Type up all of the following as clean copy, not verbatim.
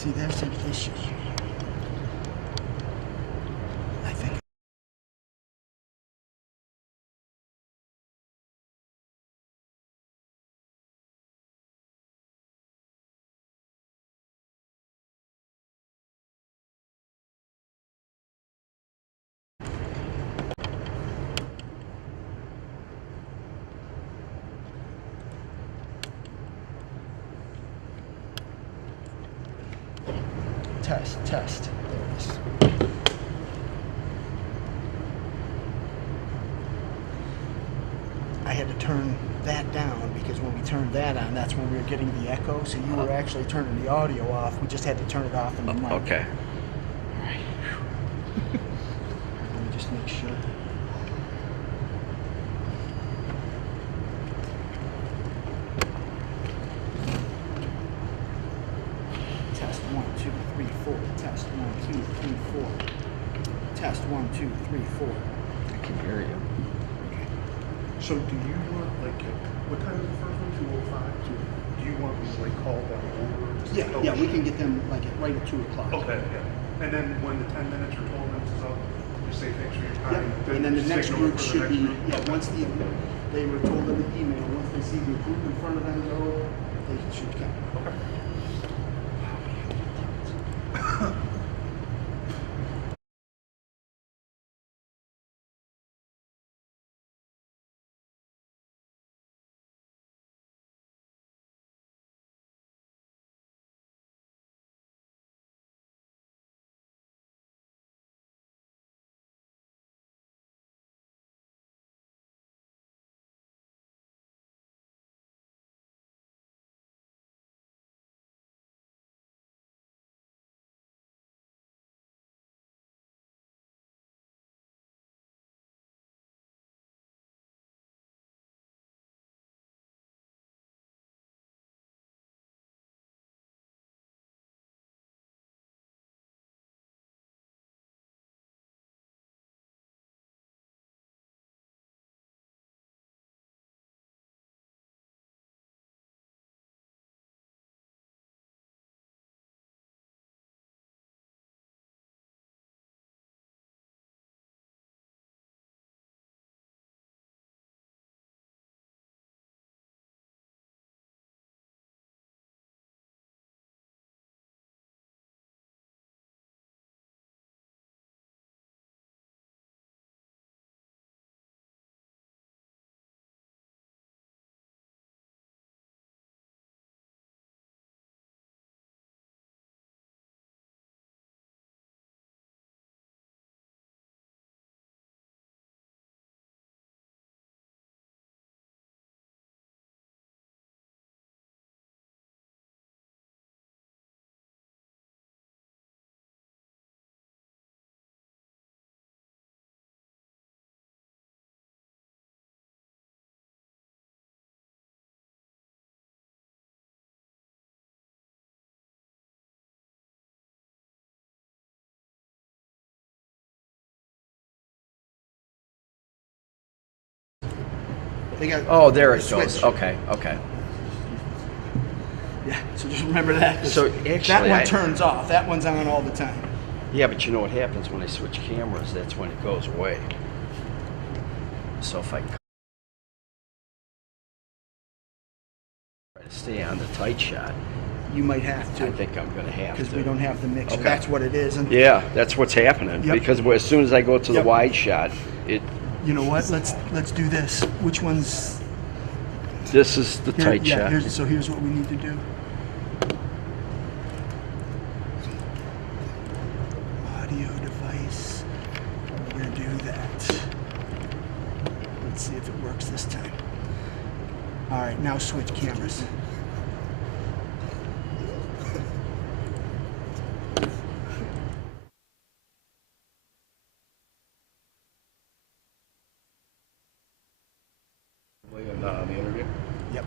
See, there's an issue. I think. Test. There it is. I had to turn that down because when we turned that on, that's when we were getting the echo. So you were actually turning the audio off. We just had to turn it off in the mic. Okay. All right. Let me just make sure. Test 1, 2, 3, 4. Test 1, 2, 3, 4. Test 1, 2, 3, 4. I can hear you. Okay. So do you want, like, what time is the first one? 2:05? Do you want me to, like, call them over? Yeah, we can get them like right at 2 o'clock. Okay, yeah. And then when the 10 minutes or 12 minutes is up, you say thanks for your time. Yep. And then the next signal group for the should next be, group. once they were told in the email, once they see the group in front of them go, they should come. Okay. They got There it switch. goes. Okay. Yeah, so just remember that. So that actually, one turns off. That one's on all the time. Yeah, but you know what happens when I switch cameras? That's when it goes away. So if I try to stay on the tight shot, You might have to. I think I'm going to have to. Because we don't have the mixer. Okay. That's what it is. And Yeah, that's what's happening. Yep. Because as soon as I go to the Yep. wide shot, you know what? Let's do this. Which one's this is the here, tight yeah, shot. so here's what we need to do. Audio device. We're gonna do that. Let's see if it works this time. All right, now switch cameras. The interview? Yep.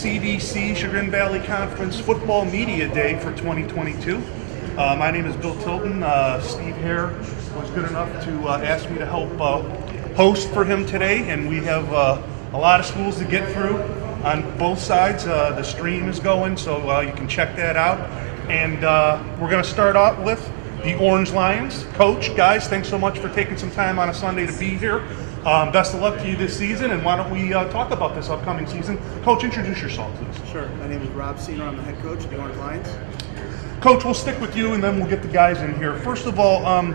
CVC Chagrin Valley Conference Football Media Day for 2022. My name is Bill Tilton. Steve Hare was good enough to ask me to help host for him today, and we have a lot of schools to get through on both sides. The stream is going, so you can check that out. And we're going to start out with the Orange Lions. Coach, guys, thanks so much for taking some time on a Sunday to be here. Best of luck to you this season, and why don't we talk about this upcoming season. Coach, introduce yourself, please. Sure. My name is Rob Senior. I'm the head coach of the Orange Lions. Coach, we'll stick with you, and then we'll get the guys in here. First of all,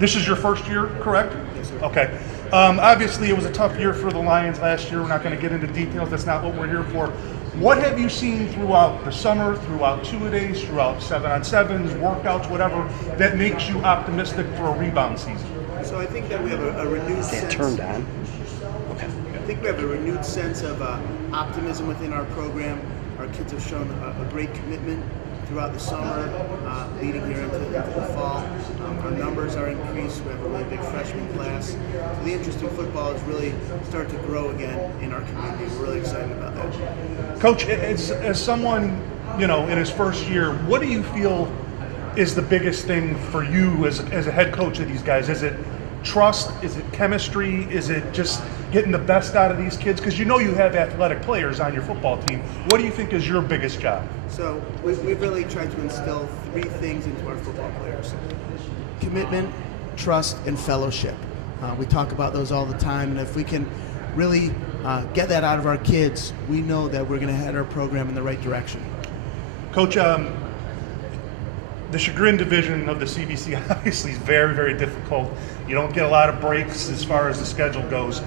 this is your first year, correct? Yes, sir. Okay. Obviously, it was a tough year for the Lions last year. We're not going to get into details. That's not what we're here for. What have you seen throughout the summer, throughout two-a-days, throughout 7-on-7s, workouts, whatever, that makes you optimistic for a rebound season? So I think that we have a renewed sense. Turned on. Okay. I think we have a renewed sense of optimism within our program. Our kids have shown a great commitment throughout the summer, leading here into the fall. Our numbers are increased. We have a really big freshman class. So the interest in football has really started to grow again in our community. We're really excited about that. Coach, as someone, in his first year, what do you feel is the biggest thing for you as a head coach of these guys? Is it trust? Is it chemistry? Is it just getting the best out of these kids? Because you have athletic players on your football team. What do you think is your biggest job? So we've really tried to instill three things into our football players: commitment, trust, and fellowship. We talk about those all the time, and if we can really get that out of our kids, we know that we're going to head our program in the right direction. Coach, the Chagrin division of the CVC obviously is very, very difficult. You don't get a lot of breaks as far as the schedule goes.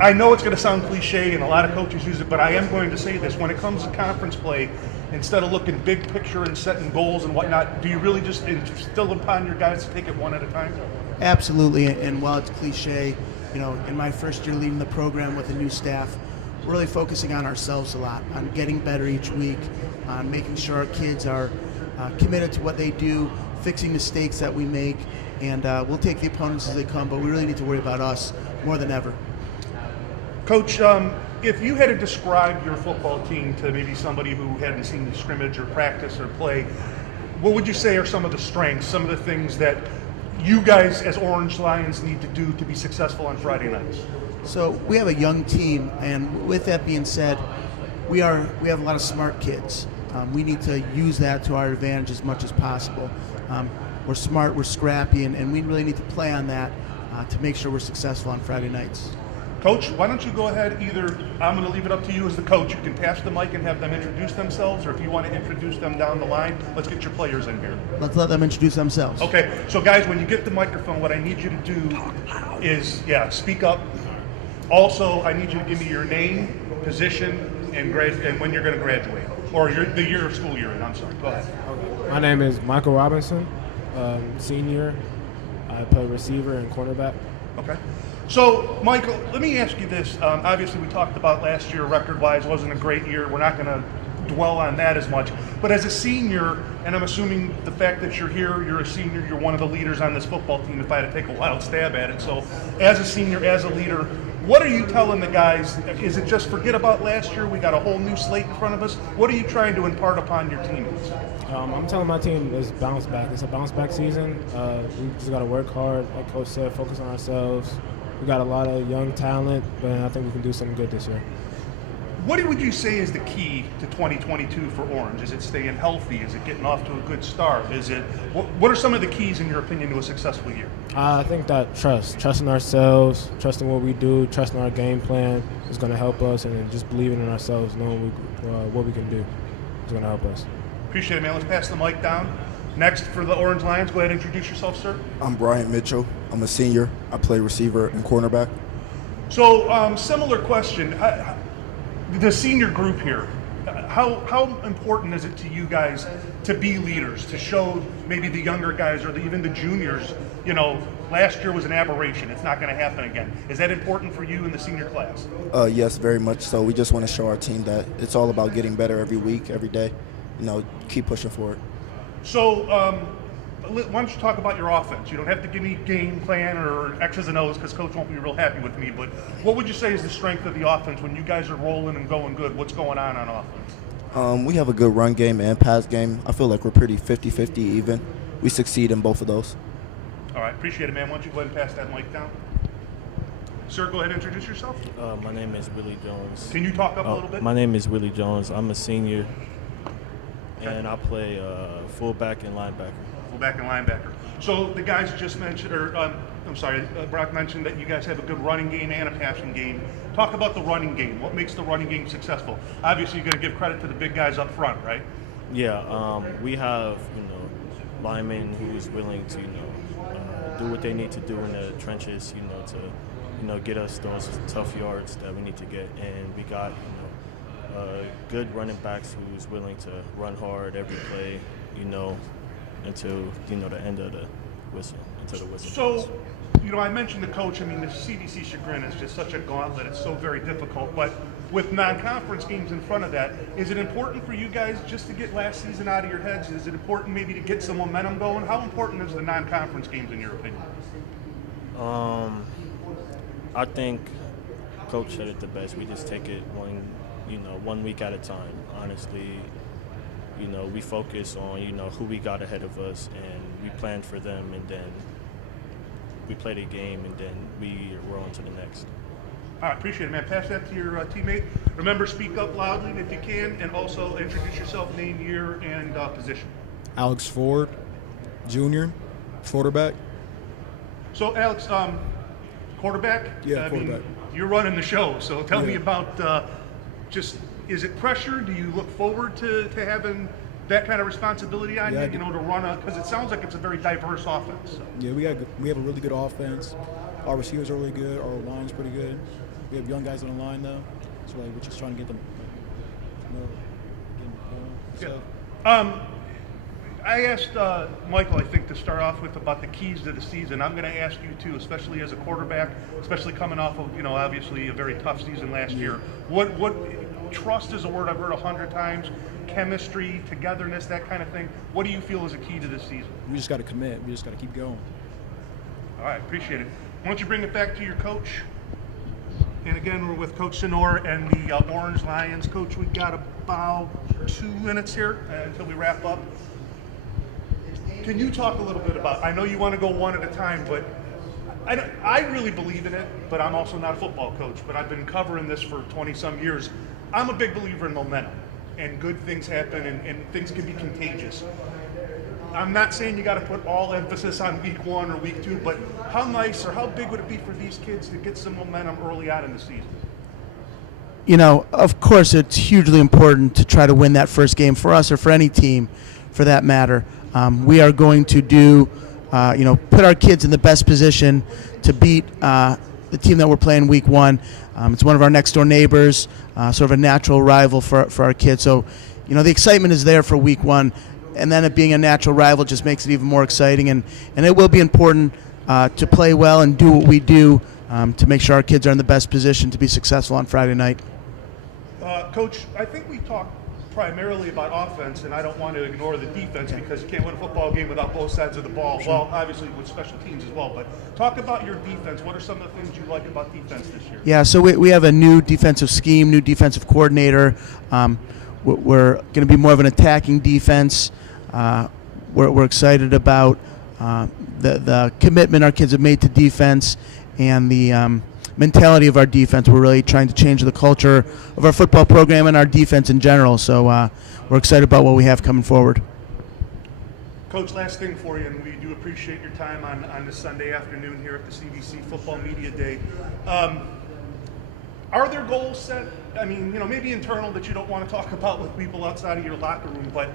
I know it's going to sound cliche, and a lot of coaches use it, but I am going to say this. When it comes to conference play, instead of looking big picture and setting goals and whatnot, do you really just instill upon your guys to take it one at a time? Absolutely, and while it's cliche, in my first year leading the program with a new staff, we're really focusing on ourselves a lot, on getting better each week, on making sure our kids are committed to what they do, fixing mistakes that we make, and we'll take the opponents as they come, but we really need to worry about us more than ever. Coach, if you had to describe your football team to maybe somebody who hadn't seen the scrimmage or practice or play, what would you say are some of the strengths, some of the things that you guys as Orange Lions need to do to be successful on Friday nights? So we have a young team, and with that being said, we have a lot of smart kids. We need to use that to our advantage as much as possible. We're smart, we're scrappy, and we really need to play on that to make sure we're successful on Friday nights. Coach, why don't you go ahead, either I'm going to leave it up to you as the coach. You can pass the mic and have them introduce themselves, or if you want to introduce them down the line, let's get your players in here. Let's let them introduce themselves. Okay, so guys, when you get the microphone, what I need you to do is, speak up. Also, I need you to give me your name, position, and when you're going to graduate, or the year of school you're in. I'm sorry, go ahead. My name is Michael Robinson, senior. I play receiver and cornerback. Okay. So, Michael, let me ask you this. Obviously, we talked about last year record-wise. Wasn't a great year. We're not going to dwell on that as much. But as a senior, and I'm assuming the fact that you're here, you're a senior, you're one of the leaders on this football team, if I had to take a wild stab at it. So, as a senior, as a leader, what are you telling the guys? Is it just forget about last year? We got a whole new slate in front of us. What are you trying to impart upon your teammates? I'm telling my team is bounce back. It's a bounce back season. We just got to work hard, like Coach said, focus on ourselves. We got a lot of young talent, but I think we can do something good this year. What would you say is the key to 2022 for Orange? Is it staying healthy? Is it getting off to a good start? What are some of the keys, in your opinion, to a successful year? I think that trusting ourselves, trusting what we do, trusting our game plan is going to help us, and then just believing in ourselves, knowing what we can do is going to help us. Appreciate it, man. Let's pass the mic down. Next, for the Orange Lions, go ahead and introduce yourself, sir. I'm Brian Mitchell. I'm a senior. I play receiver and cornerback. So, similar question. The senior group here, how important is it to you guys to be leaders, to show maybe the younger guys or even the juniors, last year was an aberration. It's not going to happen again. Is that important for you in the senior class? Yes, very much so. We just want to show our team that it's all about getting better every week, every day. Keep pushing forward. So, why don't you talk about your offense? You don't have to give me game plan or X's and O's because Coach won't be real happy with me, but what would you say is the strength of the offense when you guys are rolling and going good? What's going on offense? We have a good run game and pass game. I feel like we're pretty 50-50 even. We succeed in both of those. All right, appreciate it, man. Why don't you go ahead and pass that mic down? Sir, go ahead and introduce yourself. My name is Willie Jones. Can you talk up a little bit? My name is Willie Jones. I'm a senior, and I play fullback and linebacker. Fullback and linebacker. So the guys just mentioned, Brock mentioned that you guys have a good running game and a passing game. Talk about the running game. What makes the running game successful? Obviously, you're going to give credit to the big guys up front, right? Yeah, we have linemen who's willing to do what they need to do in the trenches, to get us those tough yards that we need to get, and we got good running backs who's willing to run hard every play, until the end of the whistle, until the whistle. So, I mentioned the coach. I mean, the CVC Chagrin is just such a gauntlet. It's so very difficult. But with non-conference games in front of that, is it important for you guys just to get last season out of your heads? Is it important maybe to get some momentum going? How important is the non-conference games in your opinion? I think Coach said it the best. We just take it one week at a time. Honestly, we focus on who we got ahead of us, and we plan for them, and then we play the game, and then we're on to the next. All right, appreciate it, man. Pass that to your teammate. Remember, speak up loudly if you can, and also introduce yourself, name, year, and position. Alex Ford, Jr., quarterback. So, Alex, quarterback? Yeah, quarterback. You're running the show, so tell me Yeah. about is it pressure? Do you look forward to having that kind of responsibility on Yeah, you, to run because it sounds like it's a very diverse offense. So. Yeah, we have a really good offense. Our receivers are really good. Our line's pretty good. We have young guys on the line though, so we're just trying to get them. I asked Michael, I think, to start off with about the keys to the season. I'm going to ask you too, especially as a quarterback, especially coming off of obviously a very tough season last year. What trust is a word I've heard 100 times. Chemistry, togetherness, that kind of thing. What do you feel is a key to this season? We just got to commit. We just got to keep going. All right, appreciate it. Why don't you bring it back to your coach? And again, we're with Coach Sonor and the Orange Lions. Coach, we've got about 2 minutes here until we wrap up. Can you talk a little bit about, I know you want to go one at a time, but I really believe in it, but I'm also not a football coach, but I've been covering this for 20-some years. I'm a big believer in momentum, and good things happen, and things can be contagious. I'm not saying you got to put all emphasis on week 1 or week 2, but how nice or how big would it be for these kids to get some momentum early on in the season? Of course, it's hugely important to try to win that first game for us or for any team, for that matter. We are going to put our kids in the best position to beat the team that we're playing week 1. It's one of our next door neighbors, sort of a natural rival for our kids. So, the excitement is there for week 1, and then it being a natural rival just makes it even more exciting. And it will be important to play well and do what we do to make sure our kids are in the best position to be successful on Friday night. Coach, I think we talked primarily about offense, and I don't want to ignore the defense because you can't win a football game without both sides of the ball. Sure. Well, obviously with special teams as well, but talk about your defense. What are some of the things you like about defense this year? Yeah, so we have a new defensive scheme, new defensive coordinator. We're going to be more of an attacking defense. We're excited about the commitment our kids have made to defense and the mentality of our defense. We're really trying to change the culture of our football program and our defense in general. So we're excited about what we have coming forward. Coach, last thing for you, and we do appreciate your time on this Sunday afternoon here at the CVC Football Media Day. Are there goals set? I mean, maybe internal that you don't want to talk about with people outside of your locker room, but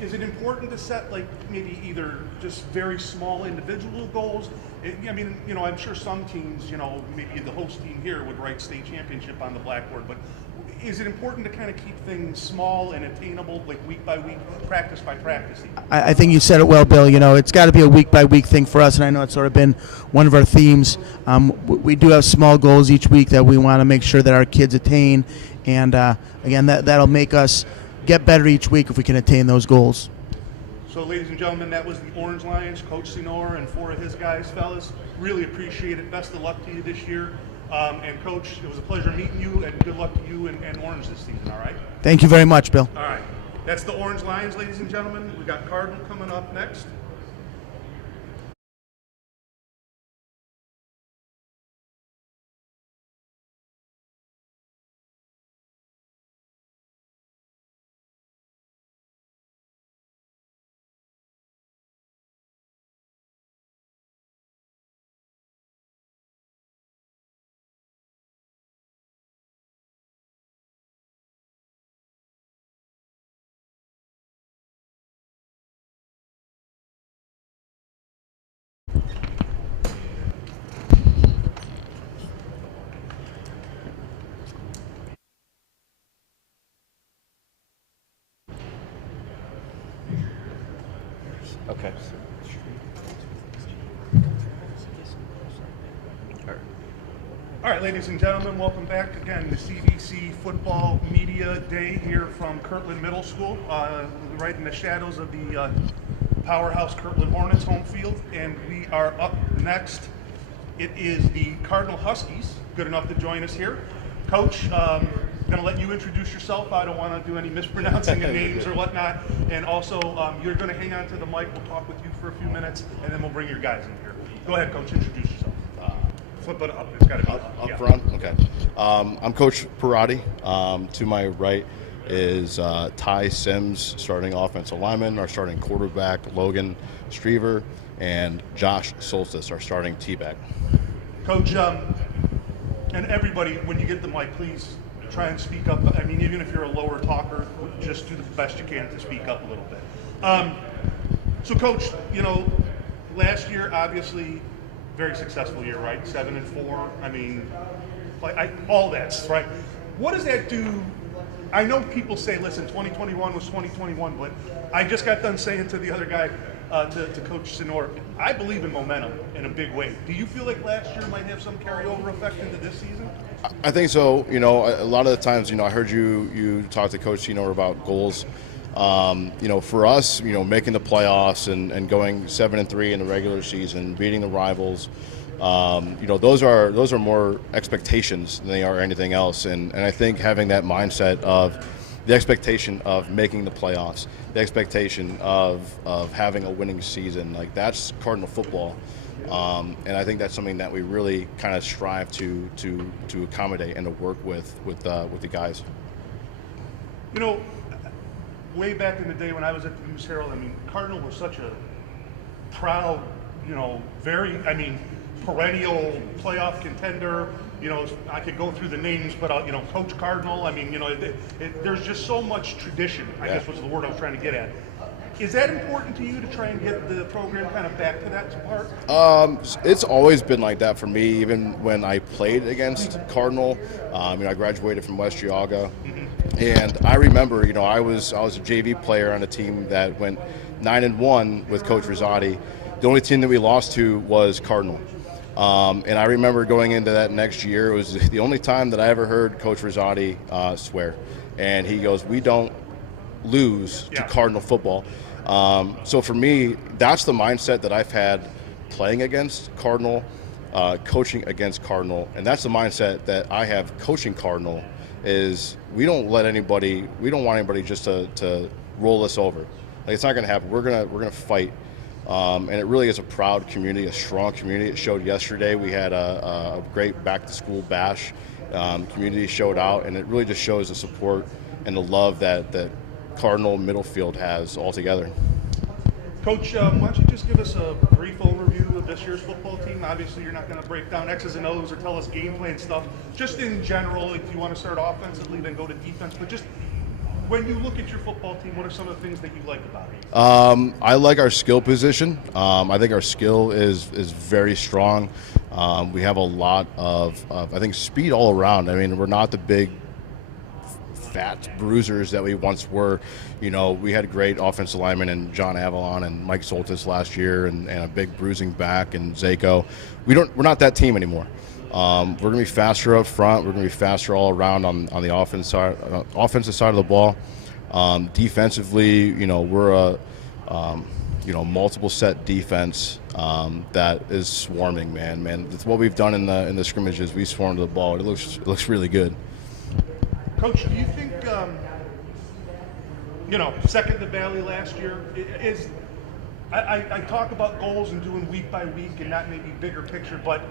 is it important to set maybe either just very small individual goals? I'm sure some teams, maybe the host team here would write state championship on the blackboard, but is it important to kind of keep things small and attainable, like week by week, practice by practice? I think you said it well, Bill. It's got to be a week by week thing for us, and I know it's sort of been one of our themes. We do have small goals each week that we want to make sure that our kids attain, and again, that'll make us get better each week if we can attain those goals. So, ladies and gentlemen, that was the Orange Lions, Coach Senor and 4 of his guys, fellas. Really appreciate it. Best of luck to you this year. And, Coach, it was a pleasure meeting you, and good luck to you and Orange this season, all right? Thank you very much, Bill. All right. That's the Orange Lions, ladies and gentlemen. We got Cardinal coming up next. Okay. All right, ladies and gentlemen, welcome back again to CVC Football Media Day here from Kirtland Middle School, right in the shadows of the powerhouse Kirtland Hornets home field. And we are up next. It is the Cardinal Huskies, good enough to join us here. Coach, I'm going to let you introduce yourself. I don't want to do any mispronouncing of names or whatnot. And also, you're going to hang on to the mic. We'll talk with you for a few minutes, and then we'll bring your guys in here. Go ahead, Coach, introduce yourself. Flip it up. It's got to be up front. Okay. I'm Coach Parati. To my right is Ty Sims, starting offensive lineman. Our starting quarterback, Logan Strever, and Josh Solstice, our starting T-back. Coach, and everybody, when you get the mic, please try and speak up. I mean, even if you're a lower talker, just do the best you can to speak up a little bit. So, Coach, you know, last year, obviously, very successful year, right? 7-4. I mean, all that's right. What does that do? I know people say, listen, 2021 was 2021, but I just got done saying to the other guy, to Coach Senor, I believe in momentum in a big way. Do you feel like last year might have some carryover effect into this season? I think so. You know, a lot of the times, you know, I heard you talk to Coach Senor about goals. You know, for us, you know, making the playoffs and going 7-3 in the regular season, beating the rivals, you know, those are more expectations than they are anything else. And I think having that mindset of the expectation of making the playoffs, the expectation of having a winning season, like that's Cardinal football. And I think that's something that we really kind of strive to accommodate and to work with the guys. You know, way back in the day when I was at the News Herald, I mean, Cardinal was such a proud, you know, perennial playoff contender. You know, I could go through the names, but, you know, Coach Cardinal, I mean, you know, there's just so much tradition, I guess was the word I was trying to get at. Is that important to you to try and get the program kind of back to that part? It's always been like that for me, even when I played against Cardinal. You know, I graduated from West Geauga. And I remember, you know, I was a JV player on a team that went 9-1 with Coach Rosati. The only team that we lost to was Cardinal. And I remember going into that next year, it was the only time that I ever heard Coach Rosati swear. And he goes, "We don't lose to Cardinal football." So for me, that's the mindset that I've had playing against Cardinal, coaching against Cardinal. And that's the mindset that I have coaching Cardinal. Is we don't want anybody just to roll us over. Like, it's not going to happen. We're gonna fight, and it really is a proud community, a strong community. It showed yesterday. We had a great back to school bash. Community showed out, and it really just shows the support and the love that Cardinal Middlefield has altogether. Coach, why don't you just give us a brief overview of this year's football team? Obviously, you're not going to break down X's and O's or tell us game plan stuff. Just in general, if you want to start offensively, then go to defense. But just when you look at your football team, what are some of the things that you like about it? I like our skill position. I think our skill is very strong. We have a lot of I think speed all around. I mean, we're not the big fat bruisers that we once were. You know, we had great offensive linemen in John Avalon and Mike Soltis last year, and a big bruising back and Zako. We're not that team anymore. We're going to be faster up front. We're going to be faster all around on the offensive side of the ball. Defensively, you know, we're multiple set defense that is swarming, man. It's what we've done in the scrimmages. We swarmed the ball. It looks really good. Coach, do you think, second to Valley last year is? I talk about goals and doing week by week and not maybe bigger picture, but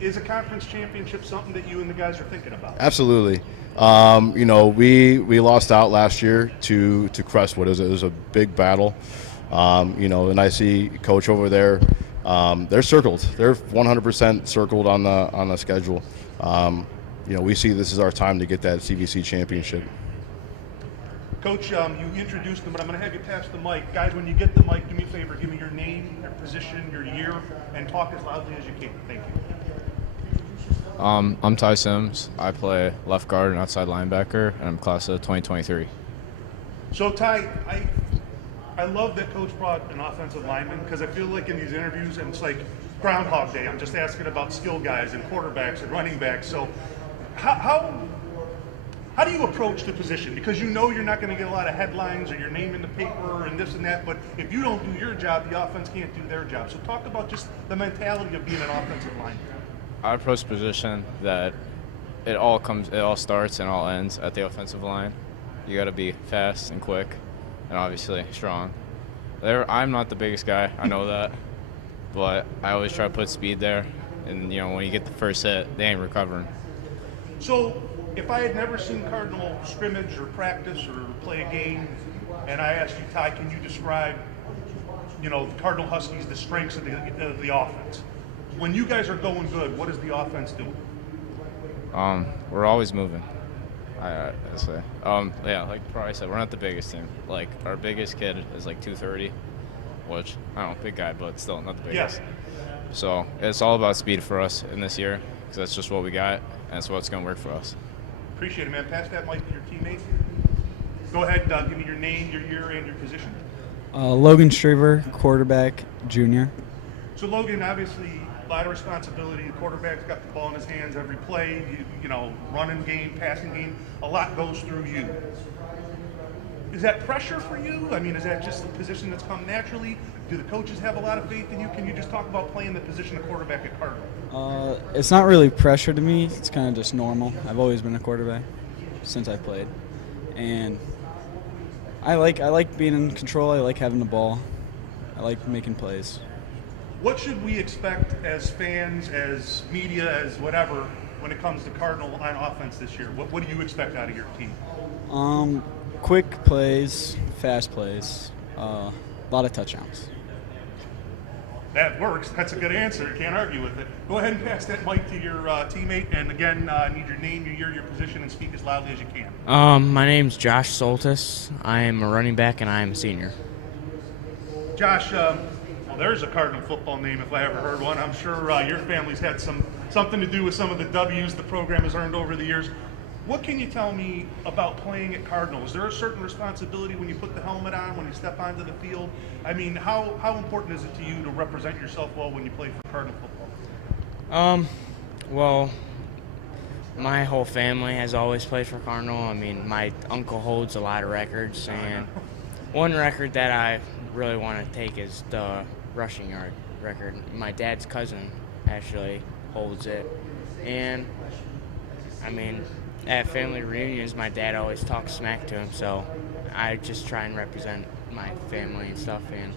is a conference championship something that you and the guys are thinking about? Absolutely. We lost out last year to Crestwood. It was a big battle. And I see Coach over there. They're circled. They're 100% circled on the schedule. We see this is our time to get that CVC championship. Coach, you introduced them, but I'm going to have you pass the mic. Guys, when you get the mic, do me a favor. Give me your name, your position, your year, and talk as loudly as you can. Thank you. I'm Ty Sims. I play left guard and outside linebacker, and I'm class of 2023. So, Ty, I love that Coach brought an offensive lineman because I feel like in these interviews, and it's like Groundhog Day. I'm just asking about skill guys and quarterbacks and running backs. So how do you approach the position? Because you're not going to get a lot of headlines or your name in the paper and this and that, but if you don't do your job, the offense can't do their job. So talk about just the mentality of being an offensive lineman. I approach the position that it all starts and all ends at the offensive line. You got to be fast and quick and obviously strong. I'm not the biggest guy, I know that, but I always try to put speed there, and when you get the first hit, they ain't recovering. So if I had never seen Cardinal scrimmage or practice or play a game, and I asked you, Ty, can you describe, the Cardinal Huskies, the strengths of the offense? When you guys are going good, what is the offense doing? We're always moving. I say. Like Probably said, we're not the biggest team. Like, our biggest kid is like 230, which, I don't know, big guy, but still not the biggest. Yeah. So it's all about speed for us in this year, because that's just what we got, and that's what's going to work for us. Appreciate it, man. Pass that mic to your teammate. Go ahead, give me your name, your year, and your position. Logan Shriver, quarterback, junior. So, Logan, obviously, a lot of responsibility. The quarterback's got the ball in his hands every play. Running game, passing game, a lot goes through you. Is that pressure for you? I mean, is that just a position that's come naturally? Do the coaches have a lot of faith in you? Can you just talk about playing the position of quarterback at Cardinal? It's not really pressure to me. It's kind of just normal. I've always been a quarterback since I played, and I like being in control. I like having the ball. I like making plays. What should we expect as fans, as media, as whatever, when it comes to Cardinal on offense this year? What do you expect out of your team? Quick plays, fast plays, a lot of touchdowns. That works. That's a good answer. Can't argue with it. Go ahead and pass that mic to your teammate. And again, I need your name, your year, your position, and speak as loudly as you can. My name's Josh Soltis. I am a running back, and I am a senior. Josh, well, there's a Cardinal football name if I ever heard one. I'm sure your family's had something to do with some of the W's the program has earned over the years. What can you tell me about playing at Cardinal? Is there a certain responsibility when you put the helmet on, when you step onto the field? I mean, how important is it to you to represent yourself well when you play for Cardinal football? Well, my whole family has always played for Cardinal. I mean, my uncle holds a lot of records, and one record that I really want to take is the rushing yard record. My dad's cousin actually holds it, and I mean, at family reunions, my dad always talks smack to him, so I just try and represent my family and stuff. And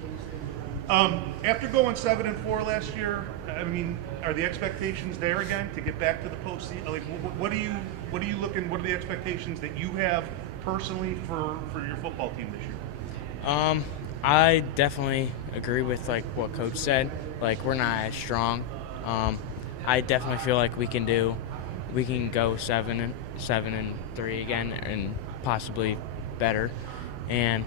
after going 7-4 last year, I mean, are the expectations there again to get back to the postseason? Like, what are you looking? What are the expectations that you have personally for your football team this year? I definitely agree with like what Coach said. Like, we're not as strong. I definitely feel like we can go 7-3 again, and possibly better. And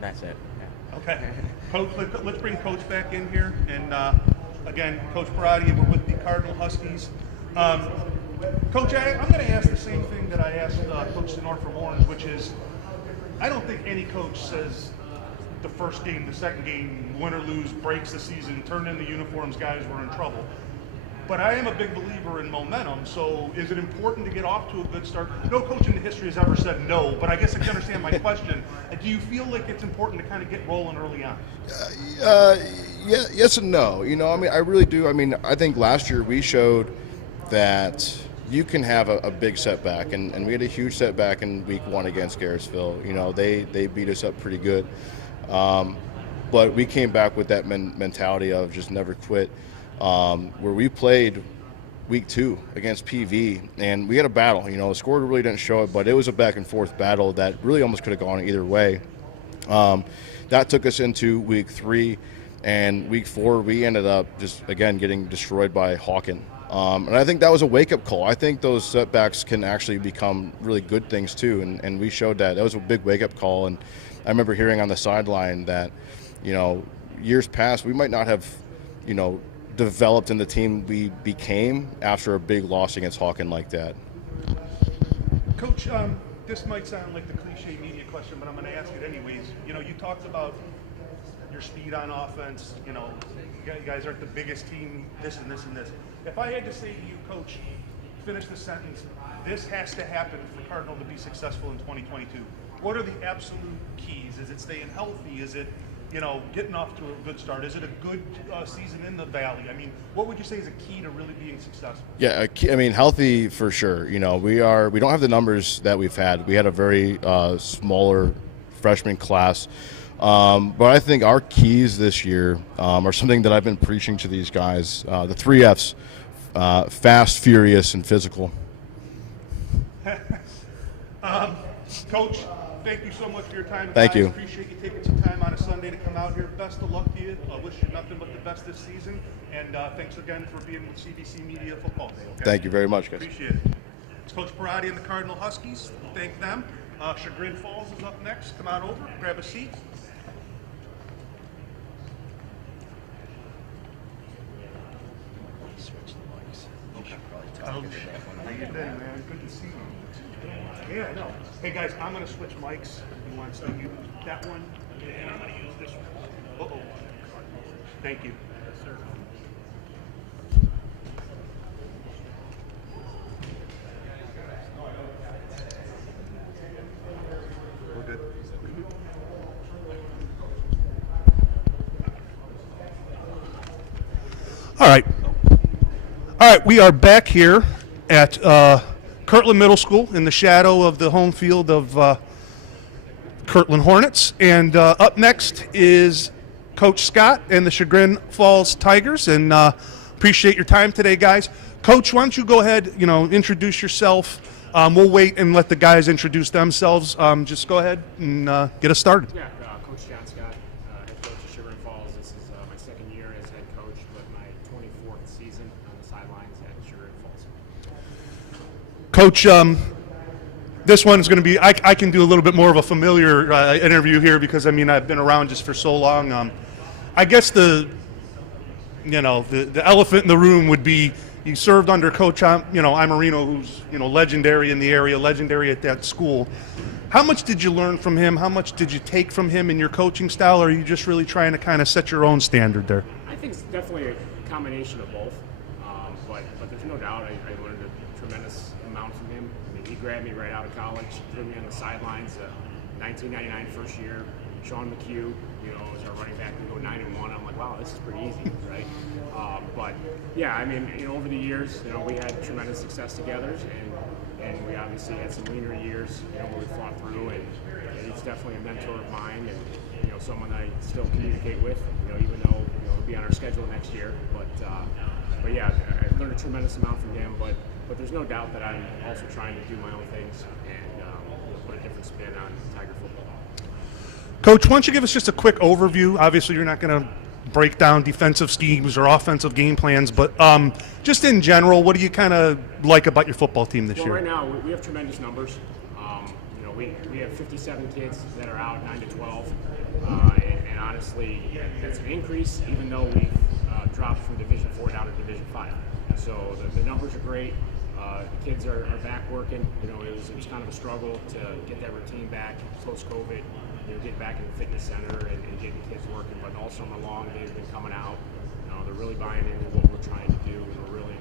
that's it. Yeah. Okay, Coach. Let's bring Coach back in here. And again, Coach Parati, we're with the Cardinal Huskies. Coach, I'm going to ask the same thing that I asked Coach Senor from Orange, which is, I don't think any coach says the first game, the second game, win or lose, breaks the season, turn in the uniforms, guys, we're in trouble. But I am a big believer in momentum, so is it important to get off to a good start? No coach in the history has ever said no, but I guess I can understand my question. Do you feel like it's important to kind of get rolling early on? Yeah, yes and no. You know, I mean, I really do. I mean, I think last year we showed that you can have a big setback, and we had a huge setback in week 1 against Garrettsville. You know, they beat us up pretty good. But we came back with that mentality of just never quit, where we played week 2 against PV, and we had a battle. You know, the score really didn't show it, but it was a back-and-forth battle that really almost could have gone either way. That took us into week 3, and week 4 we ended up just, again, getting destroyed by Hawken. And I think that was a wake-up call. I think those setbacks can actually become really good things, too, and we showed that. That was a big wake-up call, and I remember hearing on the sideline that, you know, years past, we might not have, you know, developed in the team we became after a big loss against Hawken like that. Coach, this might sound like the cliche media question, but I'm going to ask it anyways. You know, you talked about your speed on offense. You know, you guys aren't the biggest team, this and this and this. If I had to say to you, Coach, finish the sentence, this has to happen for Cardinal to be successful in 2022. What are the absolute keys? Is it staying healthy? Is it, you know, getting off to a good start? Is it a good season in the Valley? I mean, what would you say is a key to really being successful? Yeah, I mean, healthy for sure. You know, we don't have the numbers that we've had. We had a very smaller freshman class. But I think our keys this year are something that I've been preaching to these guys. The 3 Fs, fast, furious, and physical. Coach, thank you so much for your time. Thank you. Appreciate you taking some time on a Sunday to come out here. Best of luck to you. I wish you nothing but the best this season. And thanks again for being with CVC Media Football Day. Okay? Thank you very much, guys. Appreciate it. It's Coach Parati and the Cardinal Huskies. Thank them. Chagrin Falls is up next. Come on over, grab a seat. How you been, man? Good to see you. Yeah, I know. Hey guys, I'm gonna switch mics. You want to use that one, and I'm gonna use this one. Uh-oh. Thank you. Yes, sir. We're good. All right. All right, we are back here at Kirtland Middle School in the shadow of the home field of Kirtland Hornets. And up next is Coach Scott and the Chagrin Falls Tigers. And appreciate your time today, guys. Coach, why don't you go ahead, you know, introduce yourself. We'll wait and let the guys introduce themselves. Just go ahead and get us started. Yeah, Coach John Scott, head coach of Chagrin Falls. This is my second year as head coach, but my 24th season on the sidelines at Chagrin Falls. Coach, this one is going to be, I can do a little bit more of a familiar interview here because, I mean, I've been around just for so long. I guess the elephant in the room would be you served under Coach, Imarino, who's, legendary in the area, legendary at that school. How much did you learn from him? How much did you take from him in your coaching style, or are you just really trying to kind of set your own standard there? I think it's definitely a combination of both, but there's no doubt I learned a tremendous amount from him. I mean, he grabbed me right out of college, threw me on the sidelines, 1999 first year. Sean McHugh, as our running back, we go 9-1. I'm like, wow, this is pretty easy, right? But yeah, I mean, over the years, we had tremendous success together, and we obviously had some leaner years, where we fought through, and he's definitely a mentor of mine, and someone I still communicate with, even though he'll be on our schedule next year. But yeah, I learned a tremendous amount from him. But there's no doubt that I'm also trying to do my own things and put a different spin on Tiger football. Coach, why don't you give us just a quick overview? Obviously, you're not going to break down defensive schemes or offensive game plans, but just in general, what do you kind of like about your football team this year? Right now, we have tremendous numbers. We have 57 kids that are out, 9 to 12, and honestly, that's an increase, even though we've dropped from Division 4 down to Division 5. So the numbers are great. The kids are back working. It was kind of a struggle to get that routine back post-COVID. Getting back in the fitness center and getting kids working, but all summer long they've been coming out. They're really buying into what we're trying to do, and we're really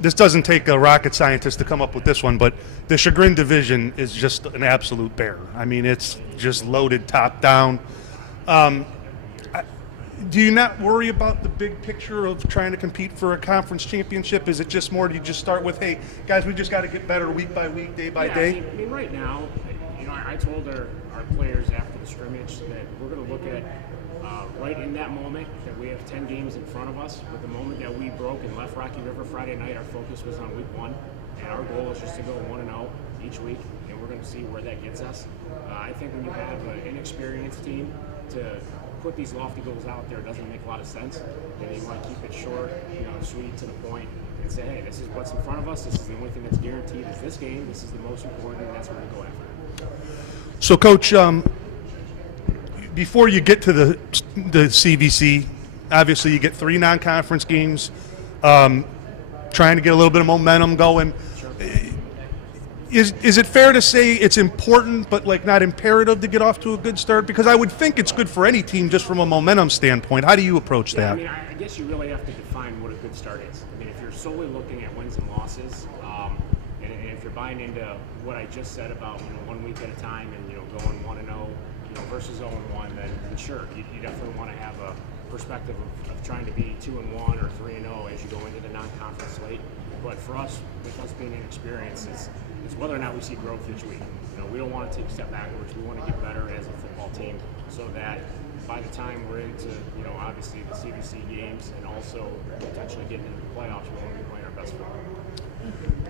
This doesn't take a rocket scientist to come up with this one, but the Chagrin division is just an absolute bear. I mean, it's just loaded top down. Do you not worry about the big picture of trying to compete for a conference championship? Is it just more, do you just start with, hey, guys, we just got to get better week by week, day by day? I mean, right now, I told our players after the scrimmage that we're going to look at right in that moment that we have 10 games in front of us. But the moment that we broke and left Rocky River Friday night, our focus was on week 1. And our goal is just to go 1-0 each week, and we're going to see where that gets us. I think when you have an inexperienced team, to put these lofty goals out there doesn't make a lot of sense. And you want to keep it short, sweet, to the point, and say, hey, this is what's in front of us. This is the only thing that's guaranteed is this game. This is the most important, and that's what we go after. So, Coach, before you get to the CVC, obviously you get 3 non-conference games, trying to get a little bit of momentum going. Sure. Is it fair to say it's important but not imperative to get off to a good start? Because I would think it's good for any team just from a momentum standpoint. How do you approach that? I mean, I guess you really have to define what a good start is. I mean, if you're solely looking at wins and losses, and if you're buying into what I just said about 1 week at a time and going 1-0 versus 0-1, then sure, you definitely want to have a perspective of trying to be 2-1 or 3-0 as you go into the non-conference slate. But for us, with us being inexperienced, is whether or not we see growth each week. We don't want to take a step backwards. We want to get better as a football team, so that by the time we're into obviously the CVC games and also potentially getting into the playoffs, we want to be playing our best football.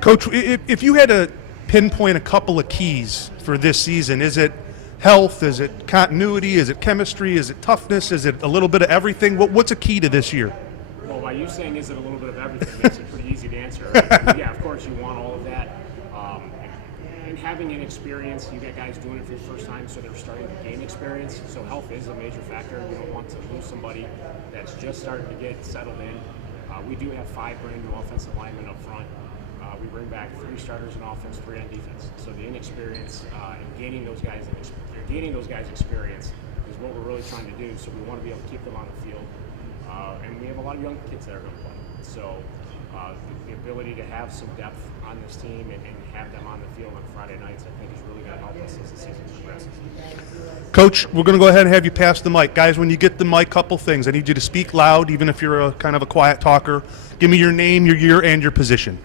Coach, if you had to pinpoint a couple of keys for this season, is it health? Is it continuity? Is it chemistry? Is it toughness? Is it a little bit of everything? What's a key to this year? Well, by you saying is it a little bit of everything makes it pretty easy to answer. Yeah, of course you want all of that. And having an experience, you got guys doing it for the first time, so they're starting to gain experience. So health is a major factor. You don't want to lose somebody that's just starting to get settled in. We do have 5 brand new offensive linemen up front. We bring back 3 starters in offense, 3 on defense. So the inexperience and gaining those guys experience is what we're really trying to do. So we want to be able to keep them on the field. And we have a lot of young kids that are going to play. So the ability to have some depth on this team and have them on the field on Friday nights, I think, is really going to help us as the season progresses. Coach, we're going to go ahead and have you pass the mic. Guys, when you get the mic, couple things. I need you to speak loud, even if you're a kind of a quiet talker. Give me your name, your year, and your position.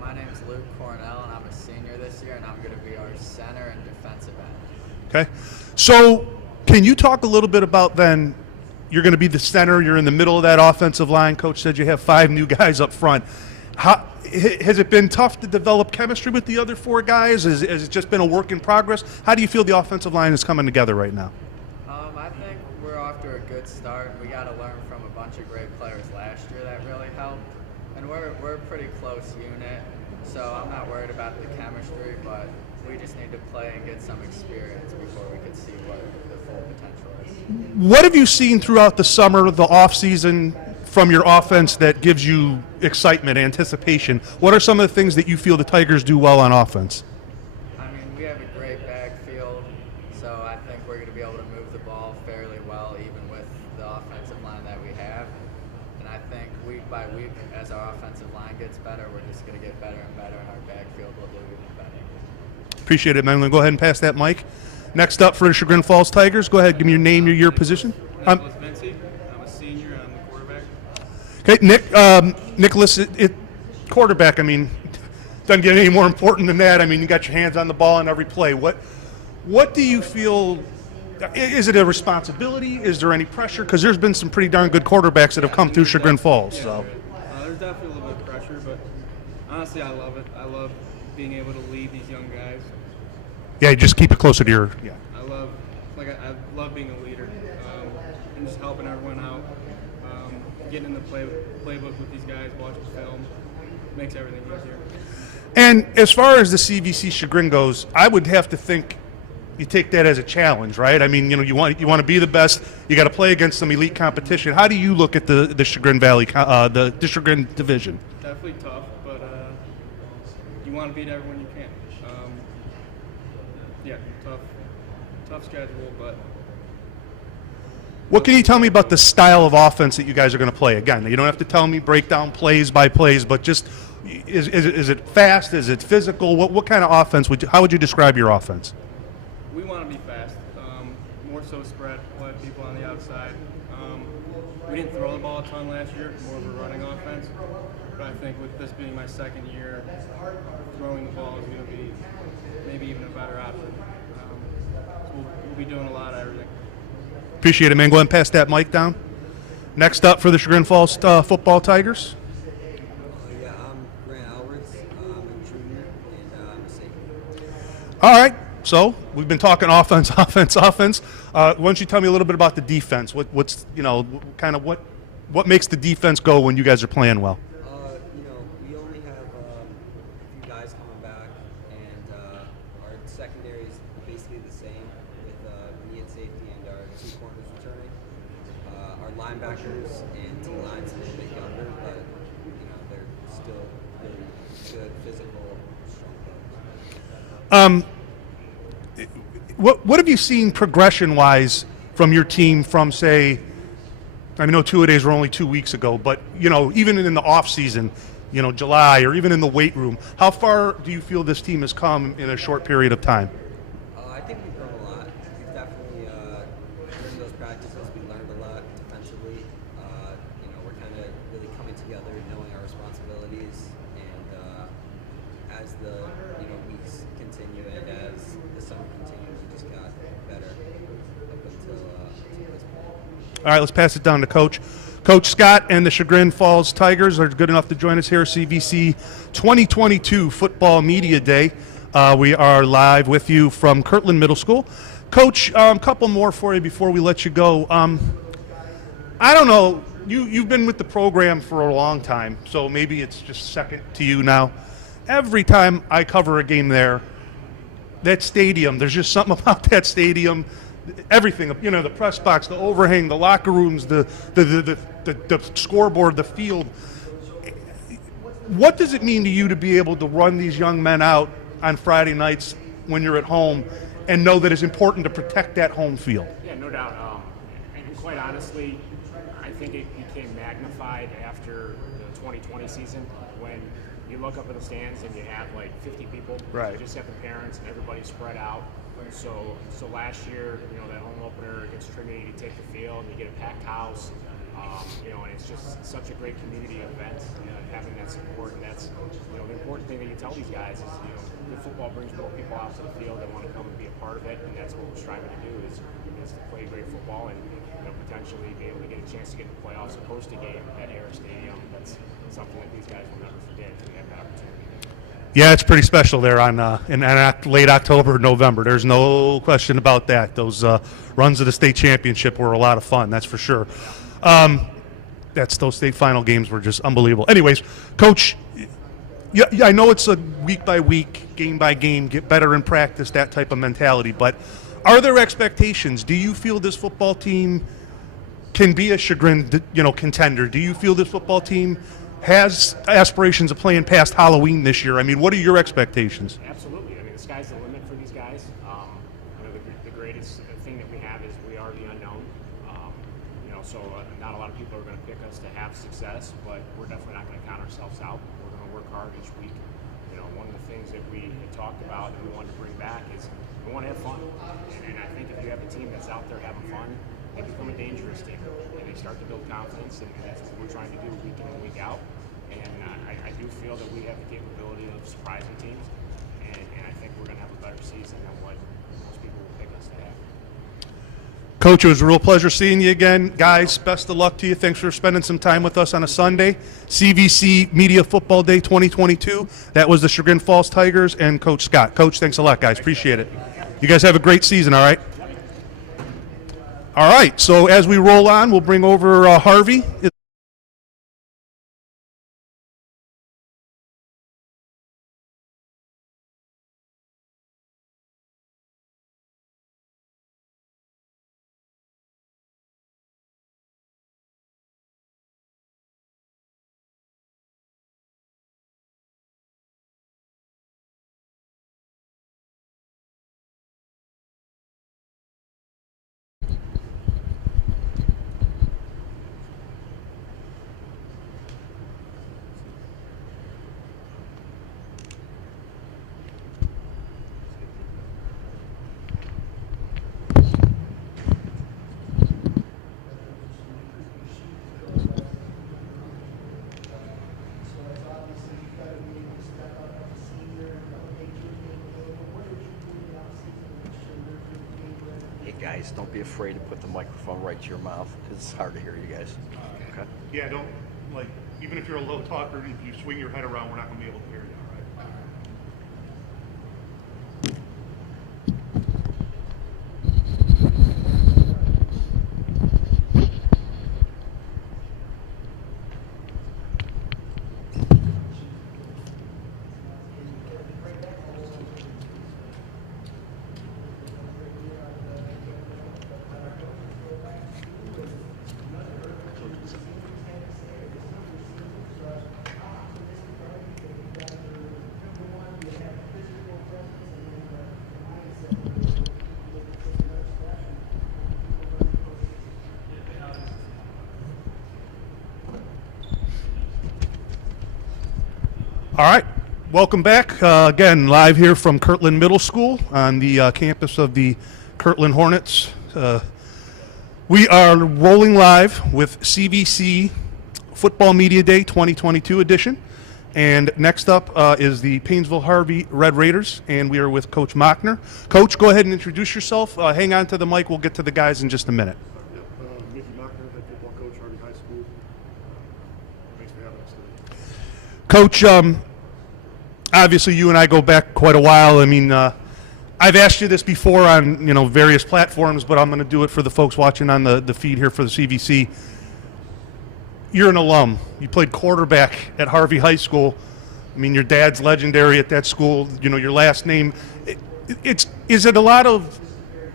My name is Luke Cornell, and I'm a senior this year, and I'm going to be our center and defensive end. Okay. So can you talk a little bit about then, you're going to be the center, you're in the middle of that offensive line. Coach said you have 5 new guys up front. Has it been tough to develop chemistry with the other 4 guys? Has it just been a work in progress? How do you feel the offensive line is coming together right now? I think we're off to a good start. We got to learn from a bunch of great players last year that really helped. And we're a pretty close unit, so I'm not worried about the chemistry, but we just need to play and get some experience before we can see what the full potential is. What have you seen throughout the summer, the offseason, from your offense that gives you excitement, anticipation? What are some of the things that you feel the Tigers do well on offense? I mean, we have a great backfield, so I think we're going to be able to move the ball fairly well, even with the offensive line that we have. And I think week by week, as our offensive line gets better, we're just going to get better and better, and our backfield will do even better. Appreciate it, man. I'm going to go ahead and pass that mic. Next up for the Chagrin Falls Tigers, go ahead, give me your name, your year, position. Nicholas Vinci. I'm a senior. I'm the quarterback. Okay, Nicholas, quarterback, I mean, doesn't get any more important than that. I mean, you got your hands on the ball on every play. What do you feel, is it a responsibility? Is there any pressure? Because there's been some pretty darn good quarterbacks that have come through Chagrin Falls. So. There's definitely a little bit of pressure, but honestly, I love it. I love being able to lead these young guys. Yeah, just keep it closer to your, yeah. I love being a leader and just helping everyone out. Getting in the playbook with these guys, watching film, makes everything easier. And as far as the CVC Chagrin goes, I would have to think you take that as a challenge, right? I mean, you want to be the best. You got to play against some elite competition. How do you look at the Chagrin Valley, the Chagrin division? Definitely tough, but you want to beat everyone you can. Tough schedule, but What can you tell me about the style of offense that you guys are going to play? Again, you don't have to tell me break down plays by plays, but just is it fast? Is it physical? What kind of offense how would you describe your offense? We want to be fast, more so spread people on the outside. We didn't throw the ball a ton last year, more of a running offense. But I think with this being my second year, throwing the ball is going to be maybe even a better option. So we'll be doing a lot of everything. Appreciate it, man. Go ahead and pass that mic down. Next up for the Chagrin Falls football Tigers. Yeah, I'm Grant Alwards. I'm a junior, and I'm a safety. All right. So we've been talking offense. Why don't you tell me a little bit about the defense? What's what makes the defense go when you guys are playing well? We only have a few guys coming back, and our secondary is basically the same with me at safety and our two corners returning. Our linebackers and D-line's a little bit younger, but they're still really good, physical, strong players. What have you seen progression-wise from your team from, say, I know two-a-days were only 2 weeks ago, but, even in the off-season, July, or even in the weight room, how far do you feel this team has come in a short period of time? I think we've grown a lot. We've definitely, during those practices, we learned a lot defensively. We're kind of really coming together, knowing our responsibilities, and as the weeks continue and as the summer continues, we just got better up until this point. All right, let's pass it down to Coach. Coach Scott and the Chagrin Falls Tigers are good enough to join us here at CVC 2022 Football Media Day. We are live with you from Kirtland Middle School. Coach, a couple more for you before we let you go. I don't know, you've been with the program for a long time, so maybe it's just second to you now. Every time I cover a game there, that stadium, there's just something about that stadium. Everything, the press box, the overhang, the locker rooms, the scoreboard, the field. What does it mean to you to be able to run these young men out on Friday nights when you're at home and know that it's important to protect that home field? Yeah, no doubt. And quite honestly, I think it became magnified after the 2020 season when you look up in the stands and you have like 50 people. Right. You just have the parents and everybody spread out. So last year, that home opener against Trinity, you take the field, you get a packed house, and it's just such a great community event, having that support. And that's, the important thing that you tell these guys is, good football brings more people out to the field that want to come and be a part of it, and that's what we're striving to do is to play great football and potentially be able to get a chance to get in the playoffs and host a game at Air Stadium. That's something that these guys will never forget if we have that opportunity. Yeah, it's pretty special there in late October, November. There's no question about that. Those runs of the state championship were a lot of fun, that's for sure. Those state final games were just unbelievable. Anyways, Coach, yeah, I know it's a week by week, game by game, get better in practice, that type of mentality. But are there expectations? Do you feel this football team can be a Chagrin, contender? Do you feel this football team has aspirations of playing past Halloween this year? I mean, what are your expectations? Absolutely. I mean, the sky's the limit for these guys. The greatest thing that we have is we are the unknown. So not a lot of people are going to pick us to have success, but we're definitely not going to count ourselves out. We're going to work hard each week. One of the things that we had talked about and we wanted to bring back is we want to have fun. And I think if you have a team that's out there having fun, they become a dangerous team. And they start to build confidence, and that's what we're trying to do week in and week out. And I do feel that we have the capability of surprising teams, and I think we're going to have a better season than what most people will pick us to have. Coach, it was a real pleasure seeing you again. Guys, best of luck to you. Thanks for spending some time with us on a Sunday. CVC Media Football Day 2022. That was the Chagrin Falls Tigers and Coach Scott. Coach, thanks a lot, guys. Appreciate it. You guys have a great season, all right? All right, so as we roll on, we'll bring over Harvey. Guys, don't be afraid to put the microphone right to your mouth because it's hard to hear you guys. Okay. Yeah, don't, like, even if you're a low talker, if you swing your head around, we're not going to be able to hear you, all right? All right, welcome back. Again, live here from Kirtland Middle School on the campus of the Kirtland Hornets. We are rolling live with CVC Football Media Day 2022 edition. And next up is the Painesville Harvey Red Raiders, and we are with Coach Mockner. Coach, go ahead and introduce yourself. Hang on to the mic. We'll get to the guys in just a minute. Mickey Mockner, head football coach, Harvey High School. Thanks for having us today. Coach, obviously you and I go back quite a while. I mean, I've asked you this before on various platforms, but I'm going to do it for the folks watching on the feed here for the CVC. You're an alum. You played quarterback at Harvey High School. I mean, your dad's legendary at that school. Your last name. Is it a lot of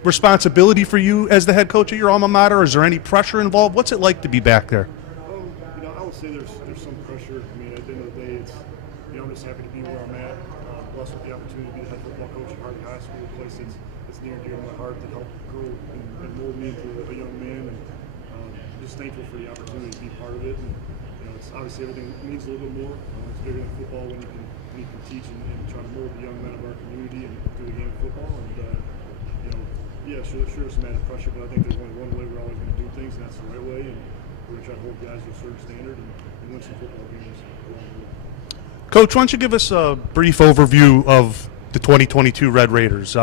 responsibility for you as the head coach at your alma mater? Or is there any pressure involved? What's it like to be back there? I would say there's some pressure. I mean, at the end of the day, it's I'm just happy to be where I'm at. Blessed with the opportunity to be the head football coach at Harvey High School, a place that's near and dear to my heart that helped grow and mold me into a young man. And just thankful for the opportunity to be part of it. And it's obviously everything means a little bit more. It's bigger than football when you can teach and try to mold the young men of our community and do the game of football. And yeah, sure, some added pressure, but I think there's only one way we're always going to do things, and that's the right way. And we're going to try to hold guys to a certain standard and win some football games along the way. Coach, why don't you give us a brief overview of the 2022 Red Raiders?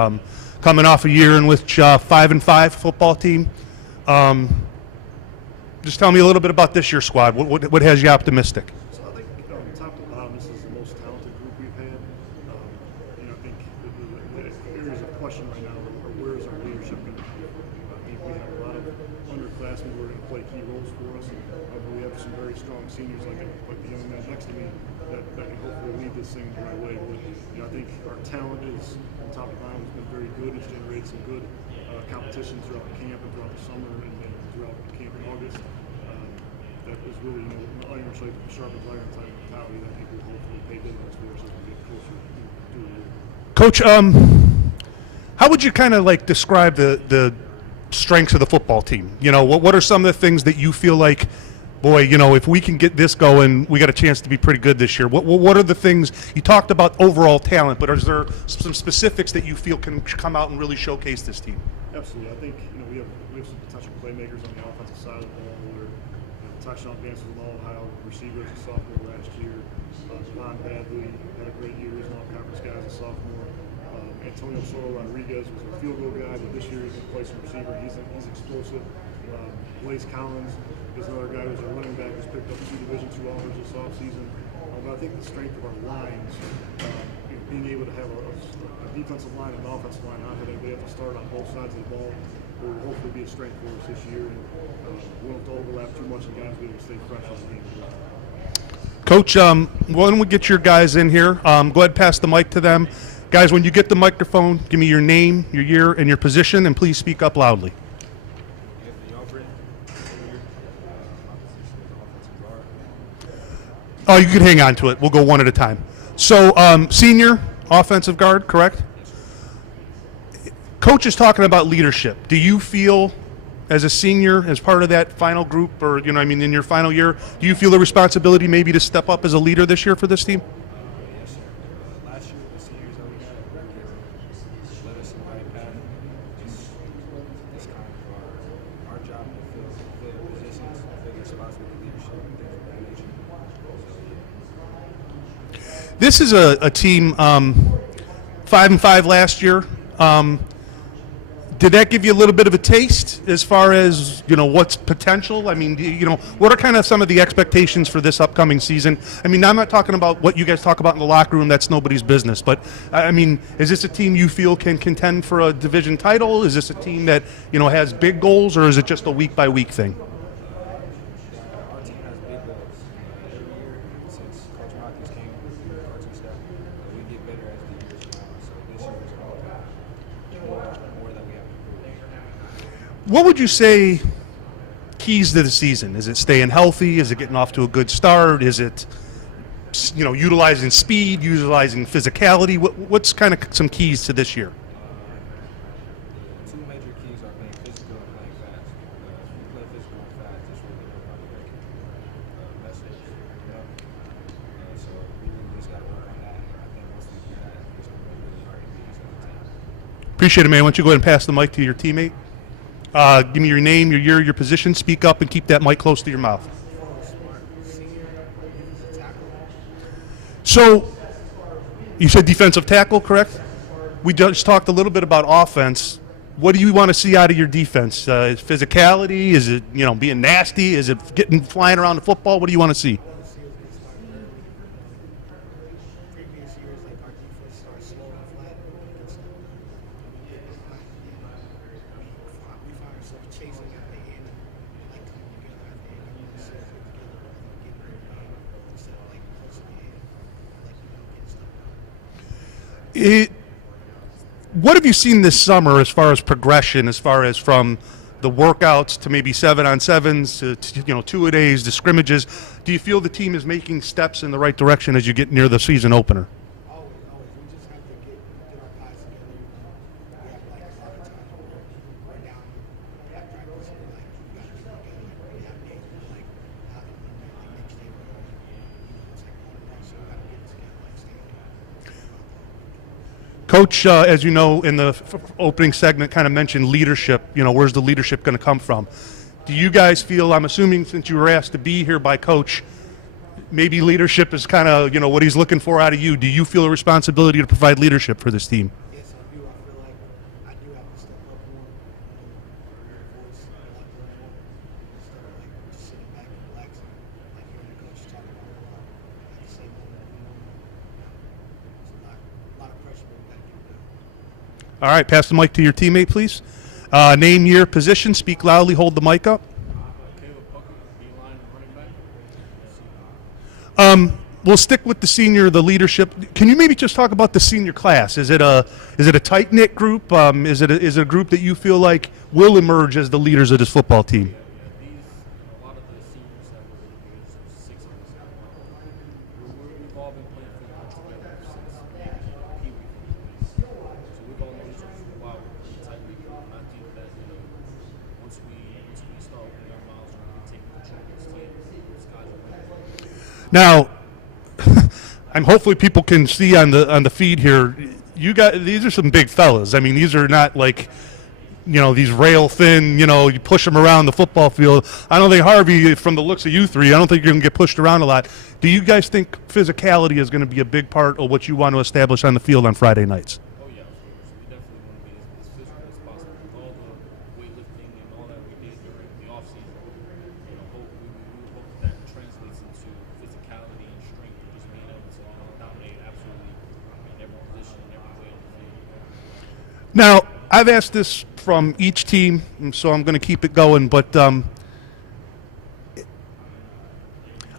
Coming off a year in which 5-5 football team. Just tell me a little bit about this year's squad. What has you optimistic? So I think top to bottom, this is the most talented group we've had. I think the areas of question right now are where is our leadership going to be? I think we have a lot of underclassmen who are going to play key roles for us. And we have some very strong seniors like the young man next to me that can hopefully lead this thing the right way. But I think our talent is on top to bottom has been very good. It's generated some good competitions throughout the camp and throughout the summer and throughout the camp in August. That is really, iron sharpens iron type mentality that I think will hopefully pay dividends for us as we get closer to the year. Coach, how would you kind of describe the strengths of the football team? What are some of the things that you feel like, boy, if we can get this going, we got a chance to be pretty good this year? What are the things you talked about overall talent, but is there some specifics that you feel can come out and really showcase this team? Absolutely. I think we have some potential playmakers on the offensive side of the ball. Where touchdown dances with all Ohio receivers a sophomore last year. Devon Badley had a great year. He's an all-conference guy as a sophomore. Antonio Soto Rodriguez was a field goal guy, but this year he's going to play some receiver. He's explosive. Blaze Collins is another guy who's a running back who's picked up 2 Division II honors this offseason. But I think the strength of our lines, being able to have a defensive line and an offensive line, not having anybody have to start on both sides of the ball, will hopefully be a strength for us this year. And we don't have to overlap too much, and guys will be able to stay fresh as the game goes on. Coach, when we get your guys in here, go ahead and pass the mic to them. Guys, when you get the microphone, give me your name, your year, and your position, and please speak up loudly. Oh, you can hang on to it. We'll go one at a time. So, senior offensive guard, correct? Coach is talking about leadership. Do you feel, as a senior, as part of that final group, or in your final year, do you feel the responsibility maybe to step up as a leader this year for this team? Yes, sir. Last year, the seniors that we had at Berkshire led us in the right path. It's kind of our job to fill positions, fill the spots with leadership and things of that nature. This is a team 5-5 last year. Did that give you a little bit of a taste as far as, what's potential? I mean, what are kind of some of the expectations for this upcoming season? I mean, I'm not talking about what you guys talk about in the locker room. That's nobody's business. But, I mean, is this a team you feel can contend for a division title? Is this a team that, has big goals, or is it just a week-by-week thing? Our team has big goals. Every year since Coach Matthews came to the coaching staff, we get better as the years go on. So this year is going to be more that we have to prove. What would you say keys to the season? Is it staying healthy? Is it getting off to a good start? Is it, utilizing speed, utilizing physicality? What's kind of some keys to this year? Two major keys are playing physical and playing fast. If you play physical and fast, it's really going to break message. So we really just got to work on that. And I think once we do that, it's going to be really hard to beat these other teams. Appreciate it, man. Why don't you go ahead and pass the mic to your teammate? Give me your name, your year, your position. Speak up and keep that mic close to your mouth. So, you said defensive tackle, correct? We just talked a little bit about offense. What do you want to see out of your defense? Is physicality? Is it, being nasty? Is it flying around the football? What do you want to see? What have you seen this summer as far as progression, as far as from the workouts to maybe 7-on-7s to 2-a-days to scrimmages? Do you feel the team is making steps in the right direction as you get near the season opener? Coach, as you know, in the opening segment, kind of mentioned leadership. Where's the leadership going to come from? Do you guys feel, I'm assuming since you were asked to be here by Coach, maybe leadership is kind of, what he's looking for out of you. Do you feel a responsibility to provide leadership for this team? Yes, I do. I feel like I do have to step up more, hear your voice a lot more, instead of like just sitting back and relaxing, like hearing the coach talk about a lot at the same moment. It's a lot of pressure, but we got to get it done. All right, pass the mic to your teammate, please. Name, year, position. Speak loudly. Hold the mic up. We'll stick with the senior, the leadership. Can you maybe just talk about the senior class? Is it a tight knit group? Is it a group that you feel like will emerge as the leaders of this football team? A lot of the seniors that were in here, so 6 of us, we've all been playing football together since Pee Wee. So we've all known each other for a while. We're pretty tight. I think that once we start opening our mouths and taking control of this team, the sky's the limit. Now, hopefully people can see on the feed here. These are some big fellas. I mean, these are not like, these rail thin. You push them around the football field. I don't think Harvey, from the looks of you three, I don't think you're gonna get pushed around a lot. Do you guys think physicality is going to be a big part of what you want to establish on the field on Friday nights? Oh yeah, of course. We definitely want to be as physical as possible. With all the weightlifting and all that we did during the off season, we hope that translates into physicality and strength, and just being able to dominate absolutely in every position, in every way on the field. Now, I've asked this from each team, so I'm going to keep it going. But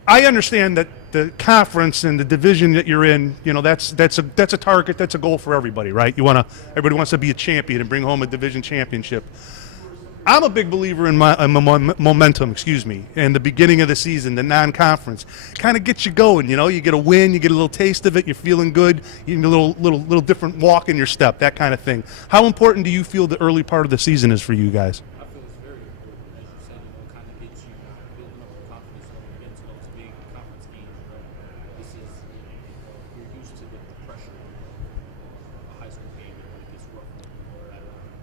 I understand that the conference and the division that you're in, that's a target, that's a goal for everybody, right? Everybody wants to be a champion and bring home a division championship. I'm a big believer in momentum, and the beginning of the season, the non-conference, kind of gets you going. You get a win, you get a little taste of it, you're feeling good, you get a little different walk in your step, that kind of thing. How important do you feel the early part of the season is for you guys? I feel it's very important, as you said, kind of gets you building up the confidence when you get into those big conference games. This is, you're used to the pressure of a high school game and when it gets rough.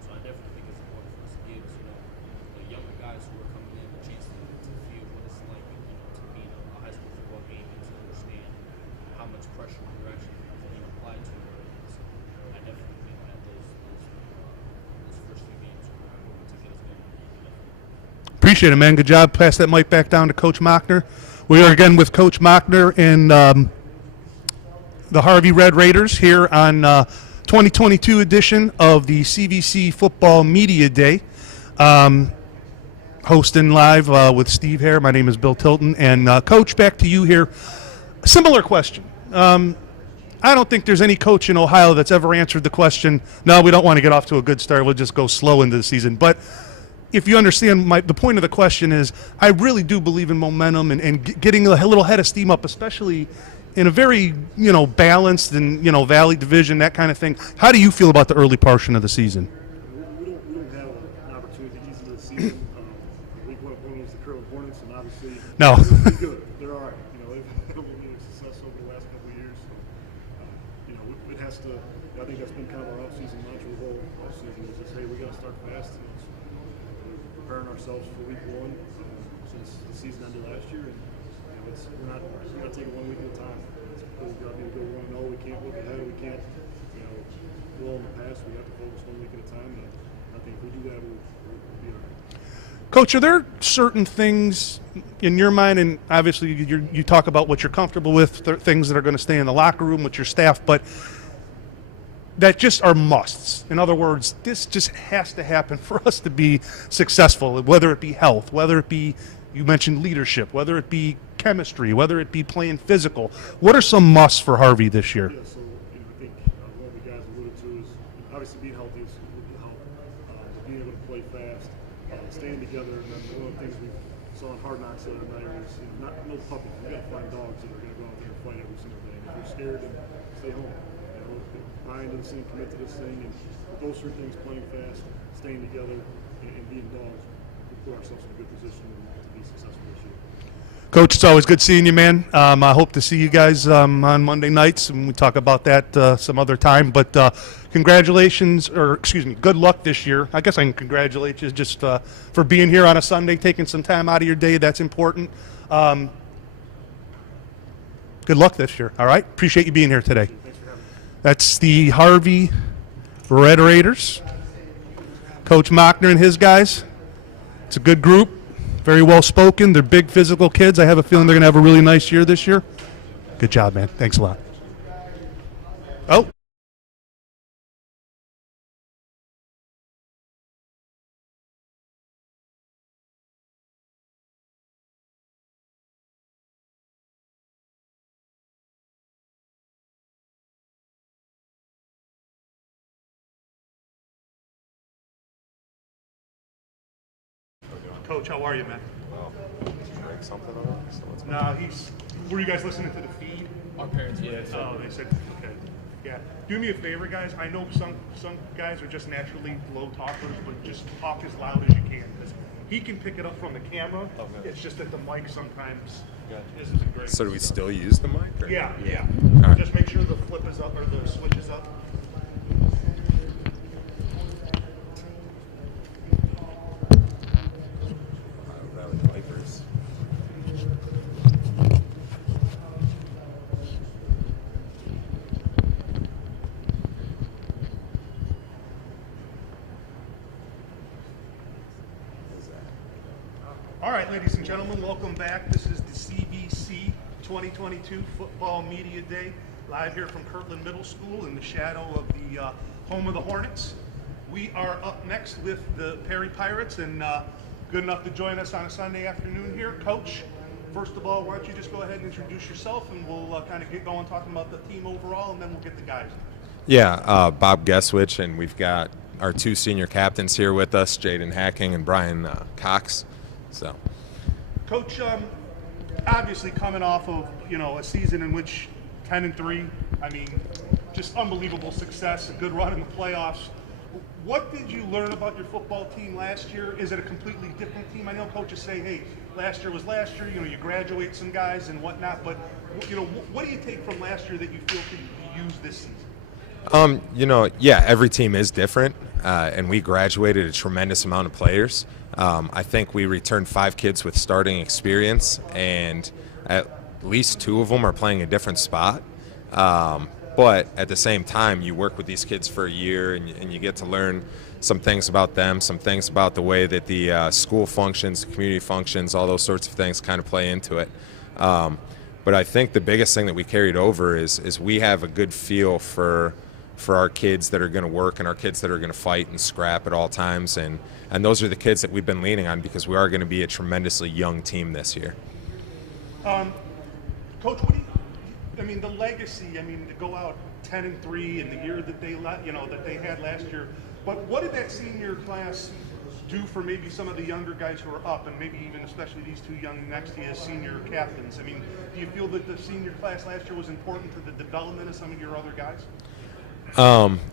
So I definitely think it's important for us to give, the younger guys who are coming in a chance to feel what it's like, to be in a high school football game and to understand how much pressure you're actually being applied to. So I definitely think that those first few games Appreciate it, man. Good job. Pass that mic back down to Coach Mockner. We are again with Coach Mockner and the Harvey Red Raiders here on 2022 edition of the CVC Football Media Day. Hosting live with Steve Hare. My name is Bill Tilton. And Coach, back to you here. A similar question. I don't think there's any coach in Ohio that's ever answered the question, no, we don't want to get off to a good start. We'll just go slow into the season. But if you understand, the point of the question is I really do believe in momentum and getting a little head of steam up, especially in a very, balanced and, Valley Division, that kind of thing. How do you feel about the early portion of the season? We don't have an opportunity to ease into the season. Week 1 opponent was the Kirtland Hornets, and obviously No. they're good. They're all right. They've had a little success over the last couple of years. So, it has to. I think that's been kind of our off-season mantra. The whole off-season is just, hey, we got to start fast. We're preparing ourselves for week 1 since the season ended last year, and we're not taking 1 week at a time. We've got to go 1-0. We can't look ahead. We can't, dwell in the past. We have to focus 1 week at a time. And I think if we do that, we'll be all right. Coach, are there certain things in your mind, and obviously you talk about what you're comfortable with, things that are going to stay in the locker room with your staff, but that just are musts? In other words, this just has to happen for us to be successful, whether it be health, whether it be, you mentioned leadership, whether it be chemistry, whether it be playing physical. What are some musts for Harvey this year? Yeah, so I think one of the guys alluded to is obviously being healthy is a help. Being able to play fast, staying together, and then one of the things we saw in Hard Knocks the other night was no puppies. We got to find dogs that are going to go out there and fight every single day. And if you're scared, then stay home. Buy into this thing, commit to this thing, and with those 3 things: playing fast, staying together, and being dogs, we put ourselves in a good position to be successful this year. Coach, it's always good seeing you, man. I hope to see you guys on Monday nights, and we talk about that some other time. But congratulations, or excuse me, good luck this year. I guess I can congratulate you just for being here on a Sunday, taking some time out of your day. That's important. Good luck this year, all right? Appreciate you being here today. That's the Harvey Red Raiders. Coach Mockner and his guys. It's a good group. Very well spoken. They're big physical kids. I have a feeling they're going to have a really nice year this year. Good job, man. Thanks a lot. Oh. Coach, how are you, man? Well, drink something or something? No, were you guys listening to the feed? Our parents, yeah. Oh, they said, okay. Yeah. Do me a favor, guys. I know some guys are just naturally low talkers, but just talk as loud as you can, because he can pick it up from the camera. Okay. It's just that the mic sometimes isn't great. So do we still use the mic? Or? Yeah. All right. Just make sure the flip is up, or the switch is up. Vipers. All right, ladies and gentlemen, welcome back. This is the CVC 2022 Football Media Day, live here from Kirtland Middle School in the shadow of the home of the Hornets. We are up next with the Perry Pirates, and good enough to join us on a Sunday afternoon here. Coach, first of all, why don't you just go ahead and introduce yourself, and we'll kind of get going talking about the team overall, and then we'll get the guys. Yeah, Bob Guesswich, and we've got our 2 senior captains here with us, Jaden Hacking and Brian Cox. So, Coach, obviously coming off of a season in which 10-3, I mean, just unbelievable success, a good run in the playoffs. What did you learn about your football team last year? Is it a completely different team? I know coaches say, hey, last year was last year. You graduate some guys and whatnot. But what do you take from last year that you feel could be used this season? Yeah, every team is different, and we graduated a tremendous amount of players. I think we returned 5 kids with starting experience, and at least 2 of them are playing a different spot. But at the same time, you work with these kids for a year, and you get to learn, some things about them, some things about the way that the school functions, the community functions, all those sorts of things kind of play into it. But I think the biggest thing that we carried over is we have a good feel for our kids that are going to work and our kids that are going to fight and scrap at all times, and those are the kids that we've been leaning on because we are going to be a tremendously young team this year. Coach, what do you, I mean, the legacy, I mean, to go out 10-3 in the year that they that they had last year, but what did that senior class do for maybe some of the younger guys who are up, and maybe even especially these two young next to you as senior captains? I mean, do you feel that the senior class last year was important to the development of some of your other guys?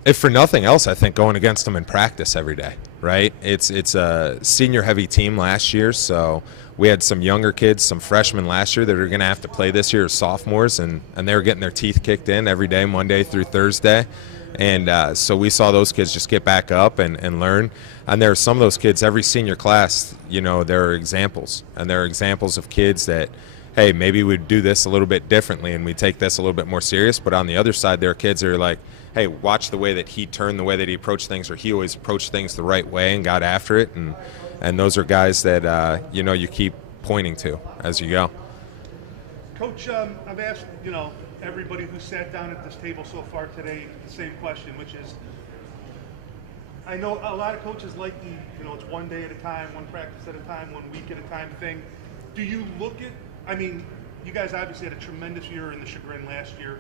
If for nothing else, I think going against them in practice every day, right? It's a senior heavy team last year, so we had some younger kids, some freshmen last year that are going to have to play this year as sophomores, and they were getting their teeth kicked in every day, Monday through Thursday. And so we saw those kids just get back up and learn. And there are some of those kids, every senior class, there are examples. And there are examples of kids that, hey, maybe we'd do this a little bit differently and we take this a little bit more serious. But on the other side, there are kids that are like, hey, watch the way that he turned, the way that he approached things, or he always approached things the right way and got after it. And those are guys that, you keep pointing to as you go. Coach, I've asked, everybody who sat down at this table so far today the same question, which is, I know a lot of coaches like the, it's one day at a time, one practice at a time, 1 week at a time thing. Do you look at, I mean, you guys obviously had a tremendous year in the Chagrin last year.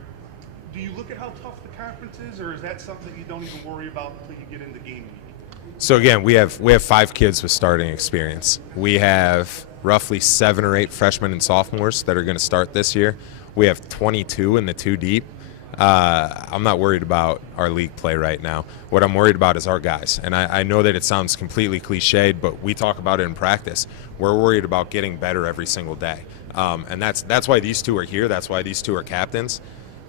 Do you look at how tough the conference is, or is that something you don't even worry about until you get into game week? So again, we have 5 kids with starting experience. We have roughly 7 or 8 freshmen and sophomores that are going to start this year. We have 22 in the 2 deep. I'm not worried about our league play right now. What I'm worried about is our guys. And I know that it sounds completely cliched, but we talk about it in practice. We're worried about getting better every single day. And that's why these 2 are here. That's why these 2 are captains.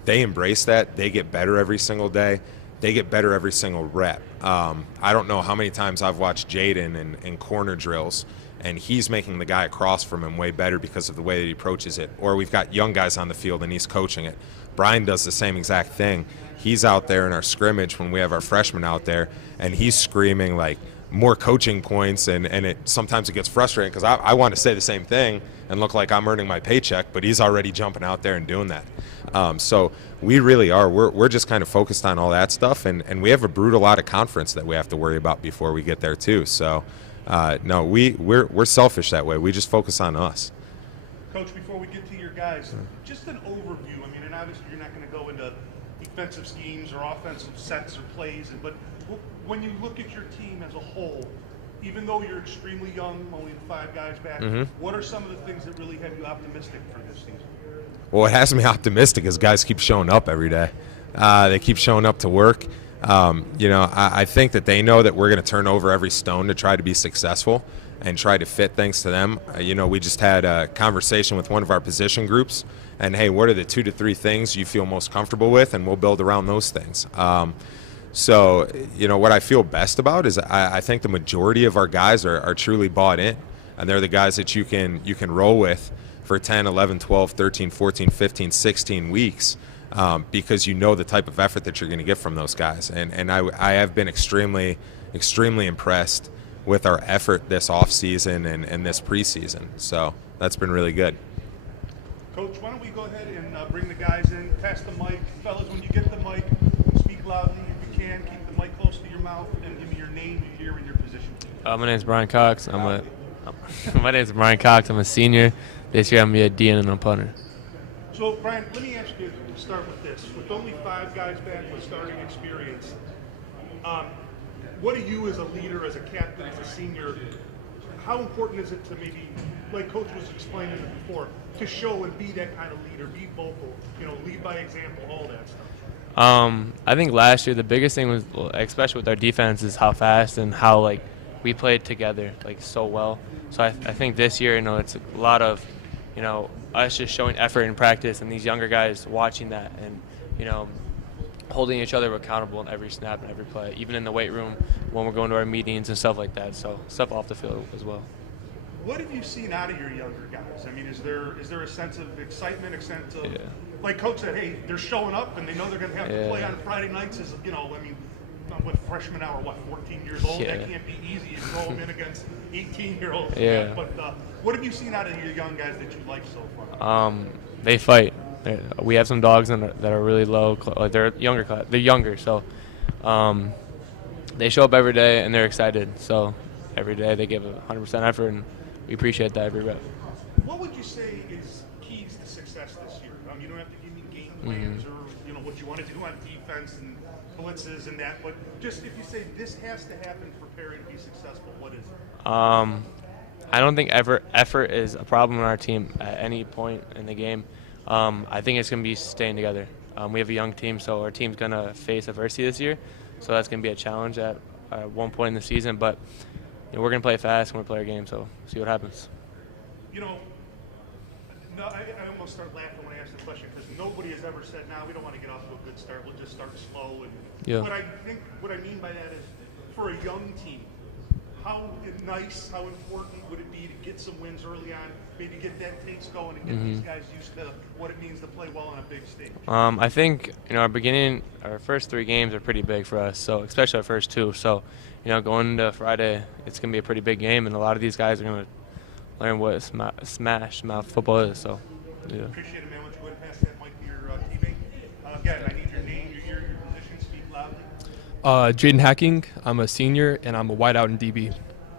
They embrace that. They get better every single day. They get better every single rep. I don't know how many times I've watched Jaden in corner drills, and he's making the guy across from him way better because of the way that he approaches it. Or we've got young guys on the field, and he's coaching it. Brian does the same exact thing. He's out there in our scrimmage when we have our freshmen out there, and he's screaming like more coaching points, and sometimes it gets frustrating because I want to say the same thing and look like I'm earning my paycheck, but he's already jumping out there and doing that. So we really are. We're just kind of focused on all that stuff, and we have a brutal out of conference that we have to worry about before we get there too. So no, we're selfish that way. We just focus on us. Coach, before we get to your guys, just an overview. I mean, and obviously you're not going to go into defensive schemes or offensive sets or plays, but when you look at your team as a whole, even though you're extremely young, only 5 guys back, what are some of the things that really have you optimistic for this season? Well, what has me optimistic is guys keep showing up every day. They keep showing up to work. I think that they know that we're going to turn over every stone to try to be successful and try to fit things to them. We just had a conversation with one of our position groups, and hey, what are the 2 to 3 things you feel most comfortable with, and we'll build around those things. So, what I feel best about is I think the majority of our guys are truly bought in, and they're the guys that you can roll with for 10, 11, 12, 13, 14, 15, 16 weeks because you know the type of effort that you're going to get from those guys. And I have been extremely, extremely impressed with our effort this offseason and this preseason. So that's been really good. Coach, why don't we go ahead and bring the guys in, pass the mic. Fellas, when you get the mic, speak loudly if you can, keep the mic close to your mouth, and give me your name, your year, and your position. My name is Brian Cox. My name is Brian Cox. I'm a senior. This year I'm going to be a DN and a punter. So, Brian, let me ask you, start with this. With only 5 guys back with starting experience, what do you as a leader, as a captain, as a senior, how important is it to maybe, like Coach was explaining it before, to show and be that kind of leader, be vocal, lead by example, all that stuff? I think last year the biggest thing was, especially with our defense, is how fast and how we played together so well. So I think this year, it's a lot of, us just showing effort in practice and these younger guys watching that and, holding each other accountable in every snap and every play, even in the weight room when we're going to our meetings and stuff like that. So stuff off the field as well. What have you seen out of your younger guys? I mean, is there a sense of excitement, a sense of, like Coach said, hey, they're showing up and they know they're going to have to play on Friday nights. what, freshmen now are what, 14 years old? Yeah. That can't be easy. You throw them in against 18-year-olds. Yeah. But what have you seen out of your young guys that you like so far? They fight. We have some dogs that are really low. Like they're younger. They're younger, so they show up every day and they're excited. So every day they give 100% effort, and we appreciate that every rep. What would you say is keys to success this year? You don't have to give me game plans or what you want to do on defense and blitzes and that, but just if you say this has to happen for Perry to be successful, what is it? I don't think effort is a problem on our team at any point in the game. I think it's going to be staying together. We have a young team, so our team's going to face adversity this year, so that's going to be a challenge at one point in the season, but we're going to play fast and we're going to play our game, so see what happens. No, I almost start laughing when I ask the question because nobody has ever said, we don't want to get off to a good start. We'll just start slow. And But I think what I mean by that is for a young team, how nice, how important would it be to get some wins early on, maybe get that taste going and get these guys used to what it means to play well on a big stage? I think our first 3 games are pretty big for us, so especially our first 2. So, going into Friday, it's going to be a pretty big game, and a lot of these guys are going to learn what smash mouth football is. So, yeah. Appreciate it, man. Why don't you go ahead and pass that mic to your teammate? Again, I need your name, your year, your position. Speak loudly. Jaden Hacking. I'm a senior, and I'm a wideout in DB.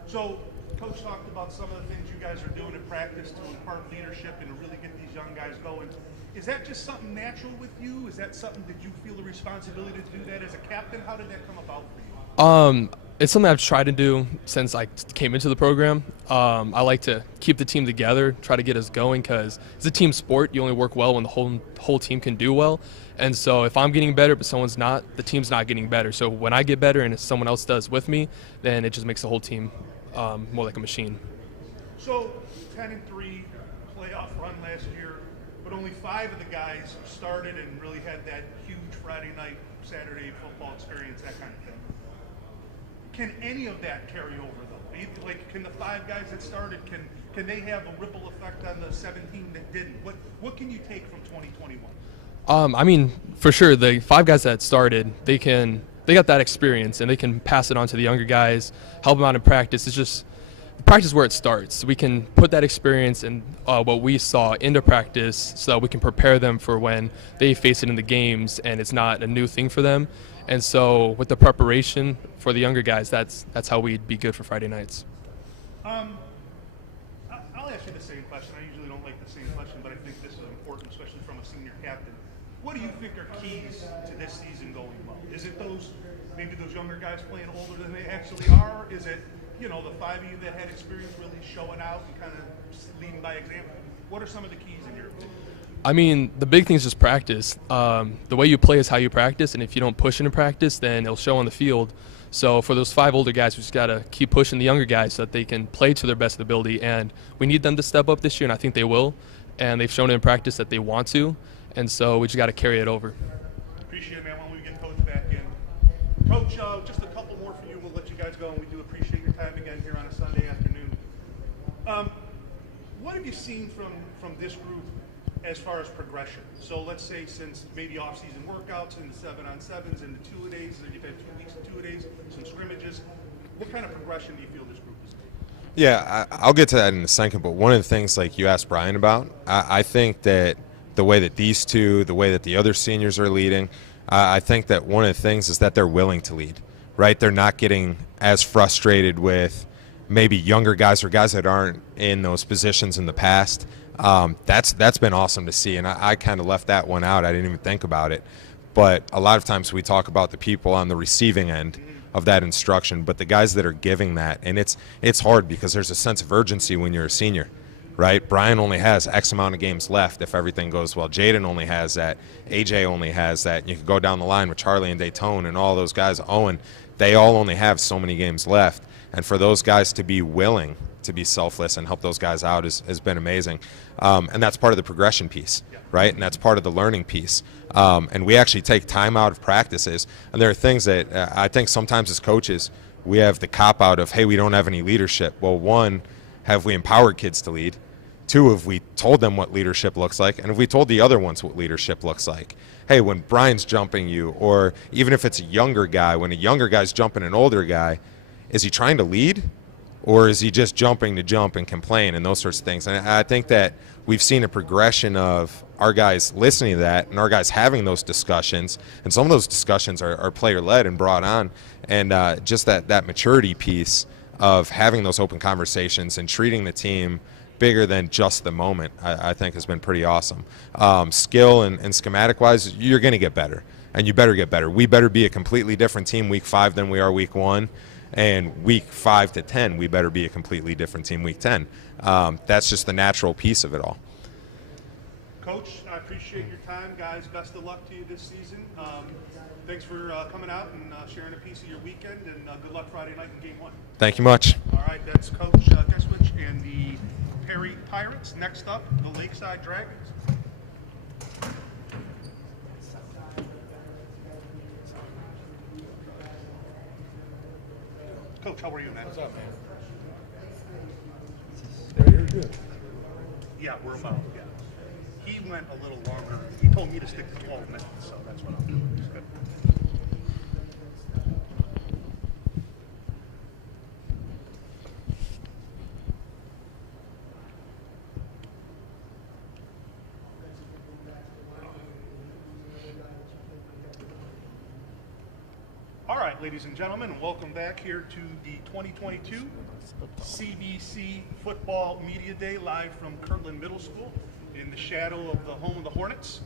So, Coach talked about some of the things you guys are doing in practice to impart leadership and to really get these young guys going. Is that just something natural with you? Is that something that you feel the responsibility to do that as a captain? How did that come about for you? It's something I've tried to do since I came into the program. I like to keep the team together, try to get us going, because it's a team sport. You only work well when the whole team can do well. And so if I'm getting better but someone's not, the team's not getting better. So when I get better and if someone else does with me, then it just makes the whole team more like a machine. So 10-3 playoff run last year, but only 5 of the guys started and really had that huge Friday night, Saturday football experience, that kind of thing. Can any of that carry over, though? Like, can the 5 guys that started, can they have a ripple effect on the 17 that didn't? What can you take from 2021? For sure, the 5 guys that started, they got that experience, and they can pass it on to the younger guys, help them out in practice. It's just practice where it starts. We can put that experience and what we saw into practice so that we can prepare them for when they face it in the games, and it's not a new thing for them. And so with the preparation for the younger guys, that's how we'd be good for Friday nights. I'll ask you the same question. I usually don't like the same question, but I think this is important, especially from a senior captain. What do you think are keys to this season going well? Is it maybe those younger guys playing older than they actually are? Is it, the 5 of you that had experience really showing out and kind of leading by example? What are some of the keys in your opinion? The big thing is just practice. The way you play is how you practice, and if you don't push into practice, then it'll show on the field. So for those 5 older guys, we just got to keep pushing the younger guys so that they can play to their best ability, and we need them to step up this year, and I think they will, and they've shown in practice that they want to, and so we just got to carry it over. Appreciate it, man. When we get Coach back in. Coach, just a couple more for you, and we'll let you guys go, and we do appreciate your time again here on a Sunday afternoon. What have you seen from this group as far as progression? So let's say since maybe off-season workouts and 7-on-7s and the 2-a-days, and you've had 2 weeks of 2-a-days, some scrimmages. What kind of progression do you feel this group is making? Yeah, I'll get to that in a second, but one of the things like you asked Brian about, I think that the way that these 2, the way that the other seniors are leading, I think that one of the things is that they're willing to lead, right? They're not getting as frustrated with maybe younger guys or guys that aren't in those positions in the past. That's been awesome to see, and I kind of left that one out. I didn't even think about it. But a lot of times we talk about the people on the receiving end of that instruction, but the guys that are giving that, and it's hard because there's a sense of urgency when you're a senior, right? Brian only has X amount of games left if everything goes well. Jaden only has that. AJ only has that. You can go down the line with Charlie and Daytone and all those guys. Owen, they all only have so many games left. And for those guys to be willing to be selfless and help those guys out has been amazing. And that's part of the progression piece, right? And that's part of the learning piece. And we actually take time out of practices. And there are things that I think sometimes as coaches, we have the cop-out of, hey, we don't have any leadership. Well, one, have we empowered kids to lead? Two, if we told them what leadership looks like, and if we told the other ones what leadership looks like. Hey, when Brian's jumping you, or even if it's a younger guy, when a younger guy's jumping an older guy, is he trying to lead? Or is he just jumping to jump and complain and those sorts of things? And I think that we've seen a progression of our guys listening to that and our guys having those discussions. And some of those discussions are player-led and brought on. And just that maturity piece of having those open conversations and treating the team bigger than just the moment, I think has been pretty awesome. Skill and schematic-wise, you're going to get better. And you better get better. We better be a completely different team week 5 than we are week 1. And week 5 to 10, we better be a completely different team week 10. That's just the natural piece of it all. Coach, I appreciate your time. Guys, best of luck to you this season. Thanks for coming out and sharing a piece of your weekend, and good luck Friday night in Game 1. Thank you much. All right, that's Coach Deswich and the Perry Pirates. Next up, the Lakeside Dragons. Coach, how are you, man? What's up, man? Yeah, you're good. Yeah, we're about, yeah. He went a little longer. He told me to stick to 12 minutes, so that's what I'm doing. He's good. All right, ladies and gentlemen, welcome back here to the 2022 CVC Football Media Day, live from Kirtland Middle School in the shadow of the home of the Hornets.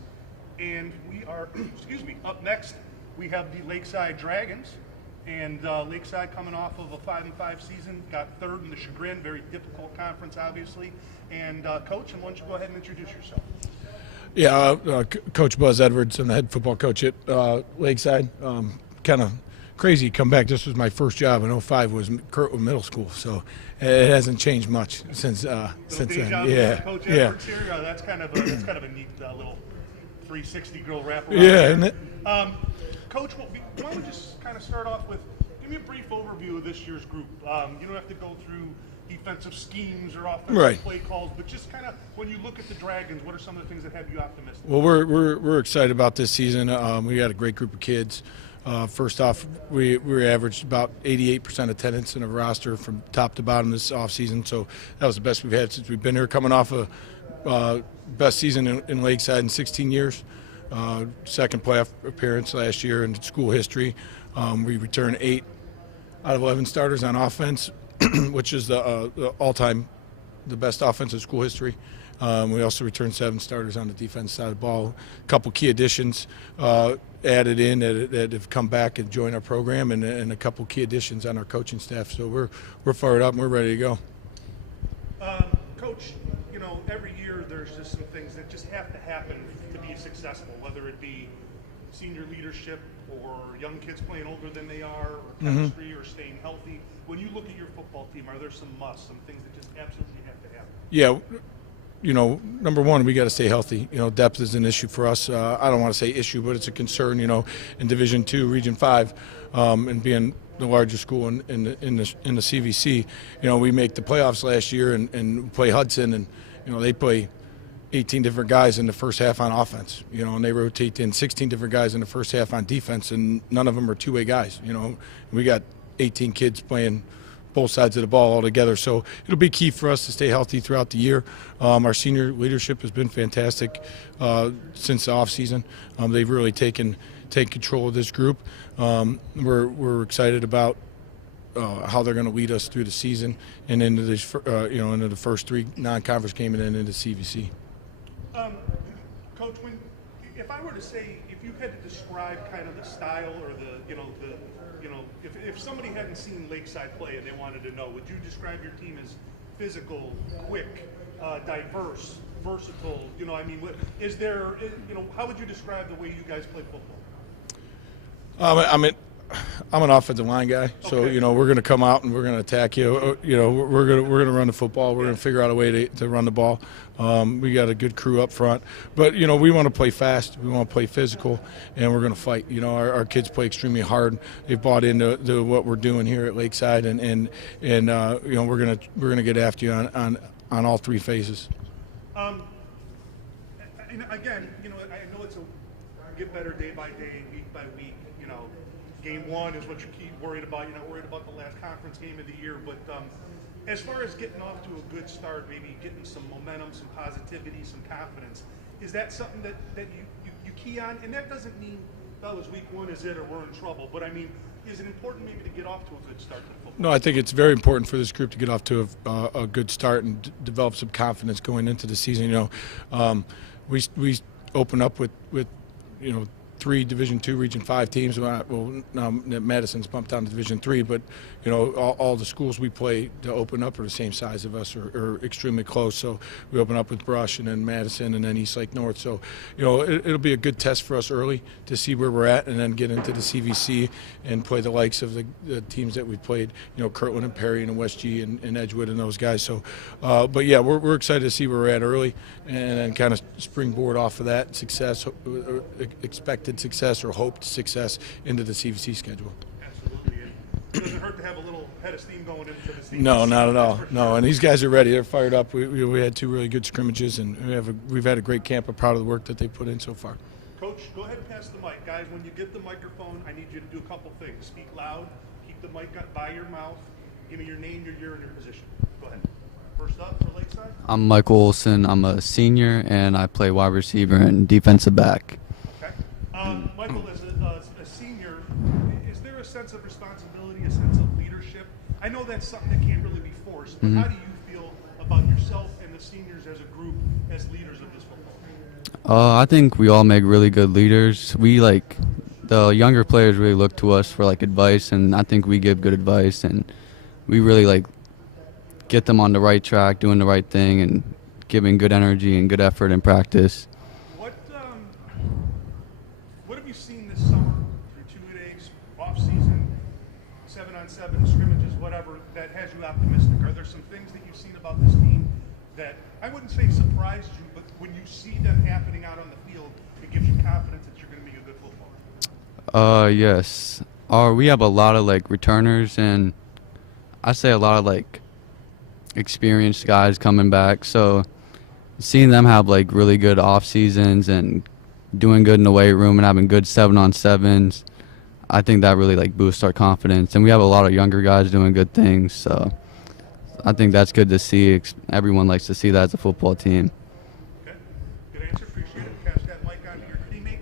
And we are, excuse me, up next, we have the Lakeside Dragons. And Lakeside coming off of a 5-5 season, got third in the Chagrin, very difficult conference, obviously. And Coach, why don't you go ahead and introduce yourself? Yeah, Coach Buzz Edwards. I'm the head football coach at Lakeside. Kind of crazy to come back. This was my first job in 05, was Kirtland Middle School, so it hasn't changed much since then. Yeah, Coach yeah. Edwards here. That's kind of a neat little 360 girl wrap around. Yeah, isn't it? Coach, why don't we just kind of start off with, give me a brief overview of this year's group. You don't have to go through defensive schemes or offensive play calls, but just kind of when you look at the Dragons, what are some of the things that have you optimistic? Well, we're excited about this season. We got a great group of kids. First off, we averaged about 88% attendance in a roster from top to bottom this offseason, so that was the best we've had since we've been here, coming off a best season in Lakeside in 16 years. Second playoff appearance last year in school history. We returned 8 out of 11 starters on offense, which is the all-time the best offense in school history. We also returned 7 starters on the defense side of the ball. A couple key additions added in that have come back and joined our program, and a couple key additions on our coaching staff. So we're fired up and we're ready to go. Coach, you know, every year there's just some things that just have to happen to be successful, whether it be senior leadership or young kids playing older than they are, or chemistry, or staying healthy. When you look at your football team, are there some musts, some things that just absolutely have to happen? Yeah. You know, number one, we got to stay healthy. You know, depth is an issue for us. I don't want to say issue, but it's a concern. You know, in Division II, Region 5, and being the largest school in the CVC, you know, we make the playoffs last year and play Hudson, and you know they play 18 different guys in the first half on offense. You know, and they rotate in 16 different guys in the first half on defense, and none of them are two-way guys. You know, we got 18 kids playing both sides of the ball all together. So it'll be key for us to stay healthy throughout the year. Our senior leadership has been fantastic since the offseason. They've really taken control of this group. We're excited about how they're going to lead us through the season and into this, into the first 3 non-conference games and then into CVC. Coach, if I were to say, if you had to describe kind of the style or if somebody hadn't seen Lakeside play and they wanted to know, would you describe your team as physical, quick, diverse, versatile? You know, I mean, is there, how would you describe the way you guys play football? I'm an offensive line guy, so you know we're going to come out and we're going to attack you. You know, we're going to run the football. We're going to figure out a way to run the ball. We got a good crew up front, but you know we want to play fast. We want to play physical, and we're going to fight. You know, our kids play extremely hard. They've bought into what we're doing here at Lakeside, and you know we're going to get after you on all 3 phases. And again, you know, I know it's a get better day by day, week by week. You know, game one is what you keep worried about. You're not worried about the last conference game of the year. But as far as getting off to a good start, maybe getting some momentum, some positivity, some confidence, is that something that you key on? And that doesn't mean, that was week one is it or we're in trouble. But I mean, is it important maybe to get off to a good start to football? No, I think it's very important for this group to get off to a good start and develop some confidence going into the season. You know, we open up with you know, 3 Division II, Region 5 teams. Well, now Madison's bumped down to Division III, but you know, all the schools we play to open up are the same size of us or extremely close. So we open up with Brush and then Madison and then East Lake North. So you know, it'll be a good test for us early to see where we're at, and then get into the CVC and play the likes of the teams that we played. You know, Kirtland and Perry and West G and Edgewood and those guys. So, but yeah, we're excited to see where we're at early, and then kind of springboard off of that success, expected success or hoped success into the CVC schedule. Absolutely. It doesn't hurt to have a little head of steam going into the season. No, not at all. No, and these guys are ready. They're fired up. We had 2 really good scrimmages, and we've had a great camp. I'm proud of the work that they put in so far. Coach, go ahead and pass the mic. Guys, when you get the microphone, I need you to do a couple things. Speak loud, keep the mic by your mouth, give me your name, your year, and your position. Go ahead. First up for Lakeside. I'm Michael Olson. I'm a senior, and I play wide receiver and defensive back. Okay. Michael, as a senior, is there a sense of responsibility, a sense of leadership? I know that's something that can't really be forced, but how do you feel about yourself and the seniors as a group, as leaders of this football? I think we all make really good leaders. The younger players really look to us for advice, and I think we give good advice, and we really get them on the right track, doing the right thing, and giving good energy and good effort in practice. What have you seen this summer through 2 days, off season, 7-on-7 scrimmages, whatever, that has you optimistic? Are there some things that you've seen about this team that I wouldn't say surprised you, but when you see them happening out on the field, it gives you confidence that you're going to be a good footballer? Yes. We have a lot of returners, and I say a lot of experienced guys coming back. So seeing them have really good off seasons and doing good in the weight room and having good 7-on-7s, I think that really boosts our confidence. And we have a lot of younger guys doing good things. So I think that's good to see. Everyone likes to see that as a football team. Okay. Good answer. Appreciate it. Pass that mic on to your teammate.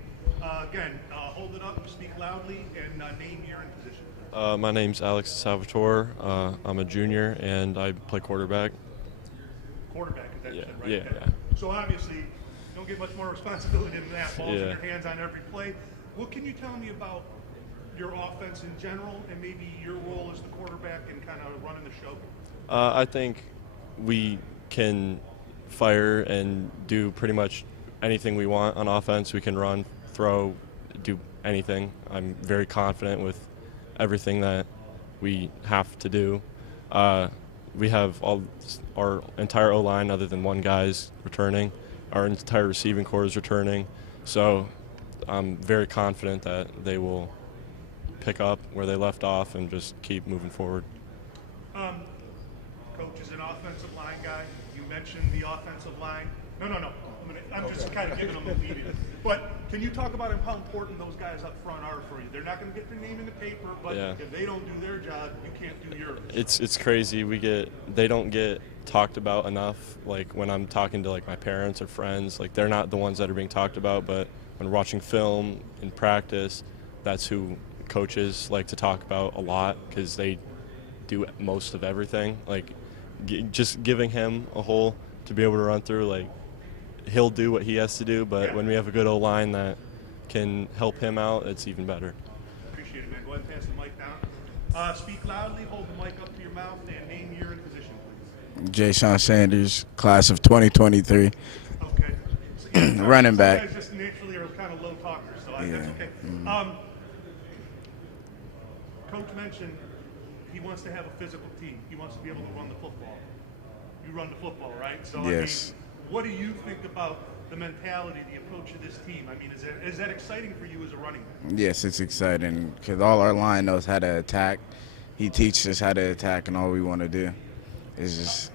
Again, hold it up, speak loudly, and name, year, and position. My name's Alex Salvatore. I'm a junior, and I play quarterback. Quarterback, is that Yeah, right? yeah, Okay. yeah. So obviously, you don't get much more responsibility than that. Balls in your hands on every play. What can you tell me about your offense in general, and maybe your role as the quarterback and kind of running the show? I think we can fire and do pretty much anything we want on offense. We can run, throw, do anything. I'm very confident with everything that we have to do. We have our entire O-line other than one guy's returning. Our entire receiving corps is returning. So I'm very confident that they will pick up where they left off and just keep moving forward. Coach is an offensive line guy. You mentioned the offensive line. No. I'm just kind of giving them a lead in. But can you talk about how important those guys up front are for you? They're not going to get their name in the paper, but if they don't do their job, you can't do yours. It's crazy. They don't get talked about enough. When I'm talking to my parents or friends, they're not the ones that are being talked about, but when watching film in practice, that's who coaches like to talk about a lot because they do most of everything. Just giving him a hole to be able to run through, he'll do what he has to do, but when we have a good O-line that can help him out, it's even better. Appreciate it, man. Go ahead and pass the mic down. Speak loudly, hold the mic up to your mouth, and name, year, and position, please. Jay Sean Sanders, class of 2023. Okay. Running back. Some guys just naturally are kind of low talkers, so that's okay. Mm-hmm. Coach mentioned he wants to have a physical team. He wants to be able to run the football. You run the football, right? So yes. What do you think about the mentality, the approach of this team? Is that exciting for you as a running back? Yes, it's exciting because all our line knows how to attack. He teaches us how to attack, and all we want to do is just,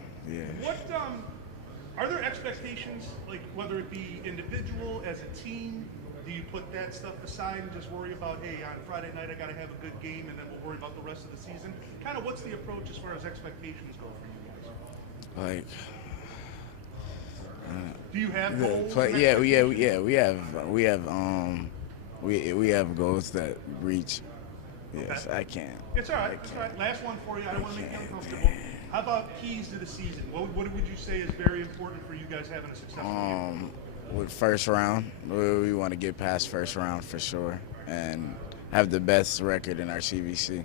Are there expectations, like whether it be individual, as a team? Do you put that stuff aside and just worry about, hey, on Friday night I got to have a good game, and then we'll worry about the rest of the season? Kind of what's the approach as far as expectations go for you guys? Do you have goals? We have goals that reach. Yes, Okay. I can. It's all right. It's all right. Last one for you. I don't want to make you uncomfortable. How about keys to the season? What would you say is very important for you guys having a successful year? With first round, we want to get past first round for sure, and have the best record in our CVC.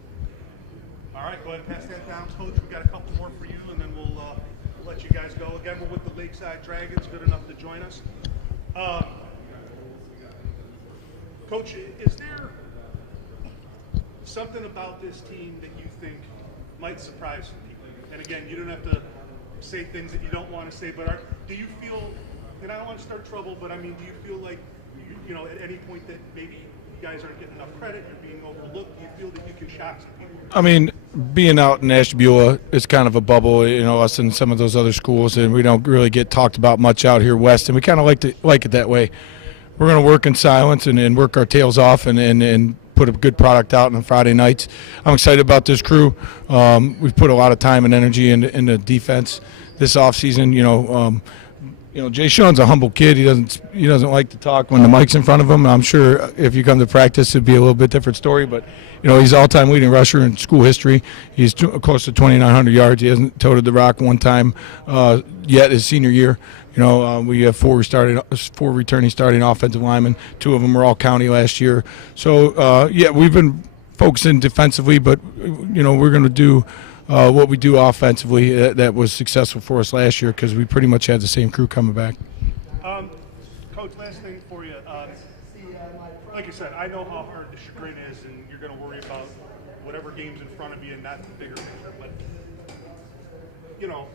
All right, go ahead and pass that down, Coach. We got a couple more for you, and then we'll let you guys go. Again, we're with the Lakeside Dragons. Good enough to join us. Coach, is there something about this team that you think might surprise some people? And again, you don't have to say things that you don't want to say, but do you feel, and I don't want to start trouble, but I mean, do you feel like, you know, at any point that maybe you guys aren't getting enough credit, you're being overlooked? Do you feel that you can shock some people? I mean, being out in Ashtabula, it's kind of a bubble, you know, us and some of those other schools, and we don't really get talked about much out here west, and we kind of like it that way. We're going to work in silence and work our tails off and put a good product out on Friday nights. I'm excited about this crew. We've put a lot of time and energy into defense this offseason. You know, Jay Sean's a humble kid. He doesn't like to talk when the mic's in front of him. I'm sure if you come to practice, it'd be a little bit different story. But you know, he's all-time leading rusher in school history. He's close to 2,900 yards. He hasn't toted the rock one time yet his senior year. You know, we have four returning starting offensive linemen. 2 of them were all county last year. So yeah, we've been focusing defensively, but you know, we're going to do what we do offensively that was successful for us last year because we pretty much had the same crew coming back. Coach, last thing for you. Like I said, I know how hard the Chagrin is, and you're going to worry about whatever game's in front of you and not the bigger picture. But you know,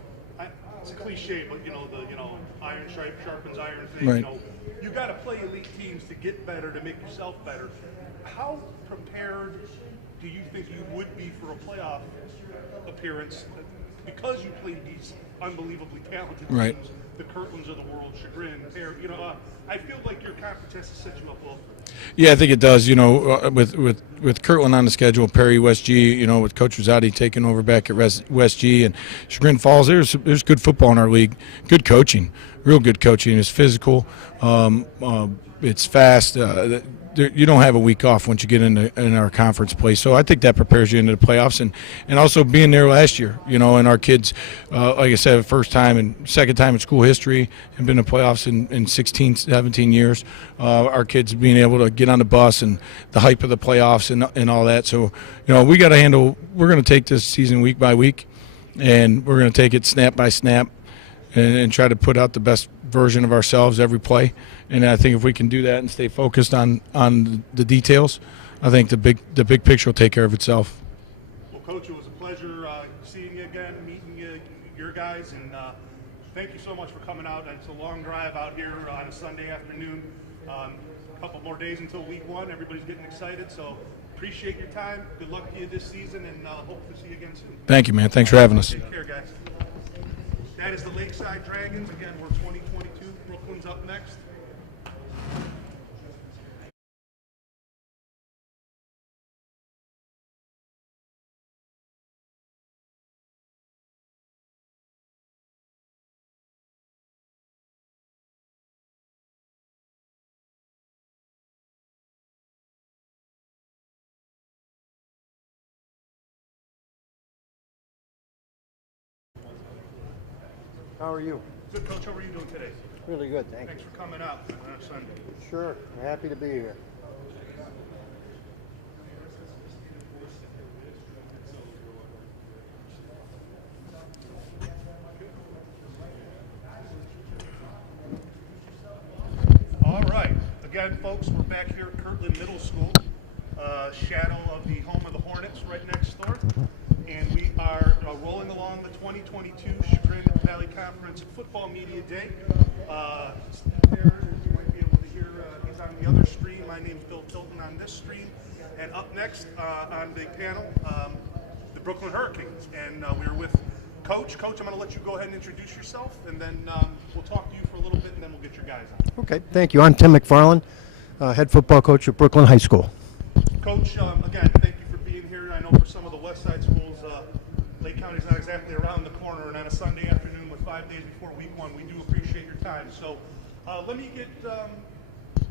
it's a cliche, but you know, iron sharpens iron thing. Right. You know, you got to play elite teams to get better, to make yourself better. How prepared do you think you would be for a playoff appearance because you played these unbelievably talented teams, Right. the Kirtlands of the world, Chagrin, you know, I feel like your conference has to set you up well. Yeah, I think it does. You know, with Kirtland on the schedule, Perry, West G. You know, with Coach Rosati taking over back at West G and Chagrin Falls, there's good football in our league. Good coaching, real good coaching. It's physical. It's fast. You don't have a week off once you get in our conference play. So I think that prepares you into the playoffs, and also being there last year, you know, and our kids, like I said, first time and second time in school history and been in playoffs in 16, 17 years. Our kids being able to get on the bus and the hype of the playoffs and all that. So, you know, we're going to take this season week by week, and we're going to take it snap by snap and try to put out the best version of ourselves every play. And I think if we can do that and stay focused on the details, I think the big picture will take care of itself. Well, Coach, it was a pleasure seeing you again, meeting your guys, and thank you so much for coming out. It's a long drive out here on a Sunday afternoon. A couple more days until week 1. Everybody's getting excited, so appreciate your time. Good luck to you this season, and hope to see you again soon. Thank you, man. Thanks for having us. Take care, guys. That is the Lakeside Dragons. Again, we're 2022. Brooklyn's up next. How are you? Good, Coach. How are you doing today? Really good, thank you. Thanks for coming out on a Sunday. Sure, we're happy to be here. All right. Again, folks, we're back here at Kirtland Middle School, shadow of the home of the Hornets right next door. And we are rolling along the 2022 Chagrin Valley Conference Football Media Day. There, as you might be able to hear, he's on the other stream. My name's Bill Tilton on this stream. And up next on the panel, the Brooklyn Hurricanes. And we're with Coach. Coach, I'm going to let you go ahead and introduce yourself, and then We'll talk to you for a little bit, and then we'll get your guys on. Okay, thank you. I'm Tim McFarland, head football coach at Kirtland High School. Coach, again, thank you for being here. I know for some of the West Side schools, Lake County's not exactly around the corner, and on a Sunday afternoon with 5 days before week 1, we do appreciate your time. So let me get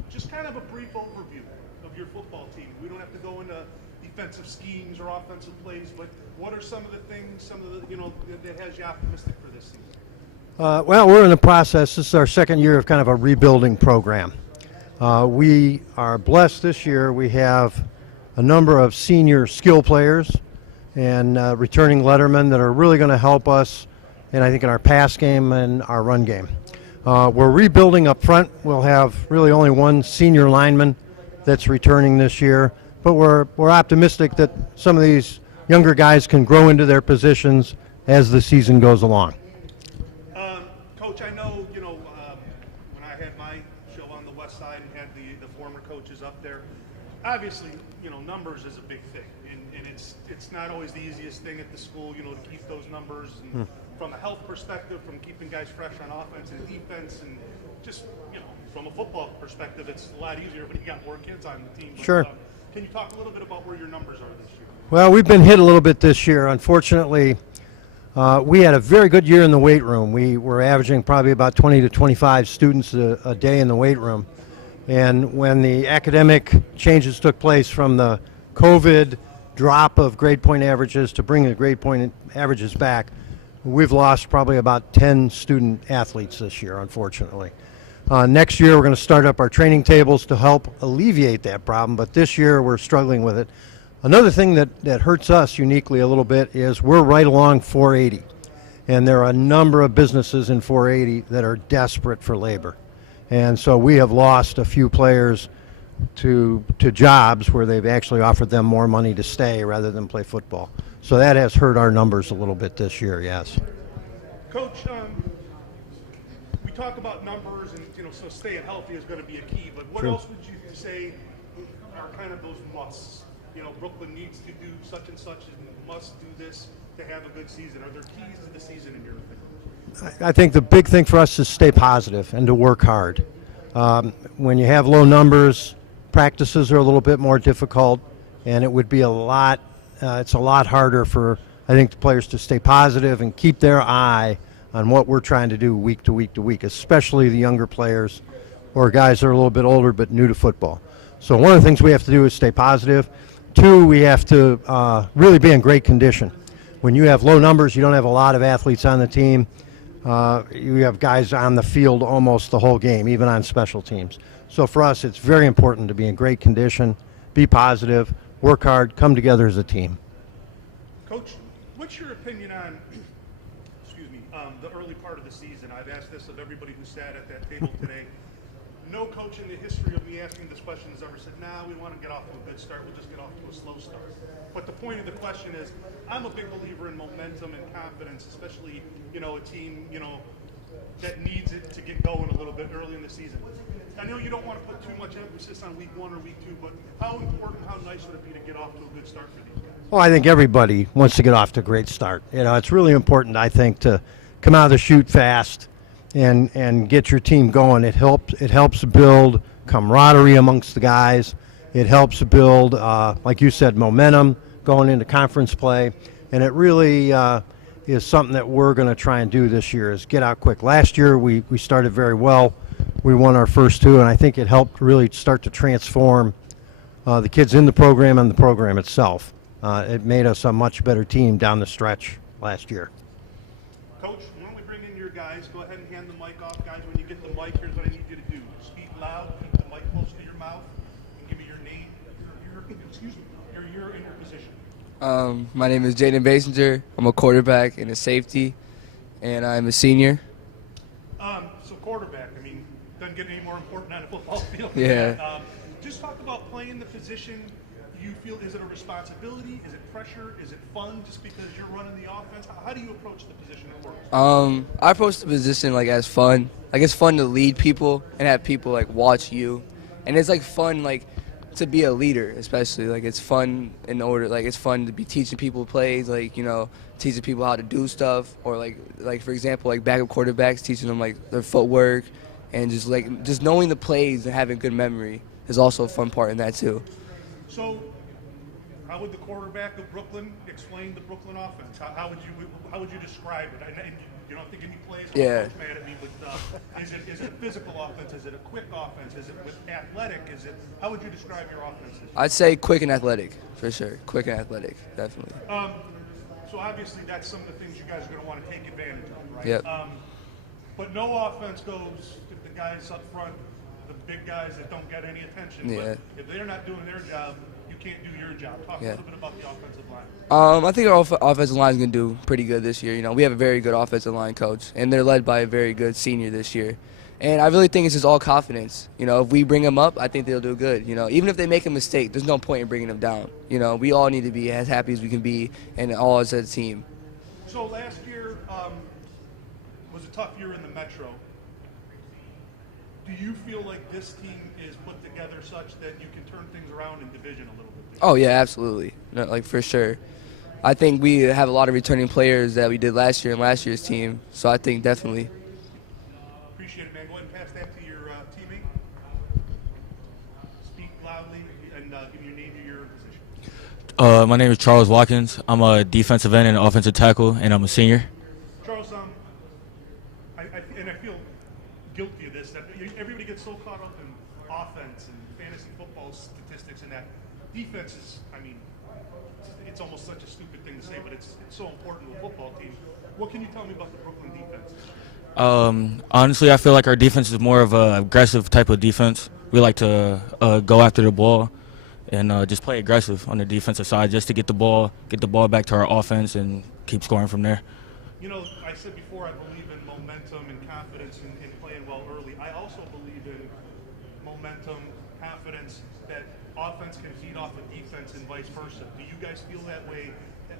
just kind of a brief overview of your football team. We don't have to go into defensive schemes or offensive plays, but what are some of the things, that has you optimistic for this season? Well, we're in the process. This is our second year of kind of a rebuilding program. We are blessed this year. We have a number of senior skill players and returning lettermen that are really going to help us, and I think in our pass game and our run game. We're rebuilding up front. We'll have really only one senior lineman that's returning this year, but we're optimistic that some of these younger guys can grow into their positions as the season goes along. Coach, I know, when I had my show on the West Side and had the former coaches up there, obviously, numbers is a big thing, and it's not always the easiest thing at the school, to keep those numbers, and from a health perspective, from keeping guys fresh on offense and defense, and just, from a football perspective, it's a lot easier when you got more kids on the team. But, Sure. Can you talk a little bit about where your numbers are this year? Well, we've been hit a little bit this year. Unfortunately, we had a very good year in the weight room. We were averaging probably about 20 to 25 students a day in the weight room. And when the academic changes took place from the COVID drop of grade point averages to bring the grade point averages back, we've lost probably about 10 student athletes this year, unfortunately. Next year, we're going to start up our training tables to help alleviate that problem, but this year we're struggling with it. Another thing that hurts us uniquely a little bit is we're right along 480, and there are a number of businesses in 480 that are desperate for labor. And so we have lost a few players to jobs where they've actually offered them more money to stay rather than play football. So that has hurt our numbers a little bit this year, yes. Coach, we talk about numbers, and so staying healthy is going to be a key. But what else would you say are kind of those musts? Brooklyn needs to do such and such, and must do this to have a good season. Are there keys to the season in your opinion? I think the big thing for us is stay positive and to work hard. When you have low numbers, practices are a little bit more difficult, and it would be it's a lot harder for, I think, the players to stay positive and keep their eye on what we're trying to do week to week to week, especially the younger players or guys that are a little bit older but new to football. So one of the things we have to do is stay positive. 2, we have to really be in great condition. When you have low numbers, you don't have a lot of athletes on the team. You have guys on the field almost the whole game, even on special teams. So for us, it's very important to be in great condition, be positive, work hard, come together as a team. Coach, what's your opinion on, the early part of the season? I've asked this of everybody who sat at that table today. No coach in the history of me asking this question has ever said, we want to get off to a good start, we'll just get off to a slow start. But the point of the question is, I'm a big believer in momentum and confidence, especially, a team, that needs it to get going a little bit early in the season. I know you don't want to put too much emphasis on week 1 or week 2, but how important, how nice would it be to get off to a good start for these guys? Well, I think everybody wants to get off to a great start. It's really important, I think, to come out of the chute fast and get your team going. It helps build camaraderie amongst the guys. It helps build, like you said, momentum going into conference play. And it really is something that we're going to try and do this year, is get out quick. Last year we started very well. We won our first 2, and I think it helped really start to transform the kids in the program and the program itself. It made us a much better team down the stretch last year. Coach, why don't we bring in your guys? Go ahead and hand the mic off. Guys, when you get the mic, here's what I need you to do. Speak loud, keep the mic close to your mouth, and give me your name, your year and your position. My name is Jaden Basinger. I'm a quarterback and a safety, and I'm a senior. So quarterback, doesn't get any more important on a football field. Yeah. Just talk about playing the position. You feel, is it a responsibility? Is it pressure? Is it fun just because you're running the offense? How do you approach the position at work? I approach the position as fun. It's fun to lead people and have people watch you, and it's fun to be a leader, especially. Like, it's fun it's fun to be teaching people plays, like, you know, teaching people how to do stuff, or like for example, like backup quarterbacks, teaching them like their footwork, and just knowing the plays and having good memory is also a fun part in that too. So, how would the quarterback of Brooklyn explain the Brooklyn offense? How would you describe it? And you don't have to give me plays. Yeah. Coach mad at me, but is it a physical offense? Is it a quick offense? Is it with athletic? How would you describe your offense this year? I'd say quick and athletic, for sure. Quick and athletic, definitely. So obviously that's some of the things you guys are going to want to take advantage of, right? Yep. But no offense goes if the guys up front, the big guys that don't get any attention. Yeah. But if they're not doing their job, you can't do your job. Talk a little bit about the offensive line. I think our offensive line is going to do pretty good this year. You know, we have a very good offensive line coach, and they're led by a very good senior this year. And I really think it's just all confidence. You know, if we bring them up, I think they'll do good. You know, even if they make a mistake, there's no point in bringing them down. You know, we all need to be as happy as we can be, and all as a team. So last year was a tough year in the Metro. Do you feel like this team is put together such that you can turn things around in division a little bit? Oh, yeah, absolutely. No, like, for sure. I think we have a lot of returning players that we did last year in last year's team, so I think definitely. Appreciate it, man. Go ahead and pass that to your teammate. Speak loudly and give your name to your position. My name is Charles Watkins. I'm a defensive end and offensive tackle, and I'm a senior. Charles, I feel guilty of this, that everybody gets so caught up in offense and fantasy football statistics, and that defense is, I mean, it's almost such a stupid thing to say, but it's so important to a football team. What can you tell me about the Brooklyn defense? Honestly, I feel like our defense is more of an aggressive type of defense. We like to go after the ball and just play aggressive on the defensive side just to get the ball back to our offense and keep scoring from there. You know, I said before I believe in momentum and confidence in playing well early. I also believe in momentum, confidence, that offense can feed off of defense and vice versa. Do you guys feel that way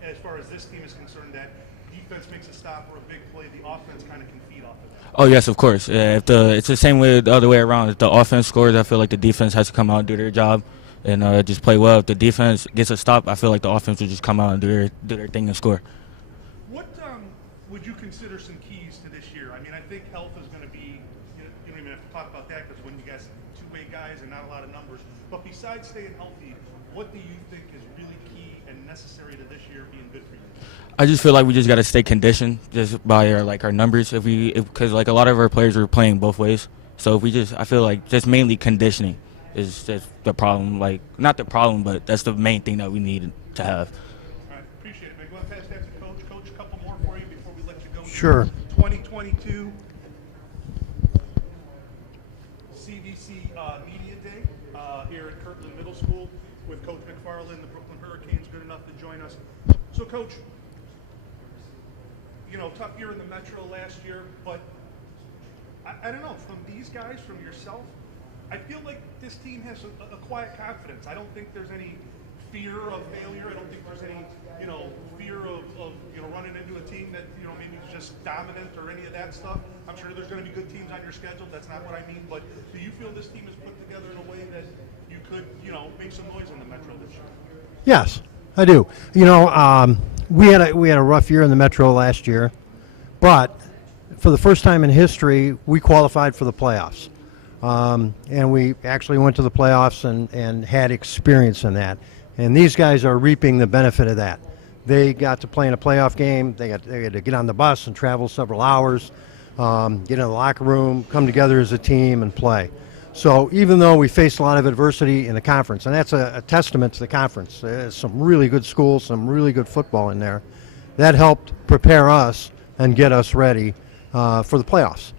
as far as this team is concerned, that defense makes a stop or a big play, the offense kind of can feed off of that? Oh, yes, of course. Yeah, it's the same way the other way around. If the offense scores, I feel like the defense has to come out and do their job and just play well. If the defense gets a stop, I feel like the offense will just come out and do their thing and score. What would you consider some keys to this year? I mean, I think health is going to be, you don't even have to talk about that because when you got two-way guys and not a lot of numbers. But besides staying healthy, what do you think is really key and necessary to this year being good for you? I just feel like we just got to stay conditioned just by our numbers. Because like a lot of our players are playing both ways. So I feel like just mainly conditioning is just the problem. Like, not the problem, but that's the main thing that we need to have. All right, appreciate it, man. Go ahead and pass that to Coach. Coach, a couple more for you before we let you go. Sure. 2022 CVC Media Day here at Kirtland Middle School with Coach McFarland. The Brooklyn Hurricanes good enough to join us. So, Coach, you know, tough year in the Metro last year, but I don't know, from these guys, from yourself, I feel like this team has a quiet confidence. I don't think there's any fear of failure. I don't think there's any, fear of running into a team that, maybe is just dominant or any of that stuff. I'm sure there's going to be good teams on your schedule. That's not what I mean. But do you feel this team is put together in a way that you could, make some noise in the Metro this year? Yes, I do. We had a rough year in the Metro last year, but for the first time in history, we qualified for the playoffs. And we actually went to the playoffs and had experience in that. And these guys are reaping the benefit of that. They got to play in a playoff game. They had to get on the bus and travel several hours, get in the locker room, come together as a team and play. So even though we faced a lot of adversity in the conference, and that's a testament to the conference, there's some really good schools, some really good football in there, that helped prepare us and get us ready for the playoffs.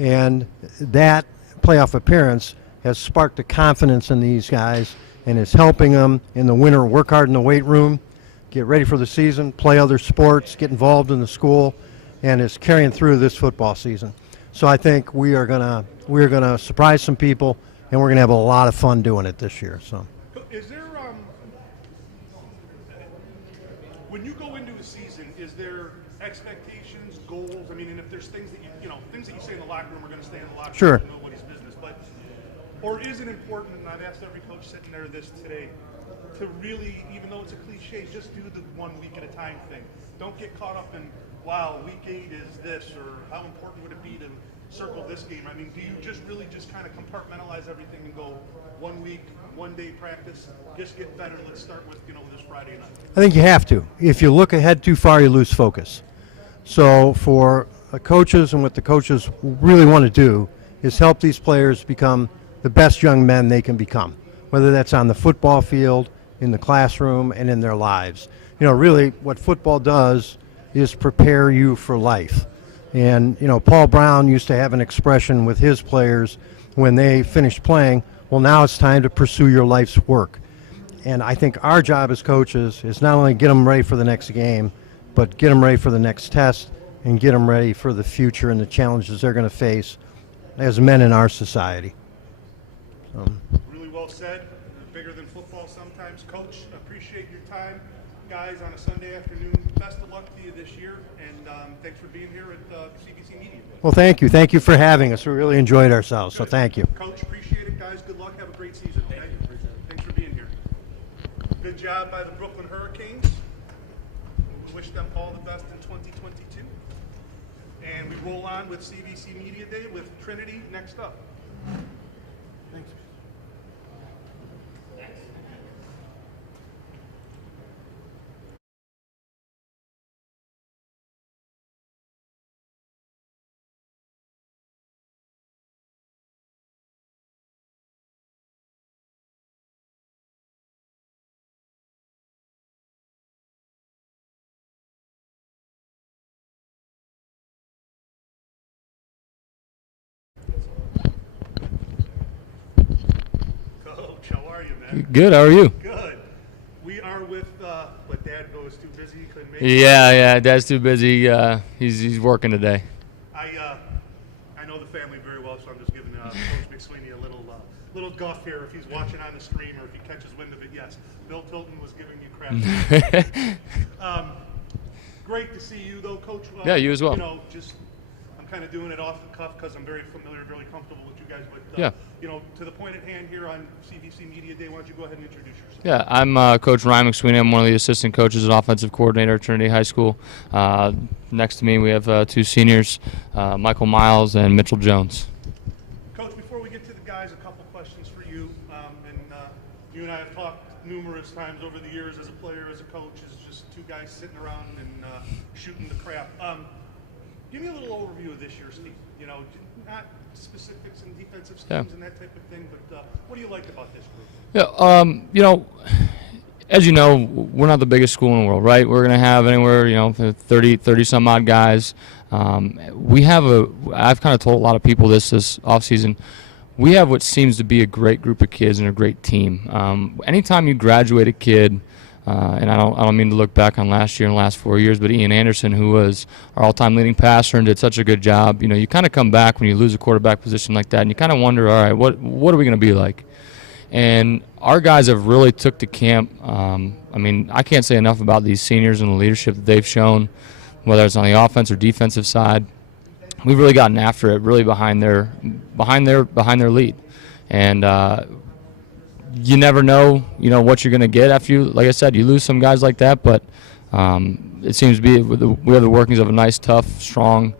And that playoff appearance has sparked the confidence in these guys and is helping them in the winter work hard in the weight room, get ready for the season, play other sports, get involved in the school, and is carrying through this football season. So I think we are gonna surprise some people, and we're gonna have a lot of fun doing it this year. So, is there when you go into a season, is there expectations, goals? I mean, and if there's things that things that you say in the locker room are going to stay in the locker room. Sure. Nobody's business. But or is it important, and I've asked every coach sitting there this today, to really, even though it's a cliche, just do the 1 week at a time thing. Don't get caught up in, wow, week 8 is this, or how important would it be to circle this game? I mean, do you just really just kind of compartmentalize everything and go 1 week, 1 day practice, just get better, let's start with, this Friday night? I think you have to. If you look ahead too far, you lose focus. So for the coaches, and what the coaches really want to do is help these players become the best young men they can become, whether that's on the football field, in the classroom, and in their lives. Really what football does is prepare you for life. And, Paul Brown used to have an expression with his players when they finished playing, well, now it's time to pursue your life's work. And I think our job as coaches is not only get them ready for the next game, but get them ready for the next test and get them ready for the future and the challenges they're going to face as men in our society. Really well said. Bigger than football sometimes. Coach, appreciate your time. Guys, on a Sunday afternoon, best of luck to you this year, and thanks for being here at CVC Media Day. Well, thank you. Thank you for having us. We really enjoyed ourselves, so thank you. Coach, appreciate it. Guys, good luck. Have a great season. Okay? Thanks for being here. Good job by the Brooklyn Hurricanes. We wish them all the best in 2022. And we roll on with CVC Media Day with Trinity next up. Thanks. How are you, man? Good. How are you? Good. We are with, but Dad was too busy. He couldn't make it. Yeah. Dad's too busy. He's working today. I know the family very well, so I'm just giving Coach McSweeney a little guff here. If he's watching on the stream or if he catches wind of it, yes. Bill Tilton was giving you crap. Great to see you, though, Coach. Yeah, you as well. I'm kind of doing it off the cuff because I'm very familiar, very comfortable with you guys. But yeah. To the point at hand here on CVC Media Day, why don't you go ahead and introduce yourself? Yeah, I'm Coach Ryan McSweeney. I'm one of the assistant coaches and offensive coordinator at Trinity High School. Next to me, we have two seniors, Michael Miles and Mitchell Jones. Coach, before we get to the guys, a couple questions for you. You and I have talked numerous times over the years as a player, as a coach, as just two guys sitting around and shooting the crap. Give me a little overview of this year, Steve. Not specifics and defensive schemes and that type of thing, but what do you like about this group? Yeah, as you know, we're not the biggest school in the world, right? We're going to have anywhere, 30 some odd guys. I've kind of told a lot of people this offseason, we have what seems to be a great group of kids and a great team. Anytime you graduate a kid, and I don't mean to look back on last year and the last 4 years, but Ian Anderson, who was our all-time leading passer and did such a good job, you kind of come back when you lose a quarterback position like that, and you kind of wonder, all right, what are we going to be like? And our guys have really took to camp. I can't say enough about these seniors and the leadership that they've shown, whether it's on the offense or defensive side. We've really gotten after it, really behind their lead, and you never know, what you're going to get after you. Like I said, you lose some guys like that, but it seems to be we have the workings of a nice, tough, strong,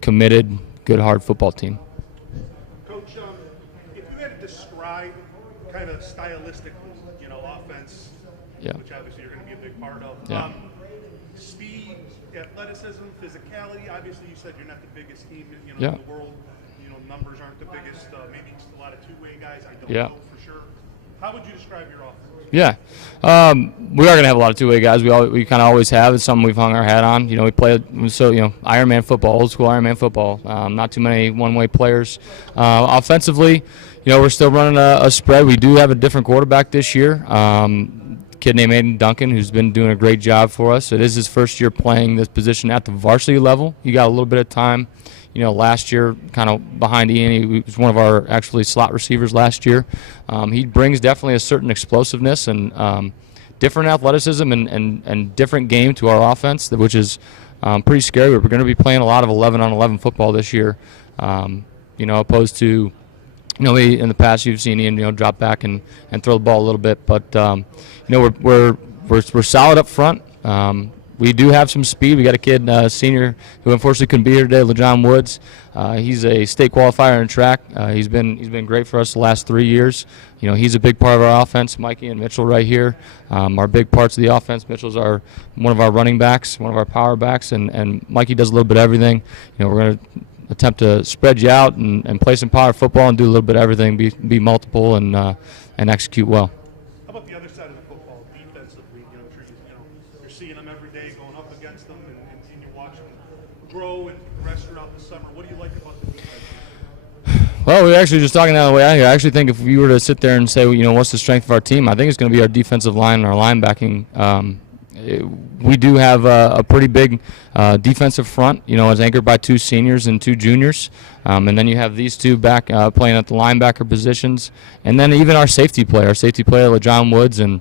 committed, good, hard football team. Coach, if you had to describe kind of stylistically, offense, which obviously you're going to be a big part of. Yeah. Speed, athleticism, physicality. Obviously, you said you're not the biggest team in the world. Numbers aren't the biggest. Maybe it's a lot of two-way guys. I don't know for sure. How would you describe your offense? Yeah, we are going to have a lot of two-way guys. We kind of always have. It's something we've hung our hat on. We play Ironman football, old school Ironman football. Not too many one-way players. Offensively, we're still running a spread. We do have a different quarterback this year. Kid named Aiden Duncan, who's been doing a great job for us. It is his first year playing this position at the varsity level. He got a little bit of time. Last year, kind of behind Ian, he was one of our actually slot receivers last year. He brings definitely a certain explosiveness and different athleticism and different game to our offense, which is pretty scary. We're going to be playing a lot of 11-on-11 football this year, opposed to in the past you've seen Ian, drop back and throw the ball a little bit, but we're solid up front. We do have some speed. We got a kid, senior, who unfortunately couldn't be here today, LeJohn Woods. He's a state qualifier in track. He's been great for us the last 3 years. He's a big part of our offense. Mikey and Mitchell right here are big parts of the offense. Mitchell's one of our running backs, one of our power backs, and Mikey does a little bit of everything. We're going to attempt to spread you out and play some power football and do a little bit of everything, be multiple and execute well. How about the other side of the football, defensively? You're seeing them every day, going up against them, and you're watching them grow and progress throughout the summer. What do you like about the defense? Well, we're actually just talking on the way out here. I actually think if we were to sit there and say, what's the strength of our team, I think it's going to be our defensive line and our linebacking. We do have a pretty big defensive front, it's anchored by 2 seniors and 2 juniors. And then you have these 2 back playing at the linebacker positions. And then even our safety player, LeJohn Woods, and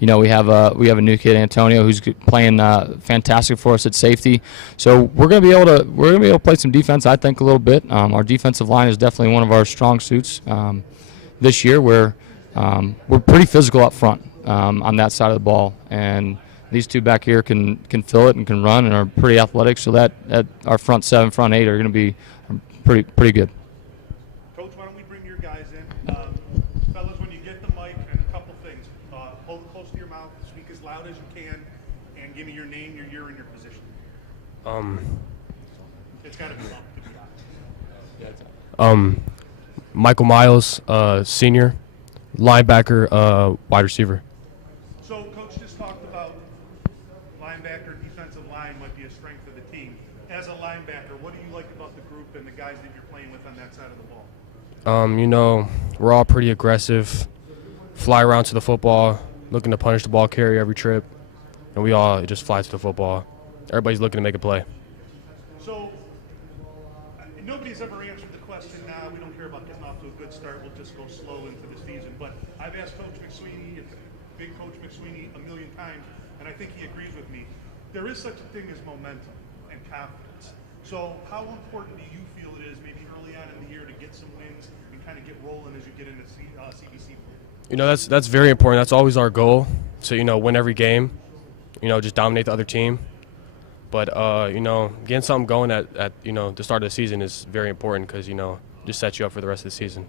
we have a new kid, Antonio, who's playing fantastic for us at safety. So we're going to be able to play some defense, I think, a little bit. Our defensive line is definitely one of our strong suits this year. We're pretty physical up front on that side of the ball, and these 2 back here can fill it and can run and are pretty athletic. So that our front 7, front 8 are going to be pretty good. Coach, why don't we bring your guys in? Fellas, when you get the mic, and a couple things. Hold it close to your mouth, speak as loud as you can, and give me your name, your year, and your position. It's got to be loud, to be honest. Michael Miles, senior, linebacker, wide receiver. So Coach just talked about linebacker, defensive line might be a strength of the team. As a linebacker, what do you like about the group and the guys that you're playing with on that side of the ball? We're all pretty aggressive, fly around to the football, looking to punish the ball carrier every trip, and we all just fly to the football. Everybody's looking to make a play. So nobody's ever answered the question, we don't care about getting off to a good start, we'll just go slow into the season. But I've asked Coach McSweeney, big Coach McSweeney, a million times, and I think he agrees with me. There is such a thing as momentum and confidence. So how important do you feel it is maybe early on in the year to get some wins and kind of get rolling as you get into CVC play? That's very important. That's always our goal, to win every game, just dominate the other team. But getting something going at the start of the season is very important because just sets you up for the rest of the season.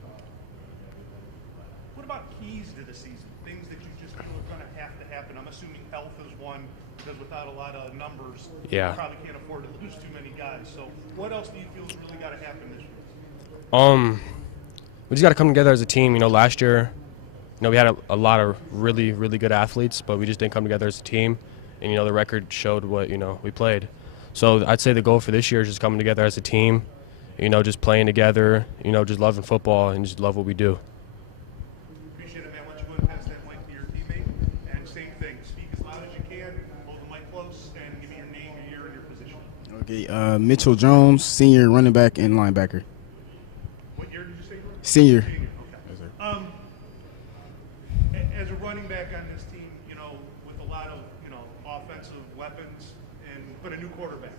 What about keys to the season? Things that you just feel are going to have to happen. I'm assuming health is one, because without a lot of numbers, you probably can't afford to lose too many guys. So what else do you feel has really got to happen this year? We just got to come together as a team. Last year, we had a lot of really, really good athletes, but we just didn't come together as a team. And, the record showed what, we played. So I'd say the goal for this year is just coming together as a team, just playing together, just loving football and just love what we do. Appreciate it, man. Why don't you go and pass that mic to your teammate? And same thing, speak as loud as you can, hold the mic close, and give me your name, your year, and your position. Okay, Mitchell Jones, senior running back and linebacker. What year did you say? Senior. Okay. As a running back on this team, with a lot of, offensive weapons, but a new quarterback,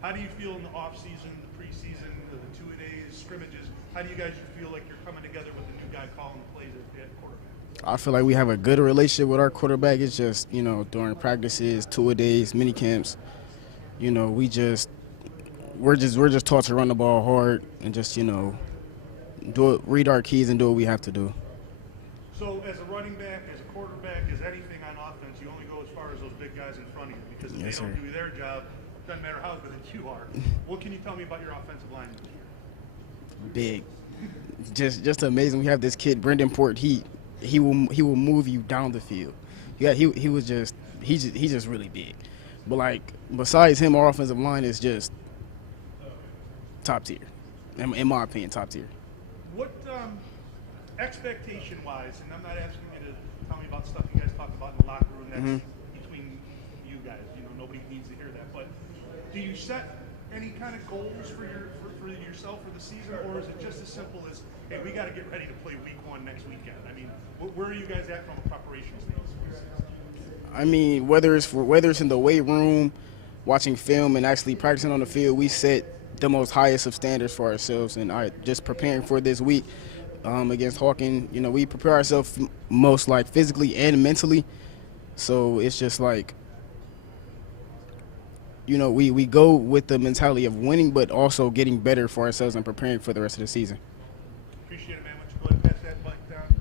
how do you feel in the off-season, the preseason, the two-a-days, scrimmages? How do you guys feel like you're coming together with a new guy calling the plays at quarterback? I feel like we have a good relationship with our quarterback. It's just, during practices, two-a-days, mini camps, we're just taught to run the ball hard and just, read our keys and do what we have to do. So as a running back, as a quarterback, as anything on offense, you only go as far as those big guys in front of you, because if they don't do their job, it doesn't matter how good you are. What can you tell me about your offensive line this year? Big. Just amazing. We have this kid, Brendan Port. He will move you down the field. He's just really big. But besides him, our offensive line is just top tier. In my opinion, top tier. What expectation-wise, and I'm not asking you to tell me about stuff you guys talk about in the locker room that's between you guys. Nobody needs to hear that. But do you set any kind of goals for yourself for the season, or is it just as simple as, hey, we got to get ready to play week 1 next weekend? I mean, where are you guys at from a preparation standpoint? I mean, whether it's in the weight room, watching film, and actually practicing on the field, we set the most highest of standards for ourselves, and just preparing for this week against Hawking. You know, we prepare ourselves most like physically and mentally, so it's just like, you know, we go with the mentality of winning, but also getting better for ourselves and preparing for the rest of the season. Appreciate it, man. Why don't you go ahead and pass that mic down?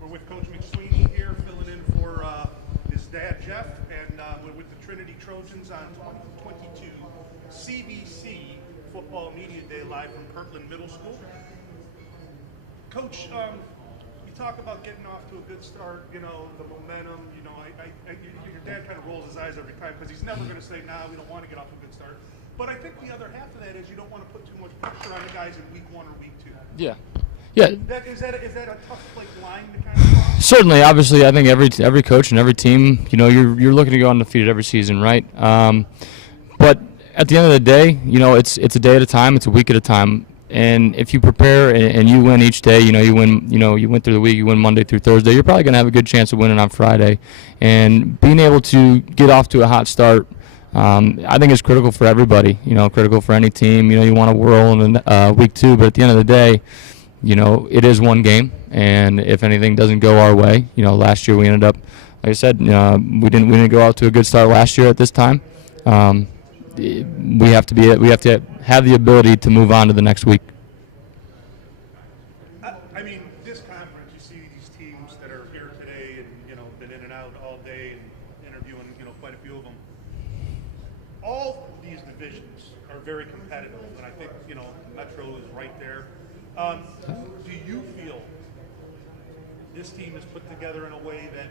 We're with Coach McSweeney here, filling in for his dad, Jeff, and we're with the Trinity Trojans on 2022 CVC Football Media Day live from Kirtland Middle School. Coach, you talk about getting off to a good start, you know, the momentum. You know, your dad kind of rolls his eyes every time because he's never going to say, nah, we don't want to get off to a good start. But I think the other half of that is you don't want to put too much pressure on the guys in week 1 or week 2. Yeah. Yeah. Is that a tough line to kind of cross? Certainly, obviously, I think every coach and every team, you know, you're looking to go undefeated every season, right? But at the end of the day, you know, it's a day at a time, it's a week at a time. And if you prepare and you win each day, you win through the week, you win Monday through Thursday, you're probably going to have a good chance of winning on Friday. And being able to get off to a hot start, I think is critical for everybody, you know, critical for any team. You know, you want to whirl in week 2, but at the end of the day, you know, it is one game. And if anything doesn't go our way, you know, last year we ended up, like I said, we didn't go out to a good start last year at this time. We have to have the ability to move on to the next week. I mean, this conference, you see these teams that are here today and, you know, been in and out all day and interviewing, you know, quite a few of them. All these divisions are very competitive, and I think, you know, Metro is right there. Do you feel this team is put together in a way that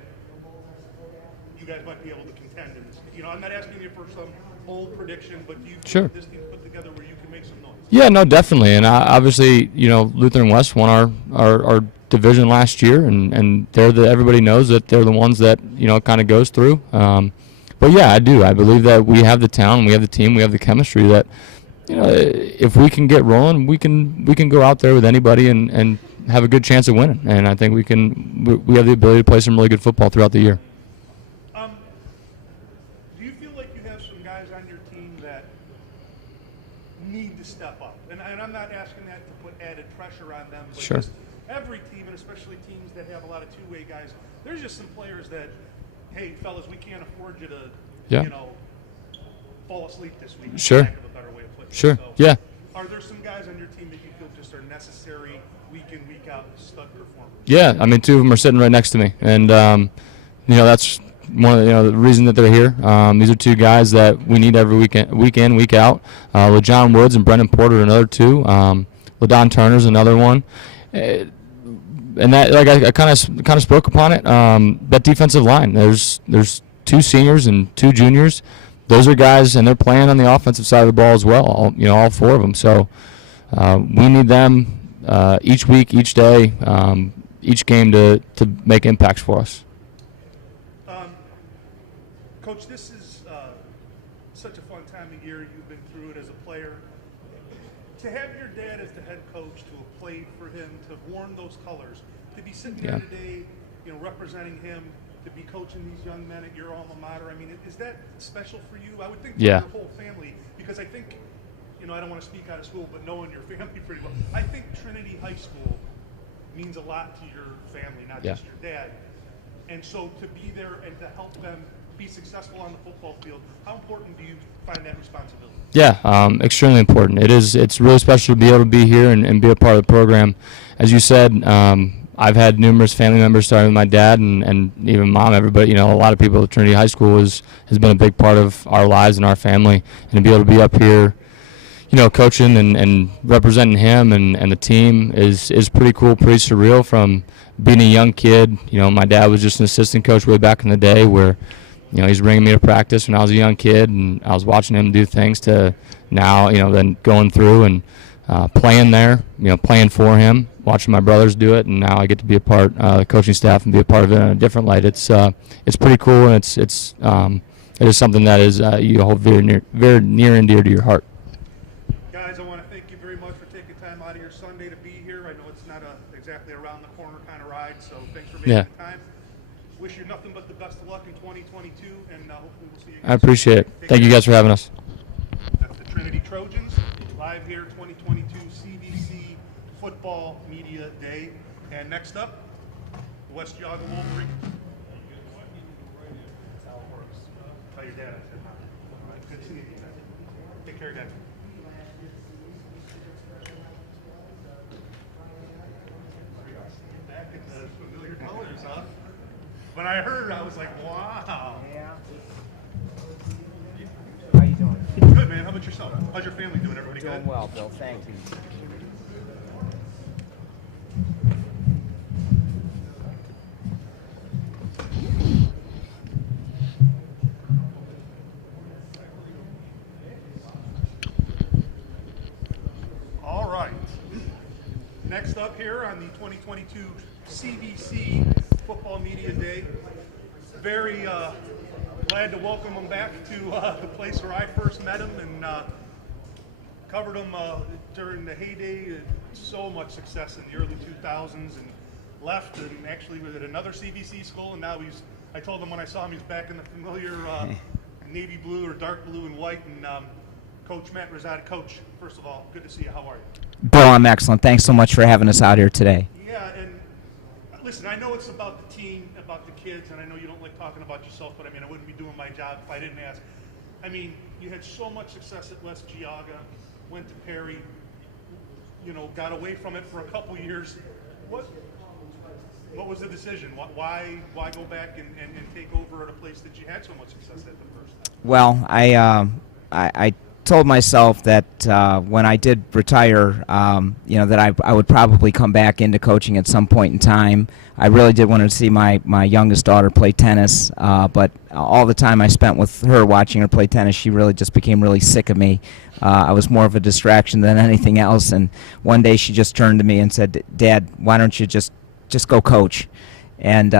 you guys might be able to contend in this? You know, I'm not asking you for some bold prediction, but do you feel this team put together where you can make some noise? Yeah, no, definitely. And obviously, you know, Lutheran West won our division last year, and everybody knows that they're the ones that, you know, it kind of goes through. But yeah, I do. I believe that we have the talent, we have the team, we have the chemistry that, you know, if we can get rolling, we can go out there with anybody and have a good chance of winning. And I think we have the ability to play some really good football throughout the year. Do you feel like you have some guys on your team that need to step up? And I'm not asking that to put added pressure on them, but just every team, and especially teams that have a lot of two-way guys, there's just some players that, hey, fellas, we can't afford you to, you know, fall asleep this week. Sure. Lack of a better way of putting it. Sure. So, Yeah. are there some guys on your team that you feel just are necessary week in, week out stud performers? Yeah, I mean, 2 of them are sitting right next to me, and you know, that's one of the reason that they're here. These are 2 guys that we need every week in, week out. LaJohn Woods and Brendan Porter are another 2. LaDon Turner's another one. And that, like I kind of spoke upon it. That defensive line. There's 2 seniors and 2 juniors. Those are guys, and they're playing on the offensive side of the ball as well. All 4 of them. So we need them each week, each day, each game to make impacts for us. Coach, this is such a fun time of year. You've been through it as a player. To have your dad as the head coach, to have played for him, to have worn those colors, to be sitting there today, you know, representing him, to be coaching these young men at your alma mater, I mean, is that special for you? I would think for your whole family, because I think, you know, I don't want to speak out of school, but knowing your family pretty well, I think Trinity High School means a lot to your family, not just your dad. And so to be there and to help them be successful on the football field, how important do you find that responsibility? Yeah, extremely important. It's really special to be able to be here and be a part of the program. As you said, I've had numerous family members, starting with my dad and even mom, everybody, you know, a lot of people at Trinity High School has been a big part of our lives and our family. And to be able to be up here, you know, coaching and representing him and the team is pretty cool, pretty surreal. From being a young kid, you know, my dad was just an assistant coach way back in the day, where, you know, he's bringing me to practice when I was a young kid, and I was watching him do things, to now, you know, then going through and playing there, you know, playing for him, watching my brothers do it, and now I get to be a part of the coaching staff and be a part of it in a different light. It's pretty cool, and it is something that is you hold very near and dear to your heart. Guys, I want to thank you very much for taking time out of your Sunday to be here. I know it's not exactly around the corner kind of ride, so thanks for making the time. Wish you nothing but the best of luck in 2022, and hopefully we'll see you again. I appreciate it. Thank you guys for having us. That's the Trinity Trojans. live here, 2022 CVC Football Media Day. And next up, the West Geauga Wolverines. Tell your dad I said hi. All right, good seeing you, Dad. Take care, Dad. Back at the familiar colors, huh? When I heard, I was like, wow. Yeah. How you doing? Good, man. How about yourself? How's your family doing? Everybody good? Doing well, Bill. Thank you. All right. Next up here on the 2022 CVC Football Media Day, very glad to welcome him back to the place where I first met him and covered him during the heyday. So much success in the early 2000s, and left and actually was at another CVC school, and now I told him when I saw him he's back in the familiar navy blue or dark blue and white. And Coach Matt Rosati. Coach, first of all, good to see you. How are you? Bill, I'm excellent. Thanks so much for having us out here today. Yeah, and listen, I know it's about the team, about the kids, and I know you don't like talking about yourself, but I mean, I wouldn't be doing my job if I didn't ask. I mean, you had so much success at West Geauga, went to Perry, you know, got away from it for a couple years. What was the decision? Why go back and take over at a place that you had so much success at the first? Well, I told myself that when I did retire, you know, that I would probably come back into coaching at some point in time. I really did want to see my youngest daughter play tennis, but all the time I spent with her watching her play tennis, she really just became really sick of me. I was more of a distraction than anything else, and one day she just turned to me and said, "Dad, why don't you just go coach?" And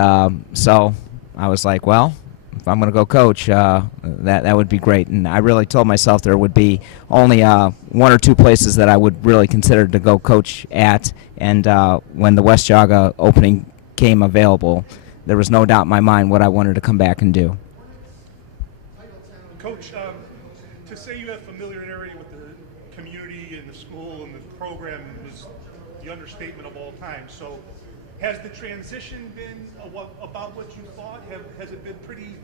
so I was like, well, if I'm going to go coach, that would be great. And I really told myself there would be only one or two places that I would really consider to go coach at. And when the West Geauga opening came available, there was no doubt in my mind what I wanted to come back and do. Coach, to say you have familiarity with the community and the school and the program was the understatement of all time. So has the transition been about what you thought? Has it been pretty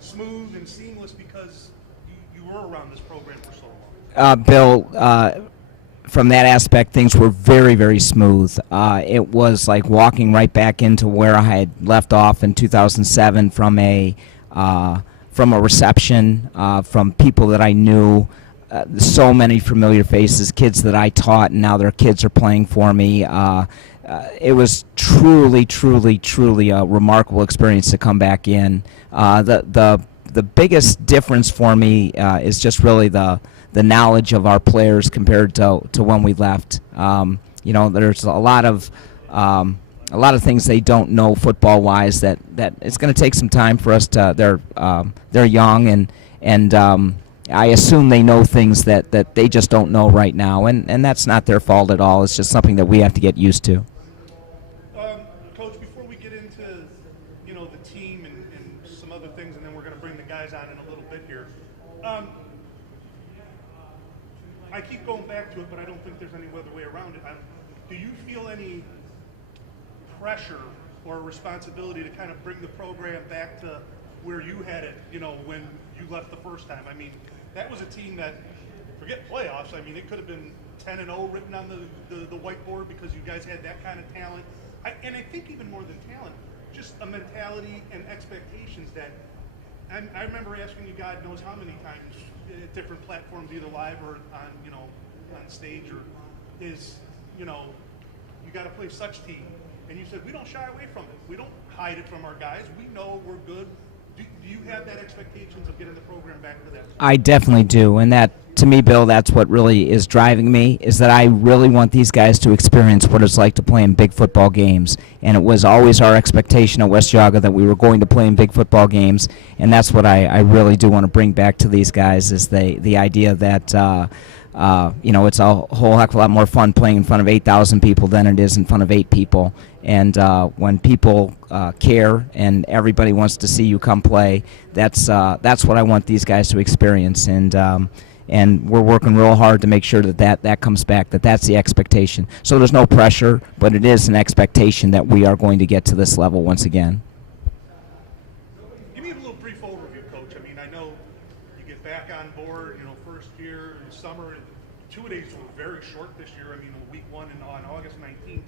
smooth and seamless because you were around this program for so long? Bill, from that aspect, things were very, very smooth. It was like walking right back into where I had left off in 2007 from a reception, from people that I knew. So many familiar faces, kids that I taught, and now their kids are playing for me. It was truly, truly, truly a remarkable experience to come back in. The biggest difference for me is just really the knowledge of our players compared to when we left. You know, there's a lot of things they don't know football-wise that it's going to take some time for us to. They're young and I assume they know things that they just don't know right now, and that's not their fault at all. It's just something that we have to get used to. Coach, before we get into, you know, the team and some other things, and then we're going to bring the guys on in a little bit here. I keep going back to it, but I don't think there's any other way around it. Do you feel any pressure or responsibility to kind of bring the program back to where you had it, you know, when you left the first time? I mean, that was a team that, forget playoffs, I mean, it could have been 10-0 written on the whiteboard because you guys had that kind of talent. And I think even more than talent, just a mentality and expectations that, and I remember asking you God knows how many times at different platforms, either live or on, you know, on stage, or is, you know, you got to play such team. And you said, we don't shy away from it. We don't hide it from our guys. We know we're good. Do you have that expectations of getting the program back to that? I definitely do, and that, to me, Bill, that's what really is driving me, is that I really want these guys to experience what it's like to play in big football games. And it was always our expectation at West Geauga that we were going to play in big football games, and that's what I really do want to bring back to these guys, is the idea that you know, it's a whole heck of a lot more fun playing in front of 8,000 people than it is in front of 8 people. And when people care and everybody wants to see you come play, that's what I want these guys to experience. And and we're working real hard to make sure that comes back, that's the expectation. So there's no pressure, but it is an expectation that we are going to get to this level once again. Give me a little brief overview, Coach. I mean, I know you get back on board, first year in the summer. 2 days were very short this year. I mean, week 1 and on August 19th,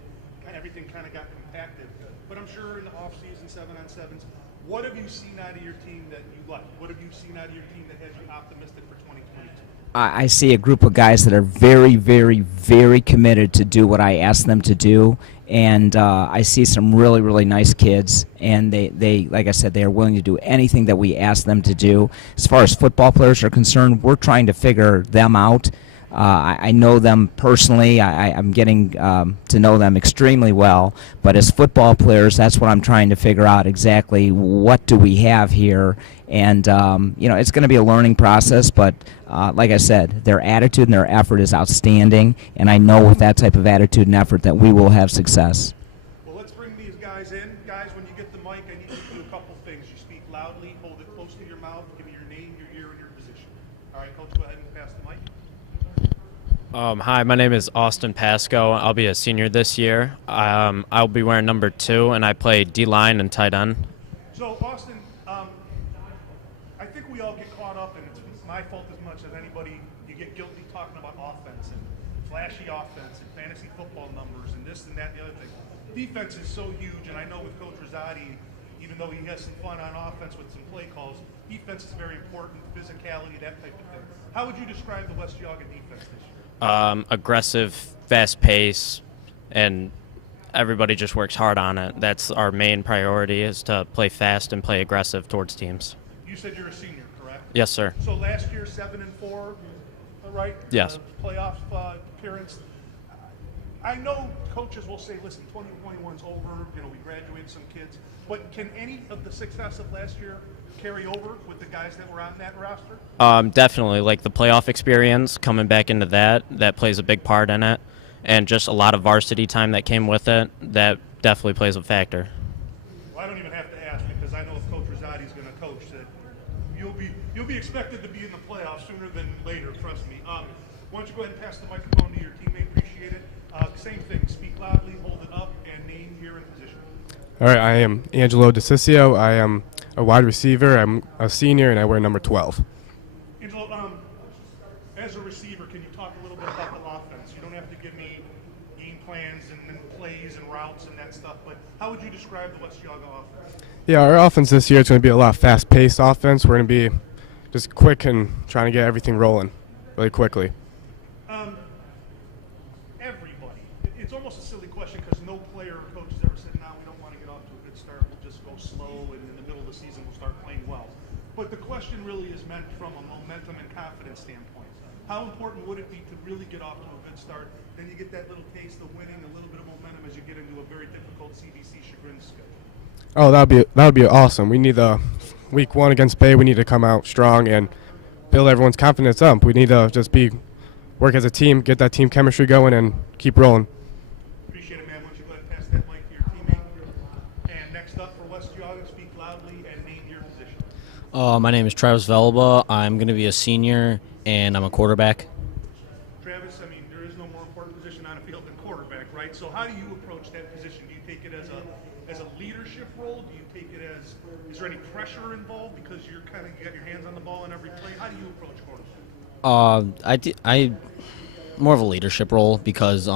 everything kind of got compacted. But I'm sure in the off-season 7-on-7s, what have you seen out of your team that you like? What have you seen out of your team that has you optimistic for 2022? I see a group of guys that are very, very, very committed to do what I ask them to do, and I see some really, really nice kids, and they, like I said, they are willing to do anything that we ask them to do. As far as football players are concerned, we're trying to figure them out. I know them personally. I'm getting to know them extremely well. But as football players, that's what I'm trying to figure out exactly. What do we have here? And, it's going to be a learning process. But like I said, their attitude and their effort is outstanding. And I know with that type of attitude and effort that we will have success. Well, let's bring these guys in. Guys, when you get the mic, I need you to do a couple things. You speak loudly, hold it close to your mouth, give me your name, your year, and your position. All right, Coach, go ahead and pass the mic. Hi, my name is Austin Pasco. I'll be a senior this year. I'll be wearing number 2, and I play D-line and tight end. So, Austin, I think we all get caught up, and it's my fault as much as anybody. You get guilty talking about offense and flashy offense and fantasy football numbers and this and that and the other thing. Defense is so huge, and I know with Coach Rosati, even though he has some fun on offense with some play calls, defense is very important, physicality, that type of thing. How would you describe the West Geauga defense this year? Aggressive, fast pace, and everybody just works hard on it. That's our main priority, is to play fast and play aggressive towards teams. You said you're a senior, correct? Yes, sir. So last year, 7-4, right? Yes. Playoff appearance. I know coaches will say, listen, 2021's over, we graduated some kids, but can any of the success of last year carry over with the guys that were on that roster? Definitely, like the playoff experience, coming back into that plays a big part in it, and just a lot of varsity time that came with it, that definitely plays a factor. Well, I don't even have to ask, because I know if Coach Rosati's going to coach, that you'll be expected to be in the playoffs sooner than later, trust me. Why don't you go ahead and pass the microphone to your teammate? Appreciate it. Same thing, speak loudly, hold it up, and name, year, and position. All right, I am Angelo DeCiccio. I am a wide receiver. I'm a senior, and I wear number 12. Angelo, as a receiver, can you talk a little bit about the offense? You don't have to give me game plans and plays and routes and that stuff, but how would you describe the West Geauga offense? Yeah, our offense this year is going to be a lot of fast-paced offense. We're going to be just quick and trying to get everything rolling really quickly. Everybody. It's almost a silly question because no player or coach has ever said, we don't want to get off to a good start. We'll just go slow, and in the middle of the season we'll start playing well. But the question really is meant from a momentum and confidence standpoint. How important would it be to really get off to a good start? Then you get that little taste of winning, a little bit of momentum as you get into a very difficult CVC Chagrin schedule. Oh, that would be awesome. We need week 1 against Bay. We need to come out strong and build everyone's confidence up. We need to just work as a team, get that team chemistry going, and keep rolling. Appreciate it, man. Why don't you go ahead and pass that mic to your teammate? And next up for West Geauga, speak loudly and name your position. My name is Travis Velba. I'm going to be a senior, and I'm a quarterback. Travis, I mean, there is no more important position on a field than quarterback, right? So how do you approach that position? Do you take it as a leadership role? Do you take it as, is there any pressure involved because you got your hands on the ball in every play? How do you approach quarterback? I more of a leadership role because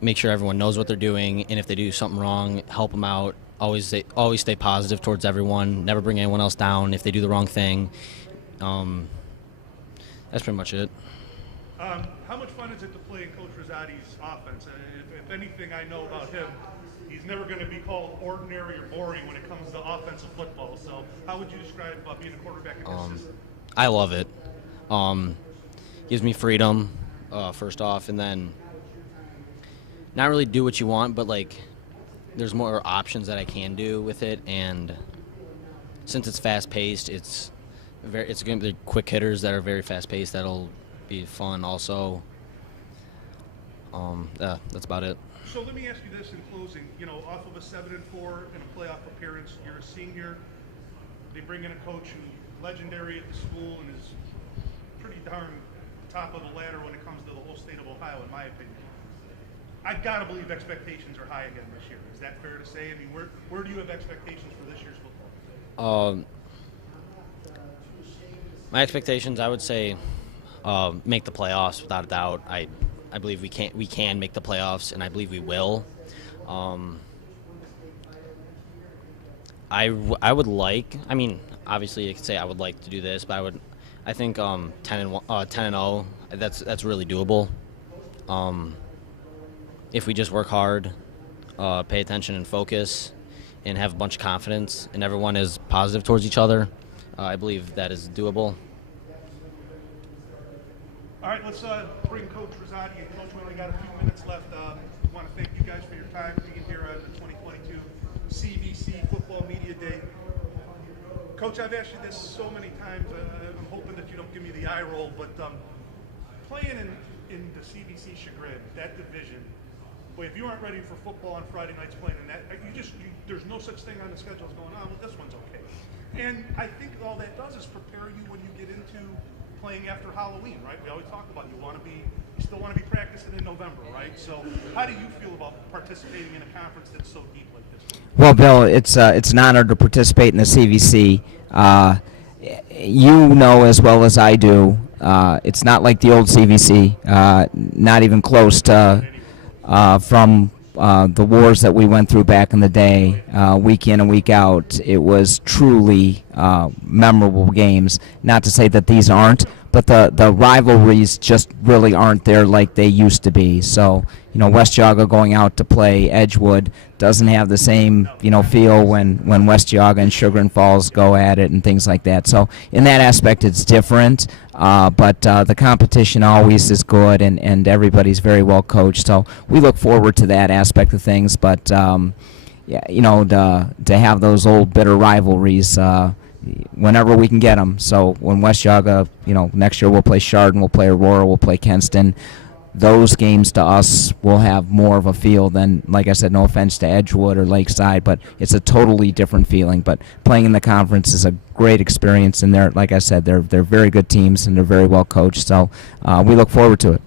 make sure everyone knows what they're doing, and if they do something wrong, help them out. Always stay positive towards everyone. Never bring anyone else down if they do the wrong thing. That's pretty much it. How much fun is it to play in Coach Rosati's offense? If anything I know about him, he's never going to be called ordinary or boring when it comes to offensive football. So how would you describe being a quarterback in this system? I love it. Gives me freedom, first off, and then not really do what you want, but there's more options that I can do with it. And since it's fast-paced, it's going to be quick hitters that are very fast-paced. That'll be fun also. That's about it. So let me ask you this in closing. Off of a 7-4 in a playoff appearance, you're a senior. They bring in a coach who's legendary at the school and is pretty darn top of the ladder when it comes to the whole state of Ohio, in my opinion. I've got to believe expectations are high again this year. Is that fair to say? I mean, where do you have expectations for this year's football? My expectations, I would say, make the playoffs without a doubt. I believe we can make the playoffs, and I believe we will. I would like. I mean, obviously, you could say I would like to do this, but I think 10-0. That's really doable. If we just work hard, pay attention and focus, and have a bunch of confidence, and everyone is positive towards each other, I believe that is doable. All right, let's bring Coach Rosati in. Coach, we only got a few minutes left. I want to thank you guys for your time being here on the 2022 CVC Football Media Day. Coach, I've asked you this so many times. I'm hoping that you don't give me the eye roll, but playing in the CVC Chagrin, that division, boy, if you aren't ready for football on Friday nights playing in that, there's no such thing on the schedule as going on. Well, this one's okay. And I think all that does is prepare you when you get into playing after Halloween, right? We always talk about you still want to be practicing in November, right? So how do you feel about participating in a conference that's so deep like this? Well, Bill, it's an honor to participate in the CVC. You know as well as I do, it's not like the old CVC, not even close to from the wars that we went through back in the day, week in and week out. It was truly memorable games. Not to say that these aren't, but the rivalries just really aren't there like they used to be. So, West Geauga going out to play Edgewood doesn't have the same, feel when West Geauga and Chagrin Falls go at it and things like that. So in that aspect, it's different. But the competition always is good, and everybody's very well coached. So we look forward to that aspect of things. But to have those old bitter rivalries whenever we can get them. So when West Geauga, next year we'll play Chardon, we'll play Aurora, we'll play Kenston. Those games to us will have more of a feel than, like I said, no offense to Edgewood or Lakeside, but it's a totally different feeling. But playing in the conference is a great experience, and like I said, they're very good teams and they're very well coached. So we look forward to it.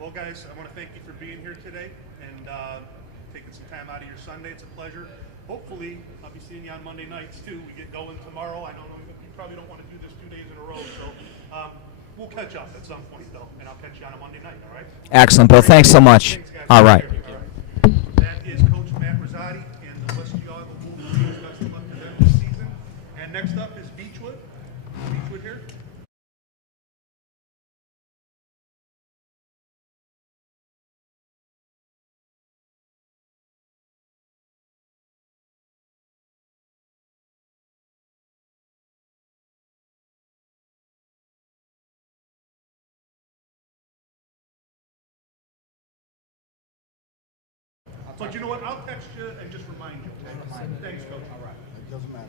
Well, guys, I want to thank you for being here today and taking some time out of your Sunday. It's a pleasure. Hopefully, I'll be seeing you on Monday nights too. We get going tomorrow. I know you probably don't want to do this 2 days in a row, so we'll catch up at some point, though, and I'll catch you on a Monday night, all right? Excellent, Bill. Thanks so much. Thanks, guys. All right. That is Coach Matt Rosati and the West Geauga Wolverines. Best of luck to them this season. And next up is Beachwood. Beachwood here. But you know what? I'll text you and just remind you. Thanks, Coach. All right. It doesn't matter.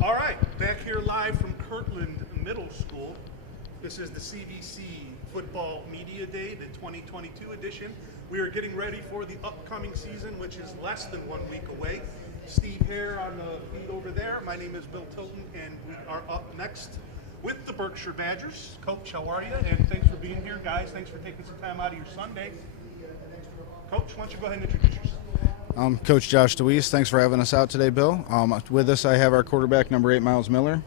All right, back here live from Kirtland Middle School. This is the CVC Football Media Day, the 2022 edition. We are getting ready for the upcoming season, which is less than 1 week away. Steve Hare on the feed over there. My name is Bill Tilton, and we are up next with the Berkshire Badgers. Coach, how are you? And thanks for being here, guys. Thanks for taking some time out of your Sunday. Coach, why don't you go ahead and introduce yourself? Coach Josh DeWeese. Thanks for having us out today, Bill. With us, I have our quarterback, number 8, Miles Miller.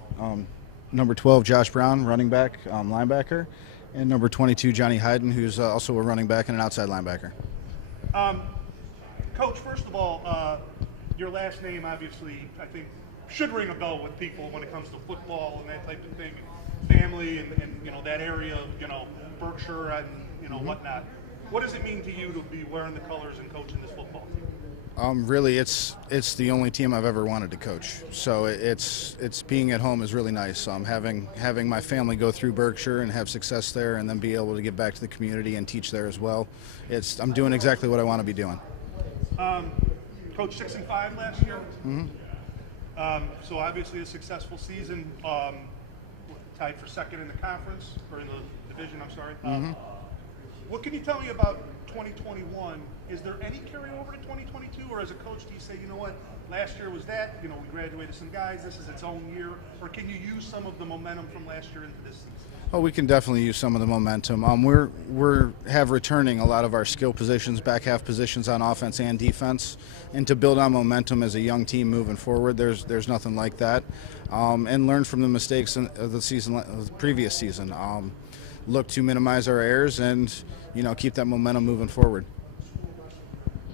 Number 12, Josh Brown, running back, linebacker. And number 22, Johnny Hayden, who's also a running back and an outside linebacker. Coach, first of all, your last name, obviously, I think, should ring a bell with people when it comes to football and that type of thing, family and that area of, Berkshire and, whatnot. What does it mean to you to be wearing the colors and coaching this football team? Really, it's the only team I've ever wanted to coach. So it's being at home is really nice. Having my family go through Berkshire and have success there, and then be able to get back to the community and teach there as well. I'm doing exactly what I want to be doing. Coach 6-5 last year. So obviously a successful season. Tied for second in the conference or in the division. I'm sorry. What can you tell me about 2021? Is there any carryover to 2022, or as a coach, do you say, you know what, last year was that, we graduated some guys, this is its own year, or can you use some of the momentum from last year into this season? Oh, we can definitely use some of the momentum. We're have returning a lot of our skill positions, back half positions on offense and defense, and to build on momentum as a young team moving forward, there's nothing like that. And learn from the mistakes of the previous season. Look to minimize our errors and keep that momentum moving forward.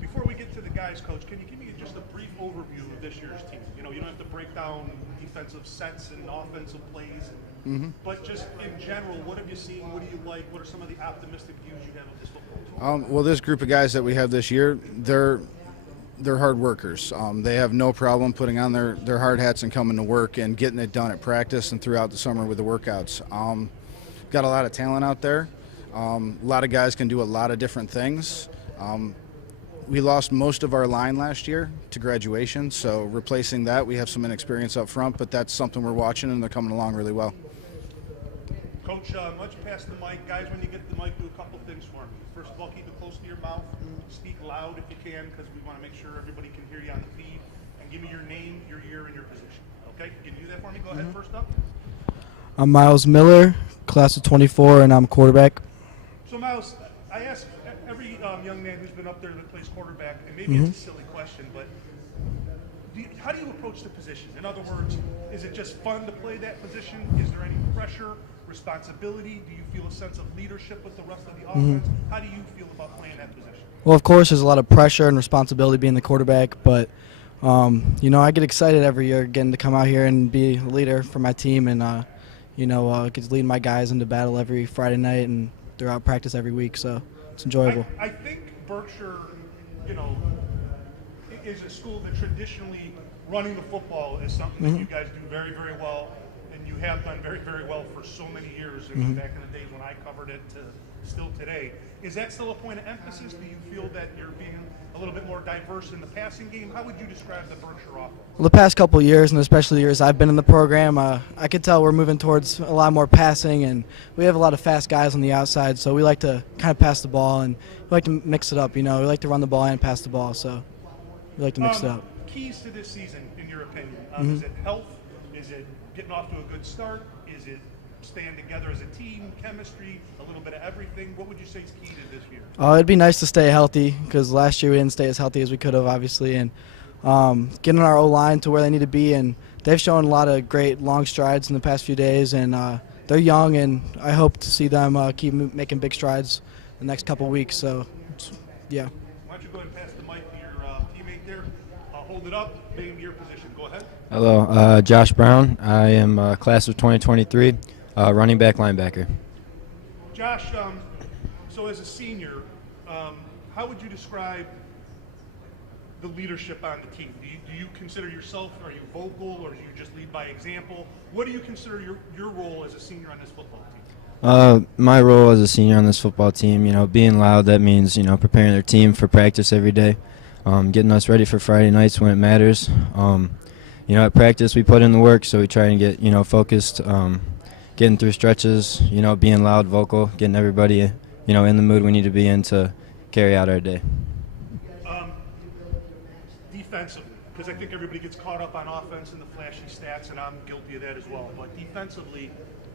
Before we get to the guys, Coach, can you give me just a brief overview of this year's team? You don't have to break down defensive sets and offensive plays, but just in general, what have you seen? What do you like? What are some of the optimistic views you have of this football team? Well, this group of guys that we have this year, they're hard workers. They have no problem putting on their hard hats and coming to work and getting it done at practice and throughout the summer with the workouts. Got a lot of talent out there. A lot of guys can do a lot of different things. We lost most of our line last year to graduation, so replacing that, we have some inexperience up front, but that's something we're watching, and they're coming along really well. Coach, much past the mic. Guys, when you get the mic, do a couple things for me. First of all, keep it close to your mouth. Speak loud if you can, because we want to make sure everybody can hear you on the feed. And give me your name, your year, and your position. Okay? Can you do that for me? Go ahead first up. I'm Miles Miller, class of 24, and I'm quarterback. So, Miles, I ask every young man who's been up there that plays quarterback, and maybe it's a silly question, but how do you approach the position? In other words, is it just fun to play that position? Is there any pressure, responsibility? Do you feel a sense of leadership with the rest of the offense? How do you feel about playing that position? Well, of course, there's a lot of pressure and responsibility being the quarterback, but I get excited every year getting to come out here and be a leader for my team, and get to lead my guys into battle every Friday night and throughout practice every week. So it's enjoyable. I think Berkshire, is a school that traditionally running the football is something that you guys do very, very well, and you have done very, very well for so many years. I mean, back in the days when I covered it to still today. Is that still a point of emphasis? Do you feel that you're being a little bit more diverse in the passing game? How would you describe the Berkshire offense? Well, the past couple of years, and especially the years I've been in the program, I could tell we're moving towards a lot more passing, and we have a lot of fast guys on the outside, so we like to kind of pass the ball, and we like to mix it up. We like to run the ball and pass the ball, so we like to mix it up. Keys to this season, in your opinion? Is it health? Is it getting off to a good start? Is it staying together as a team, chemistry, a little bit of everything? What would you say is key to this year? It'd be nice to stay healthy, because last year we didn't stay as healthy as we could have, obviously, and getting our O-line to where they need to be, and they've shown a lot of great long strides in the past few days, and they're young, and I hope to see them keep making big strides the next couple of weeks. So, yeah. Why don't you go ahead and pass the mic to your teammate there? Hold it up, name your position. Go ahead. Hello, Josh Brown. I am class of 2023, running back, linebacker. Josh, so as a senior, how would you describe the leadership on the team? Do you consider yourself, are you vocal, or do you just lead by example? What do you consider your role as a senior on this football team? My role as a senior on this football team, being loud, that means, preparing their team for practice every day, getting us ready for Friday nights when it matters. At practice we put in the work, so we try and get, focused, getting through stretches, being loud, vocal, getting everybody, in the mood we need to be in to carry out our day. Defensively, because I think everybody gets caught up on offense and the flashy stats, and I'm guilty of that as well. But defensively,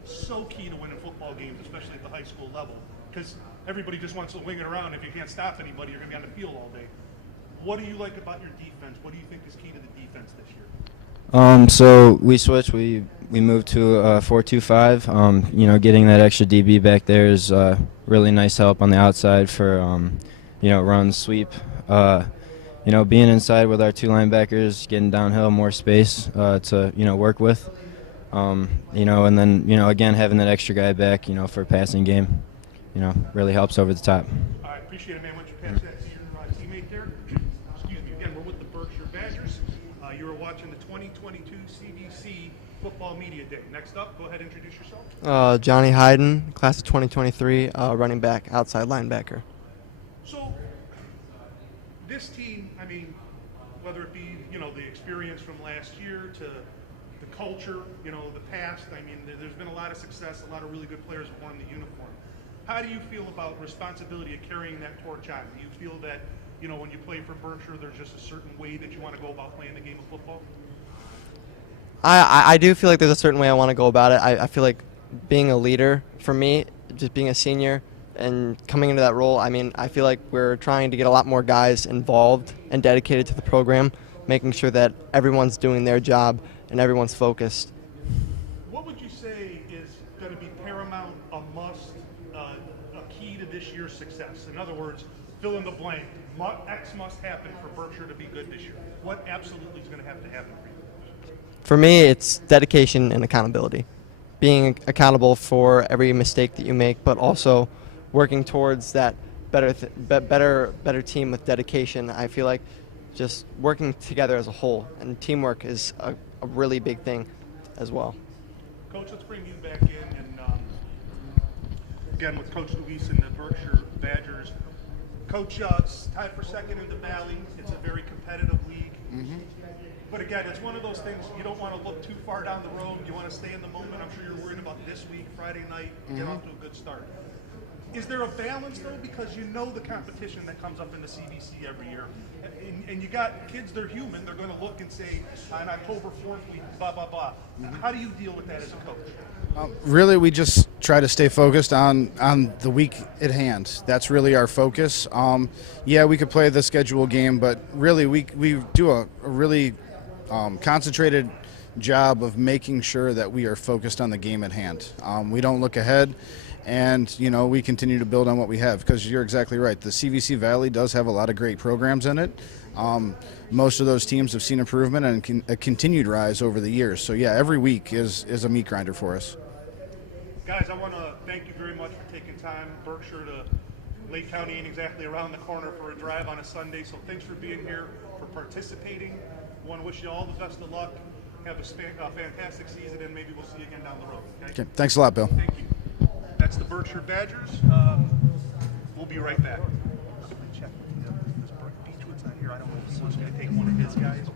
so key to winning football games, especially at the high school level, because everybody just wants to wing it around. If you can't stop anybody, you're going to be on the field all day. What do you like about your defense? What do you think is key to the defense this year? So we switched. We moved to 4-2-5. Getting that extra DB back there is really nice help on the outside for run, sweep. Being inside with our two linebackers, getting downhill, more space to work with. And then again having that extra guy back, for a passing game, really helps over the top. I appreciate it, man. Why don't you pass that to your teammate there? Excuse me. Again, we're with the Berkshire Badgers. You are watching the 2022 CVC Football Media Day. Next up, go ahead and introduce yourself. Johnny Hayden, class of 2023, running back, outside linebacker. So this team, I mean, whether it be, the experience from last year to the culture, the past, I mean, there's been a lot of success, a lot of really good players have worn the uniform. How do you feel about responsibility of carrying that torch on? Do you feel that, you know, when you play for Berkshire, there's just a certain way that you want to go about playing the game of football? I do feel like there's a certain way I want to go about it. I feel like being a leader, for me, just being a senior and coming into that role, I mean, I feel like we're trying to get a lot more guys involved and dedicated to the program, making sure that everyone's doing their job and everyone's focused. What would you say is going to be paramount, a must, a key to this year's success? In other words, fill in the blank. X must happen for Berkshire to be good this year. What absolutely is going to have to happen for you? For me, it's dedication and accountability. Being accountable for every mistake that you make, but also working towards that better team with dedication. I feel like just working together as a whole, and teamwork is a really big thing as well. Coach, let's bring you back in, and again with Coach Luis and the Berkshire Badgers. Coach, tied for second in the Valley. It's a very competitive league. But again, it's one of those things you don't want to look too far down the road. You want to stay in the moment. I'm sure you're worried about this week, Friday night, get off to a good start. Is there a balance, though? Because you know the competition that comes up in the CVC every year. And you got kids, they're human. They're going to look and say, on October 4th, we blah, blah, blah. How do you deal with that as a coach? Really, we just try to stay focused on the week at hand. That's really our focus. Yeah, we could play the schedule game, but really we do a really concentrated job of making sure that we are focused on the game at hand. We don't look ahead. And, you know, we continue to build on what we have, because you're exactly right. The CVC Valley does have a lot of great programs in it. Most of those teams have seen improvement and a continued rise over the years. So, yeah, every week is a meat grinder for us. Guys, I want to thank you very much for taking time. Berkshire to Lake County ain't exactly around the corner for a drive on a Sunday, so thanks for being here, for participating. I want to wish you all the best of luck. Have a fantastic season, and maybe we'll see you again down the road. Okay. Thanks a lot, Bill. Thank you. That's the Berkshire Badgers. We'll be right back. Check. Beachwood's not here. I don't know if he wants me to take one of his guys.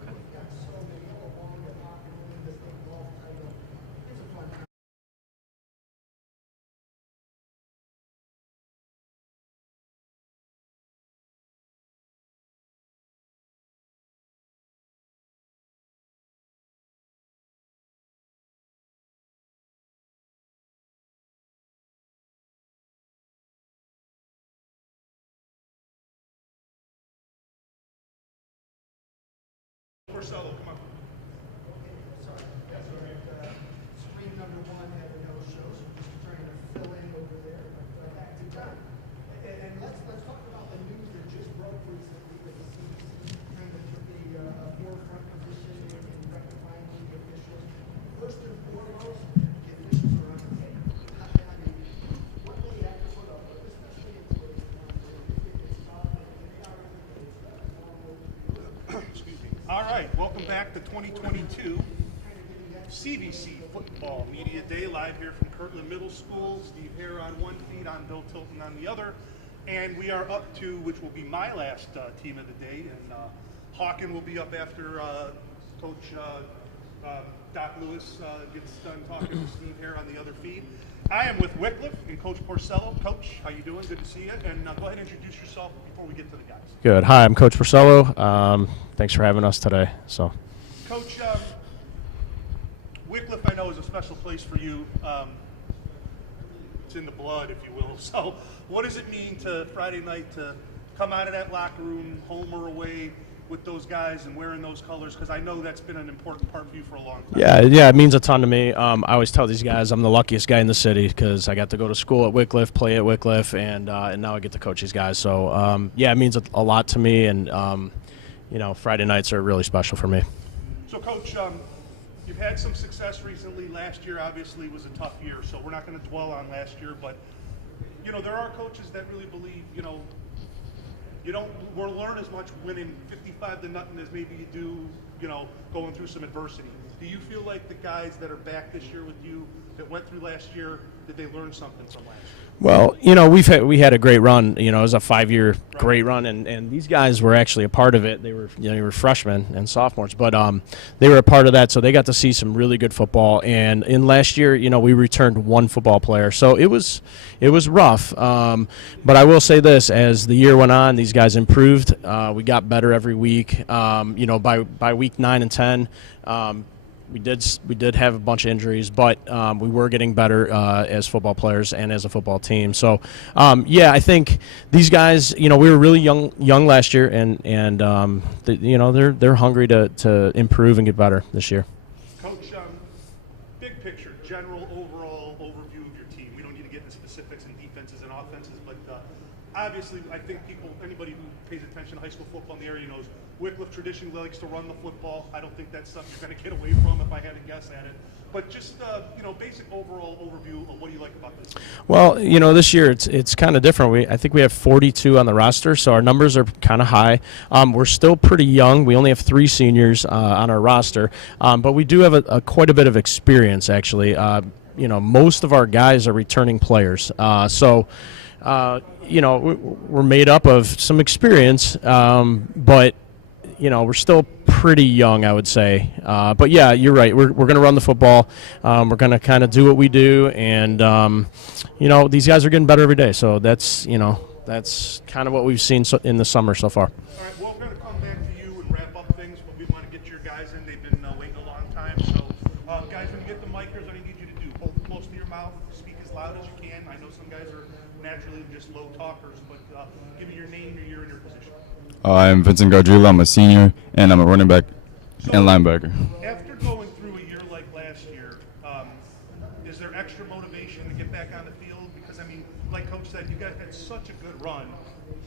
Porcello, come on. Screen number one had a no-show, so just trying to fill in over there. But back to John. And let's talk about the news that just broke recently with the CVC kind of took a forefront position in rectifying the officials. First and foremost, the officials are on the tape. I mean, what they have to put up with, especially in today's time, it's tough, and they are normal. Excuse me. All right, welcome back to 2022 CVC Football Media Day, live here from Kirtland Middle School. Steve Hare on one feed, on Bill Tilton on the other. And we are up to, which will be my last team of the day, and Hawken will be up after Coach Doc Lewis gets done talking to Steve Hare on the other feed. I am with Wycliffe and Coach Porcello. Coach, how you doing? Good to see you. And go ahead and introduce yourself before we get to the guys. Good. Hi, I'm Coach Porcello. Thanks for having us today. So, Coach, Wycliffe, I know, is a special place for you. It's in the blood, if you will. So, what does it mean to Friday night to come out of that locker room, home or away, with those guys and wearing those colors? Because I know that's been an important part for you for a long time. Yeah, it means a ton to me. I always tell these guys I'm the luckiest guy in the city because I got to go to school at Wycliffe, play at Wycliffe, and now I get to coach these guys. So, yeah, it means a lot to me, and, you know, Friday nights are really special for me. So, Coach, you've had some success recently. Last year, obviously, was a tough year, so we're not going to dwell on last year. But, you know, there are coaches that really believe, you know, you don't learn as much winning 55-0 as maybe you do, you know, going through some adversity. Do you feel like the guys that are back this year with you that went through last year, did they learn something from last year? Well, we had a great run. It was a 5-year great run, and these guys were actually a part of it. They were freshmen and sophomores, but they were a part of that, so they got to see some really good football. And in last year, we returned one football player, so it was rough. But I will say this: as the year went on, these guys improved. We got better every week. By week 9 and 10. We did have a bunch of injuries, but we were getting better as football players and as a football team. So, I think these guys, we were really young last year, and they're hungry to improve and get better this year. Coach, big picture, general overall overview of your team. We don't need to get into specifics and defenses and offenses, but obviously, I think anybody who pays attention to high school football in the area knows Wycliffe traditionally likes to run the football. I don't think that's something you're going to get away from if I had to guess at it. But just, basic overall overview of what do you like about this? Well, this year it's kind of different. I think we have 42 on the roster, so our numbers are kind of high. We're still pretty young. We only have 3 seniors on our roster, but we do have quite a bit of experience, actually. Most of our guys are returning players. We're made up of some experience, but we're still pretty young, I would say. But yeah, you're right. We're going to run the football. We're going to kind of do what we do, and these guys are getting better every day. So that's kind of what we've seen in the summer so far. All right, well, we're going to come back to you and wrap up things, but we want to get your guys in. They've been waiting a long time. So, guys, when you get the mic, here's what I need you to do: hold it close to your mouth, speak as loud as you can. I know some guys are naturally just low talkers, but give me your name, your year, and your position. I'm Vincent Gardrilla. I'm a senior, and I'm a running back and linebacker. After going through a year like last year, is there extra motivation to get back on the field? Because, like Coach said, you guys had such a good run,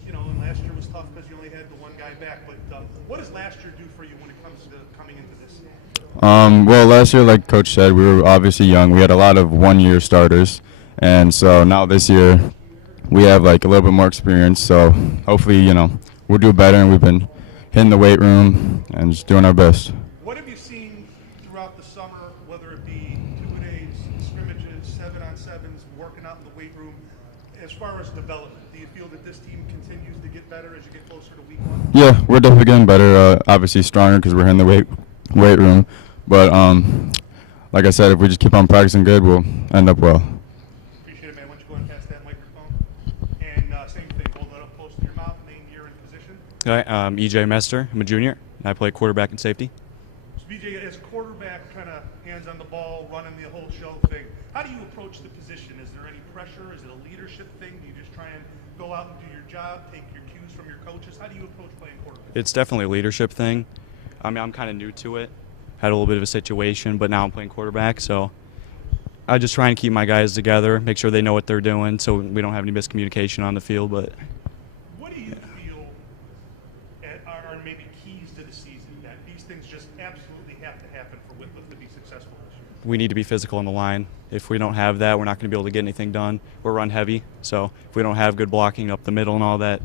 and last year was tough because you only had the one guy back. But what does last year do for you when it comes to coming into this? Well, last year, like Coach said, we were obviously young. We had a lot of one-year starters, and so now this year we have a little bit more experience. So hopefully, we'll do better, and we've been hitting the weight room and just doing our best. What have you seen throughout the summer, whether it be 2-a-days, scrimmages, 7-on-7s, working out in the weight room, as far as development? Do you feel that this team continues to get better as you get closer to week 1? Yeah, we're definitely getting better. Obviously stronger because we're in the weight room. But like I said, if we just keep on practicing good, we'll end up well. Appreciate it, man. Why don't you go ahead and pass that microphone? And same thing, hold it up close to your mouth, name, year, and position. Hi, I'm EJ Mester. I'm a junior, and I play quarterback and safety. So BJ, as quarterback, kind of hands on the ball, running the whole show thing, how do you approach the position? Is there any pressure? Is it a leadership thing? Do you just try and go out and do your job, take your cues from your coaches? How do you approach playing quarterback? It's definitely a leadership thing. I'm kind of new to it. Had a little bit of a situation, but now I'm playing quarterback, so I just try and keep my guys together, make sure they know what they're doing so we don't have any miscommunication on the field. But what do you feel are maybe keys to the season that these things just absolutely have to happen for Wycliffe to be successful this year? we need to be physical on the line. If we don't have that, we're not going to be able to get anything done. We're run heavy, so if we don't have good blocking up the middle and all that,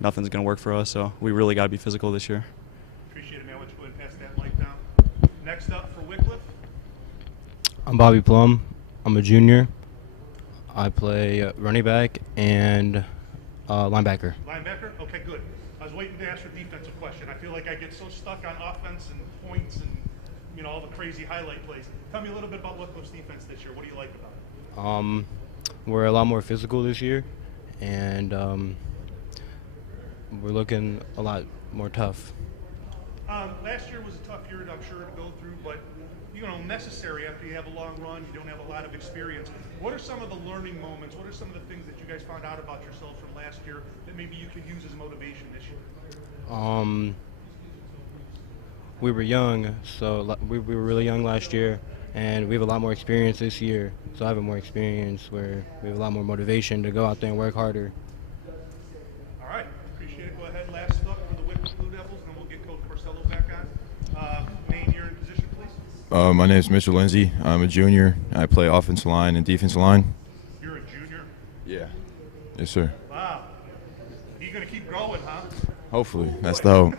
nothing's going to work for us. So we really got to be physical this year. Appreciate it, man. Why don't you go ahead and pass that mic down? Next up for Wycliffe. I'm Bobby Plum. I'm a junior. I play running back and linebacker. Linebacker? Okay, good. I was waiting to ask a defensive question. I feel like I get so stuck on offense and points and, you know, all the crazy highlight plays. Tell me a little bit about Wycliffe's defense this year. What do you like about it? We're a lot more physical this year, and we're looking a lot more tough. Last year was a tough year, I'm sure, to go through, but, you know, necessary after you have a long run, you don't have a lot of experience. What are some of the learning moments? What are some of the things that you guys found out about yourselves from last year that maybe you could use as motivation this year? We were young, so we were really young last year, and we have a lot more experience this year. So I have more experience where we have a lot more motivation to go out there and work harder. All right, appreciate it. Go ahead, last up for the Wycliffe Blue Devils, and then we'll get Coach Porcello back on. Name, year, and position, please. My name is Mitchell Lindsay. I'm a junior. I play offensive line and defensive line. You're a junior? Yeah. Yes, sir. Wow. You're going to keep growing, huh? Hopefully. That's the hope.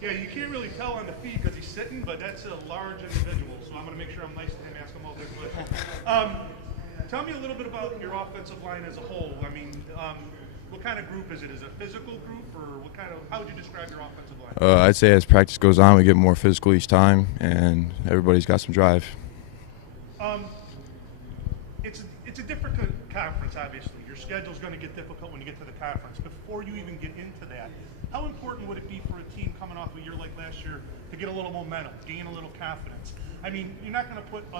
Yeah, you can't really tell on the feed because he's sitting, but that's a large individual, so I'm going to make sure I'm nice to him, ask him all their questions. Tell me a little bit about your offensive line as a whole. I mean, what kind of group is it? Is it a physical group, or how would you describe your offensive line? I'd say as practice goes on, we get more physical each time, and everybody's got some drive. It's a different conference, obviously. Your schedule's going to get difficult when you get to the conference. Before you even get into that, how important would it be for a team coming off a year like last year to get a little momentum, gain a little confidence? I mean, you're not going to put, the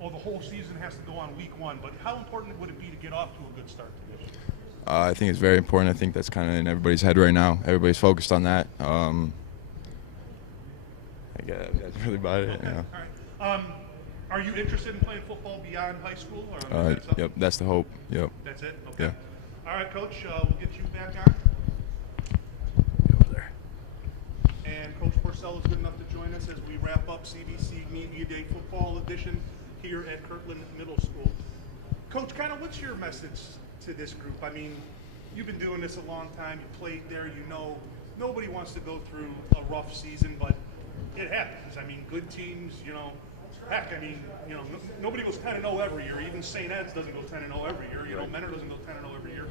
whole season has to go on week 1, but how important would it be to get off to a good start to this year? I think it's very important. I think that's kind of in everybody's head right now. Everybody's focused on that. I guess that's really about it. Okay. All right. Are you interested in playing football beyond high school? Or Yep, that's the hope. Yep. That's it? Okay. Yeah. All right, Coach, we'll get you back on. And Coach Porcel is good enough to join us as we wrap up CVC Media Day Football Edition here at Kirtland Middle School. Coach, kind of what's your message to this group? I mean, you've been doing this a long time. You played there. You know nobody wants to go through a rough season, but it happens. I mean, good teams, heck, I mean, nobody goes 10-0 every year. Even St. Ed's doesn't go 10-0 every year. Mentor doesn't go 10-0 every year.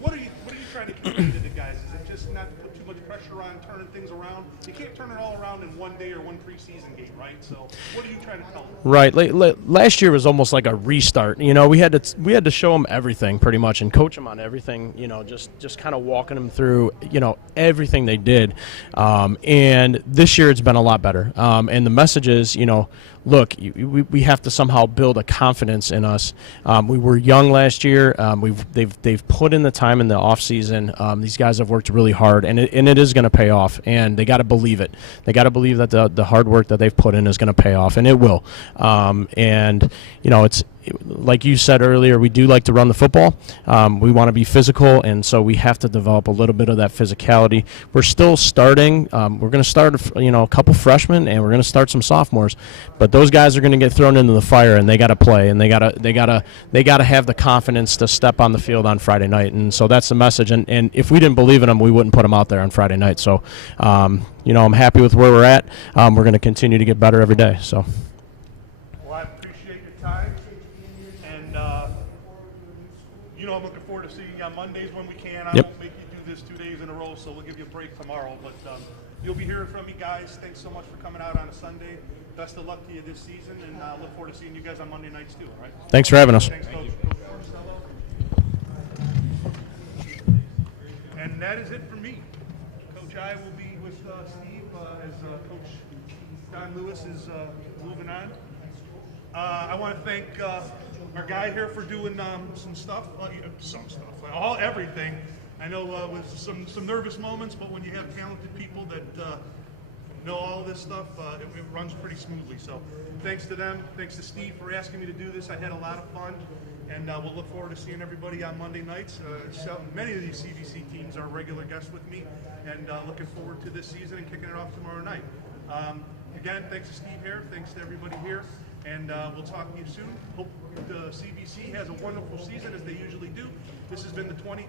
What are you trying to communicate to the guys? Is it just not to put too much pressure on turning things around? You can't turn it all around in one day or one preseason game, right? So what are you trying to tell them? Right. Last year was almost like a restart. We had to show them everything pretty much and coach them on everything. Just kind of walking them through everything they did. And this year it's been a lot better. And the message is look, we have to somehow build a confidence in us. We were young last year. They've put in the time in the off season. These guys have worked really hard, and it is going to pay off. And they got to believe it. They got to believe that the hard work that they've put in is going to pay off, and it will. It's like you said earlier, we do like to run the football. We want to be physical, and so we have to develop a little bit of that physicality. We're still starting. We're going to start, a couple freshmen, and we're going to start some sophomores. But those guys are going to get thrown into the fire, and they got to play, and they got to have the confidence to step on the field on Friday night. And so that's the message. And if we didn't believe in them, we wouldn't put them out there on Friday night. So, I'm happy with where we're at. We're going to continue to get better every day. So. Well, I appreciate your time. I'm looking forward to seeing you on Mondays when we can. I won't make you do this 2 days in a row, so we'll give you a break tomorrow. But you'll be hearing from me, guys. Thanks so much for coming out on a Sunday. Best of luck to you this season, and I look forward to seeing you guys on Monday nights too, all right? Thanks for having us. Thanks, Coach. And that is it for me. Coach I will be with Steve as Coach Don Lewis is moving on. I want to thank our guy here for doing some stuff, everything. I know with some nervous moments, but when you have talented people that know all this stuff, it runs pretty smoothly. So thanks to them. Thanks to Steve for asking me to do this. I had a lot of fun, and we'll look forward to seeing everybody on Monday nights. Many of these CVC teams are regular guests with me, and looking forward to this season and kicking it off tomorrow night. Again, thanks to Steve here. Thanks to everybody here. And we'll talk to you soon. Hope the CVC has a wonderful season as they usually do. This has been the 2020